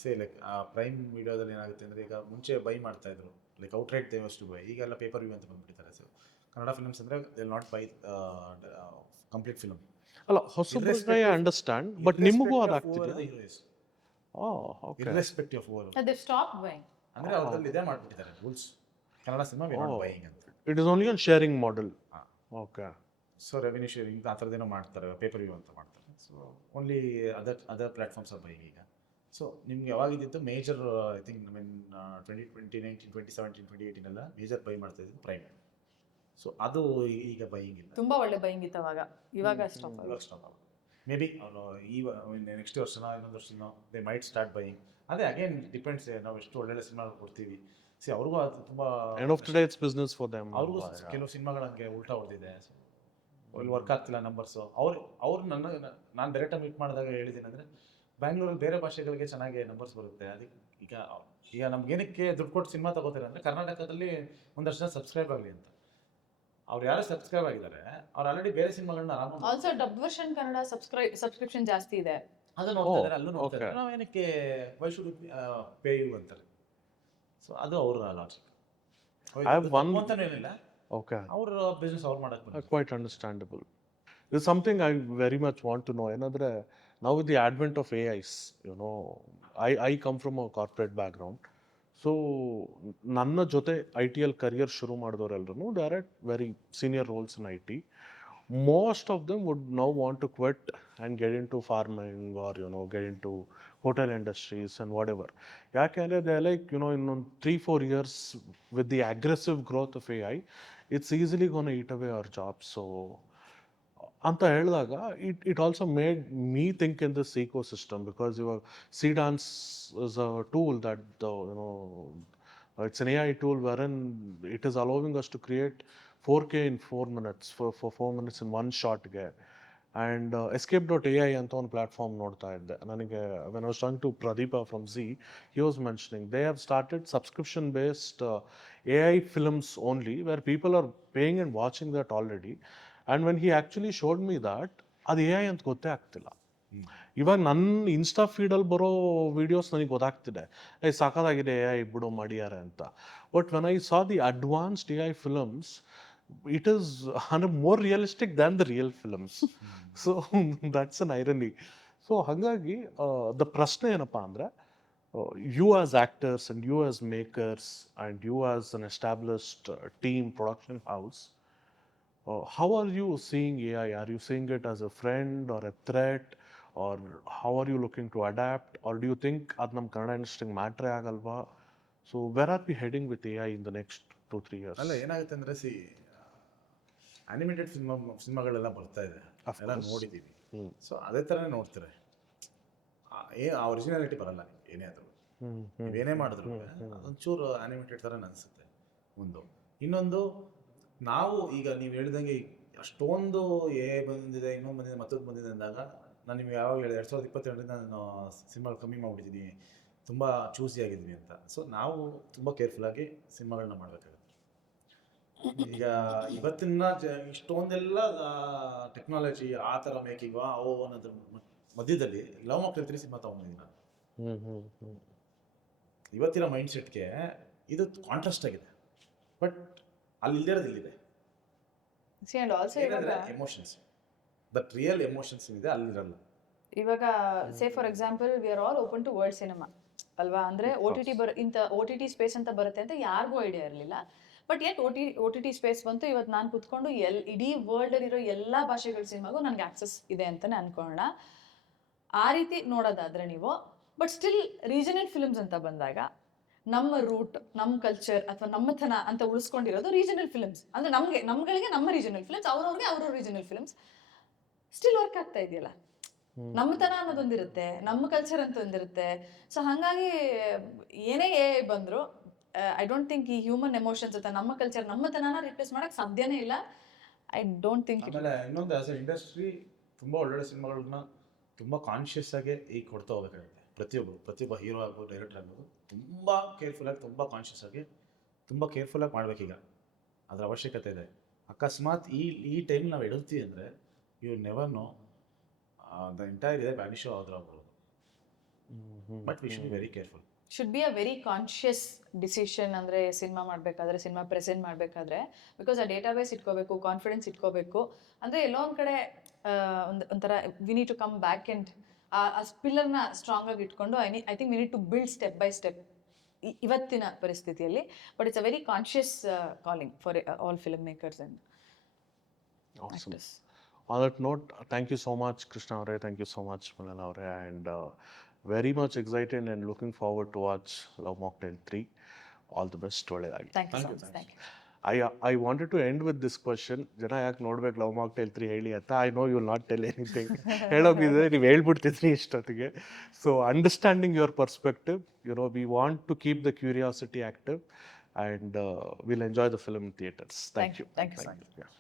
ಸೇ ಲೈಕ್ ಪ್ರೈಮ್ ವಿಡಿಯೋದಲ್ಲಿ ಏನಾಗುತ್ತೆ ಅಂದರೆ, ಈಗ ಮುಂಚೆ ಬೈ ಮಾಡ್ತಾ ಇದ್ರು like outright they was to buy, ಈಗೆಲ್ಲ ಪೇಪರ್ ವ್ಯೂ ಅಂತ ಬಂದ್ಬಿಟ್ಟಿದ್ದಾರೆ. ಸೊ ಕನ್ನಡ ಫಿಲ್ಮ್ಸ್ ಅಂದರೆ they will not buy complete film. ಅಲ್ಲ, ಹೊಸಬ್ರಿಗೆ ಐ ಅಂಡರ್ಸ್ಟ್ಯಾಂಡ್, ಬಟ್ ನಿಮಗೂ ಅದು ಆಗ್ತಿಲ್ಲ. Okay. Irrespective of over, they stop buying. ಅಂದರೆ ಅವ್ರಲ್ಲಿ ಇದೇ ಮಾಡ್ಬಿಟ್ಟಿದ್ದಾರೆ rules. Kannada cinema we not buying ಅಂತ. It is only on sharing model. Okay. So revenue sharing ಆ ಥರದ್ದೇನೋ ಮಾಡ್ತಾರೆ, ಪೇಪರ್ ವ್ಯೂ ಅಂತ ಮಾಡ್ತಾರೆ. So only other platforms R buying ಈಗ. ಸೊ ನಿಮ್ಗೆ ಯಾವಾಗಿದ್ದು ಮೇಜರ್, ಐ ಥಿಂಕ್ ಮೀನ್ 2019, 2017, 2018 ಎಲ್ಲ ಮೇಜರ್ ಬೈ ಮಾಡ್ತಾ ಇದ್ದು ಪ್ರೈಮ್. ಸೊ ಅದು ಈಗ ಬೈಯಿಂಗ್ ಇಲ್ಲ. ತುಂಬಾ ಒಳ್ಳೆ ಬೈಯಿಂಗ್ ಇತ್ತು ಅವಾಗ, ಇವಾಗ ಸ್ಟಾಪ್. ಇವಾಗ ಸ್ಟಾಪ್ ಆಗುತ್ತೆ. ಮೇ ಬಿ ಅವರು ನೆಕ್ಸ್ಟ್ ವರ್ಷನೋ ಇನ್ನೊಂದು ವರ್ಷನೋ ದೇ ಮೈಟ್ ಸ್ಟಾರ್ಟ್ ಬೈಯಿಂಗ್. ಅದೇ ಅಗೇನ್ ಡಿಪೆಂಡ್ಸ್, ನಾವು ಎಷ್ಟು ಒಳ್ಳೊಳ್ಳೆ ಸಿನಿಮಾ ಕೊಡ್ತೀವಿ. ಸಿ ಅವ್ರಿಗೂ ಅದು ತುಂಬ end of the day it's business for them. ಅವ್ರಿಗೂ ಕೆಲವು ಸಿನಿಮಾಗಳು ಹಂಗೆ ಉಲ್ಟಾ ಹೊಡೆದಿದೆ. ಸೊ ಇಲ್ಲಿ ವರ್ಕ್ ಆಗ್ತಿಲ್ಲ ನಂಬರ್ಸು. ಅವ್ರು ನಾನು ಡೈರೆಕ್ಟಾಗಿ ಮೀಟ್ ಮಾಡಿದಾಗ ಹೇಳಿದ್ದೀನಿ ಅಂದರೆ, ಬ್ಯಾಂಗ್ಳೂರಲ್ಲಿ ಬೇರೆ ಭಾಷೆಗಳಿಗೆ ಚೆನ್ನಾಗಿ ನಂಬರ್ಸ್ ಬರುತ್ತೆ. ಅದಕ್ಕೆ ಈಗ ನಮ್ಗೇನಕ್ಕೆ ದುಡ್ಡು ಕೊಟ್ಟು ಸಿನಿಮಾ ತಗೋತಾರೆ ಅಂದರೆ, ಕರ್ನಾಟಕದಲ್ಲಿ ಒಂದಷ್ಟು ಜನ ಸಬ್ಸ್ಕ್ರೈಬ್ ಆಗಲಿ ಅಂತ. ಅವ್ರು ಯಾರು ಸಬ್ಸ್ಕ್ರೈಬ್ ಆಗಿದ್ದಾರೆ, ಅವ್ರು ಆಲ್ರೆಡಿ ಬೇರೆ ಸಿನಿಮಾಗಳನ್ನ ಆರಾಮಾಗಿ also dub version Kannada subscription ಜಾಸ್ತಿ ಇದೆ, ಅದು ನೋಡ್ತಾ ಇದ್ದಾರೆ, ಅಲ್ಲೂ ನೋಡ್ತಾ ಇದ್ದಾರೆ. ನಾವು ಏನಕ್ಕೆ ವೈ ಶುಡ್ ಪೇ ಯು ಅಂತಾರೆ. ಸೊ ಅದು ಅವ್ರ ಲಾಜಿಕ್. ಅಂತಾನೂ ಏನಿಲ್ಲ, Okay. ಅವ್ರ ಬಿಸ್ನೆಸ್ ಅವ್ರು ಮಾಡಕ್ಕೆ Quite understandable. There's something I very much want to know. Another, now with the advent of AIs, I come from a corporate background. So, ನನ್ನ ಜೊತೆ ITL career ಶುರು ಮಾಡಿದವರೆಲ್ಲರೂ they are at very senior roles in IT. Most of them would now want to quit and get into farming or get into hotel industries and whatever. ಯಾಕೆಂದರೆ they're like in 3-4 years with the aggressive growth of AI, it's easily going to eat away our jobs. So ಅಂತ ಹೇಳಿದಾಗ it also made me think in this ecosystem, because your CDance is a tool that it's an AI tool wherein it is allowing us to create 4K in 4 minutes for 4 minutes in one shot ಗೆ. And escape.ai ಅಂತ ಒಂದು platform ನೋಡ್ತಾ ಇದ್ದೆ ನನಗೆ. when I was talking to Pradeepa from Z, he was mentioning they have started subscription based AI films only, where people are paying and watching that already. And when he actually showed me that, ಅದು AI ಅಂತ ಗೊತ್ತೇ ಆಗ್ತಿಲ್ಲ. ಇವಾಗ ನನ್ನ insta ಫೀಡಲ್ಲಿ ಬರೋ videos ನನಗೆ ಗೊತ್ತಾಗ್ತಿದೆ, ಸಾಕಾಗಿದೆ AI ಬಿಡೋ ಮಾಡ್ಯಾರೆ ಅಂತ. But when I saw the advanced AI films, it is more realistic than the real films. So that's an irony. So hangagi the prashna ಏನಪ್ಪಾ ಅಂದ್ರೆ, you as actors and you as makers and you as an established team production house, how are you seeing AI? Are you seeing it as a friend or a threat, or how are you looking to adapt, or do you think ad nam kannada industry matter agalva? So where are we heading with AI in the next 2-3 years? ಅಲ್ಲ, ಏನಾಗುತ್ತೆ ಅಂದರೆ, animated ಸಿನಿಮಾಗಳೆಲ್ಲ ಬರ್ತಾ ಇದೆ, ಎಲ್ಲ ನೋಡಿದ್ದೀವಿ. So ಅದೇ ಥರನೇ ನೋಡ್ತಾರೆ. ಆ ಒರಿಜಿನಾಲಿಟಿ ಬರಲ್ಲ ಏನೇ ಆದರೂ, ನೀವೇನೇ ಮಾಡಿದ್ರು ಅದೊಂಚೂರು ಅನಿಮೇಟೆಡ್ ಥರ ಅನಿಸುತ್ತೆ ಒಂದು. ಇನ್ನೊಂದು, ನಾವು ಈಗ ನೀವು ಹೇಳಿದಂಗೆ ಅಷ್ಟೊಂದು ಬಂದಿದೆ, ಇನ್ನೊಂದು ಬಂದಿದೆ, ಮತ್ತೊಂದು ಬಂದಿದೆ ಅಂದಾಗ, ನಾನು ನಿಮ್ಗೆ ಯಾವಾಗ ಹೇಳಿದೆ 2022ರಿಂದ ನಾನು ಸಿನಿಮಾಗಳು ಕಮ್ಮಿ ಮಾಡಿಬಿಟ್ಟಿದ್ದೀನಿ, ತುಂಬ ಚೂಸಿ ಆಗಿದ್ವಿ ಅಂತ. ಸೊ ನಾವು ತುಂಬ ಕೇರ್ಫುಲ್ಲಾಗಿ ಸಿನಿಮಾಗಳನ್ನ ಮಾಡಬೇಕಾಗುತ್ತೆ. ಈಗ ಇವತ್ತಿನ ಇಷ್ಟೊಂದೆಲ್ಲ ಟೆಕ್ನಾಲಜಿ ಆ ಥರ ಮೇಕಿಂಗ್ ಅನ್ನೋದ್ರ ಮಧ್ಯದಲ್ಲಿ ಲವ್ ಮಾಕ್ಟೇಲ್ 3 ಸಿನಿಮಾ ತಗೊಂಡಿದ್ದೀನಿ ನಾನು. ಇವತ್ತಿನ ಮೈಂಡ್ ಸೆಟ್ಗೆ ಇದು ಕಾಂಟ್ರಾಸ್ಟ್ ಆಗಿದೆ, ಬಟ್ ಅಲ್ಲಿ ಇಲ್ದಿರೋದು ಇಲ್ಲಿದೆ. ಎಮೋಷನ್ಸ್, ದಟ್ ರಿಯಲ್ ಎಮೋಷನ್ಸ್ ಏನಿದೆ ಅಲ್ಲಿರಲ್ಲ. ಇವಾಗ say for example we are all open to world cinema ಅಲ್ವಾ, ಅಂದ್ರೆ OTT ಸ್ಪೇಸ್ ಅಂತ ಬರುತ್ತೆ ಅಂತ ಯಾರಿಗೂ ಐಡಿಯಾ ಇರಲಿಲ್ಲ. ಬಟ್ ಯೆಟ್ OTT ಸ್ಪೇಸ್ ಬಂತು. ಇವತ್ತು ನಾನು ಕುತ್ಕೊಂಡು ಇಡೀ ವರ್ಲ್ಡಲ್ಲಿರೋ ಎಲ್ಲ ಭಾಷೆಗಳ ಸಿನಿಮಾಗೂ ನನಗೆ ಆಕ್ಸೆಸ್ ಇದೆ ಅಂತಲೇ ಅನ್ಕೊಳ್ಳೋಣ. ಆ ರೀತಿ ನೋಡೋದಾದರೆ ನೀವು, ಬಟ್ ಸ್ಟಿಲ್ ರೀಜನಲ್ ಫಿಲ್ಮ್ಸ್ ಅಂತ ಬಂದಾಗ ನಮ್ಮ ರೂಟ್, ನಮ್ಮ ಕಲ್ಚರ್ ಅಥವಾ ನಮ್ಮತನ ಅಂತ ಉಳಿಸ್ಕೊಂಡಿರೋದು ರೀಜನಲ್ ಫಿಲ್ಮ್ಸ್. ಅಂದರೆ ನಮ್ಗಳಿಗೆ ನಮ್ಮ ರೀಜನಲ್ ಫಿಲ್ಮ್ಸ್, ಅವ್ರವ್ರಿಗೆ ಅವ್ರ ರೀಜನಲ್ ಫಿಲ್ಮ್ಸ್ ಸ್ಟಿಲ್ ವರ್ಕ್ ಆಗ್ತಾ ಇದೆಯಲ್ಲ. ನಮ್ಮತನ ಅನ್ನೋದೊಂದಿರುತ್ತೆ, ನಮ್ಮ ಕಲ್ಚರ್ ಅಂತ ಒಂದಿರುತ್ತೆ. ಸೊ ಹಾಗಾಗಿ ಏನೇ ಬಂದರೂ ಐ ಡೋಂಟ್ ಥಿಂಕ್ ಈ ಹ್ಯೂಮನ್ ಎಮೋಷನ್ಸ್ ಅಂತ ನಮ್ಮ ಕಲ್ಚರ್ ನಮ್ಮ ತನನ ರಿಪ್ಲೇಸ್ ಮಾಡಕ್ ಸಾಧ್ಯನೇ ಇಲ್ಲ. ಐ ಡೋಂಟ್ ಥಿಂಕ್ ಆಮೇಲೆ ಇನ್ನೊಂದು ಆಸ್ ಎ ಇಂಡಸ್ಟ್ರಿ ತುಂಬ ಒಳ್ಳೊಳ್ಳೆ ಸಿನಿಮಾಗಳನ್ನ ತುಂಬ ಕಾನ್ಷಿಯಸ್ ಆಗಿ ಈಗ ಕೊಡ್ತಾ ಹೋಗ್ಬೇಕಾಗುತ್ತೆ. ಪ್ರತಿಯೊಬ್ಬ ಹೀರೋ ಆಗ್ಬೋದು, ಡೈರೆಕ್ಟರ್ ಆಗ್ಬೋದು, ತುಂಬ ಕೇರ್ಫುಲ್ಲಾಗಿ, ತುಂಬ ಕಾನ್ಷಿಯಸ್ ಆಗಿ, ತುಂಬ ಕೇರ್ಫುಲ್ಲಾಗಿ ಮಾಡ್ಬೇಕೀಗ. ಅದರ ಅವಶ್ಯಕತೆ ಇದೆ. ಅಕಸ್ಮಾತ್ ಈ ಟೈಮ್ ನಾವು ಎಡುತ್ತೀವಿ ಅಂದರೆ you never know, the entire ಇದೆ ವ್ಯಾನಿಶ್ ಆಗೋದು. But we should be very careful. Should be a very conscious decision. ಅಂದರೆ ಸಿನಿಮಾ ಮಾಡಬೇಕಾದ್ರೆ, ಸಿನಿಮಾ ಪ್ರೆಸೆಂಟ್ ಮಾಡಬೇಕಾದ್ರೆ, ಬಿಕಾಸ್ ಆ ಡೇಟಾಬೇಸ್ ಇಟ್ಕೋಬೇಕು, ಕಾನ್ಫಿಡೆನ್ಸ್ ಇಟ್ಕೋಬೇಕು. ಅಂದರೆ ಎಲ್ಲೋ ಒಂದು ಕಡೆ ಒಂಥರ we need to come back and ಆ ಪಿಲ್ಲರ್ನ ಸ್ಟ್ರಾಂಗ್ ಆಗಿ ಇಟ್ಕೊಂಡು I think we need to build step by step ಇವತ್ತಿನ ಪರಿಸ್ಥಿತಿಯಲ್ಲಿ. But it's a very conscious calling for all film makers and actors. On that note, thank you so much, Krishna Avare. Thank you so much, Malala Avare. And very much excited and looking forward to watch Love Mocktail 3. All the best. ಒಳ್ಳೆದಾಗಿ. Thank you so much. Thank you. I wanted to end with this question. ಜನ ಯಾಕೆ ನೋಡ್ಬೇಕು love mocktail 3 ಹೇಳಿ ಅಂತ. I know you will not tell anything. ಹೇಳೋಗಿದ್ರೆ ನೀವು ಹೇಳ್ಬಿಡ್ತಿದ್ರಿ ಇಷ್ಟೊತ್ತಿಗೆ. So understanding your perspective, we want to keep the curiosity active and we'll enjoy the film in theaters. Thank you. Thank you so much. Yeah.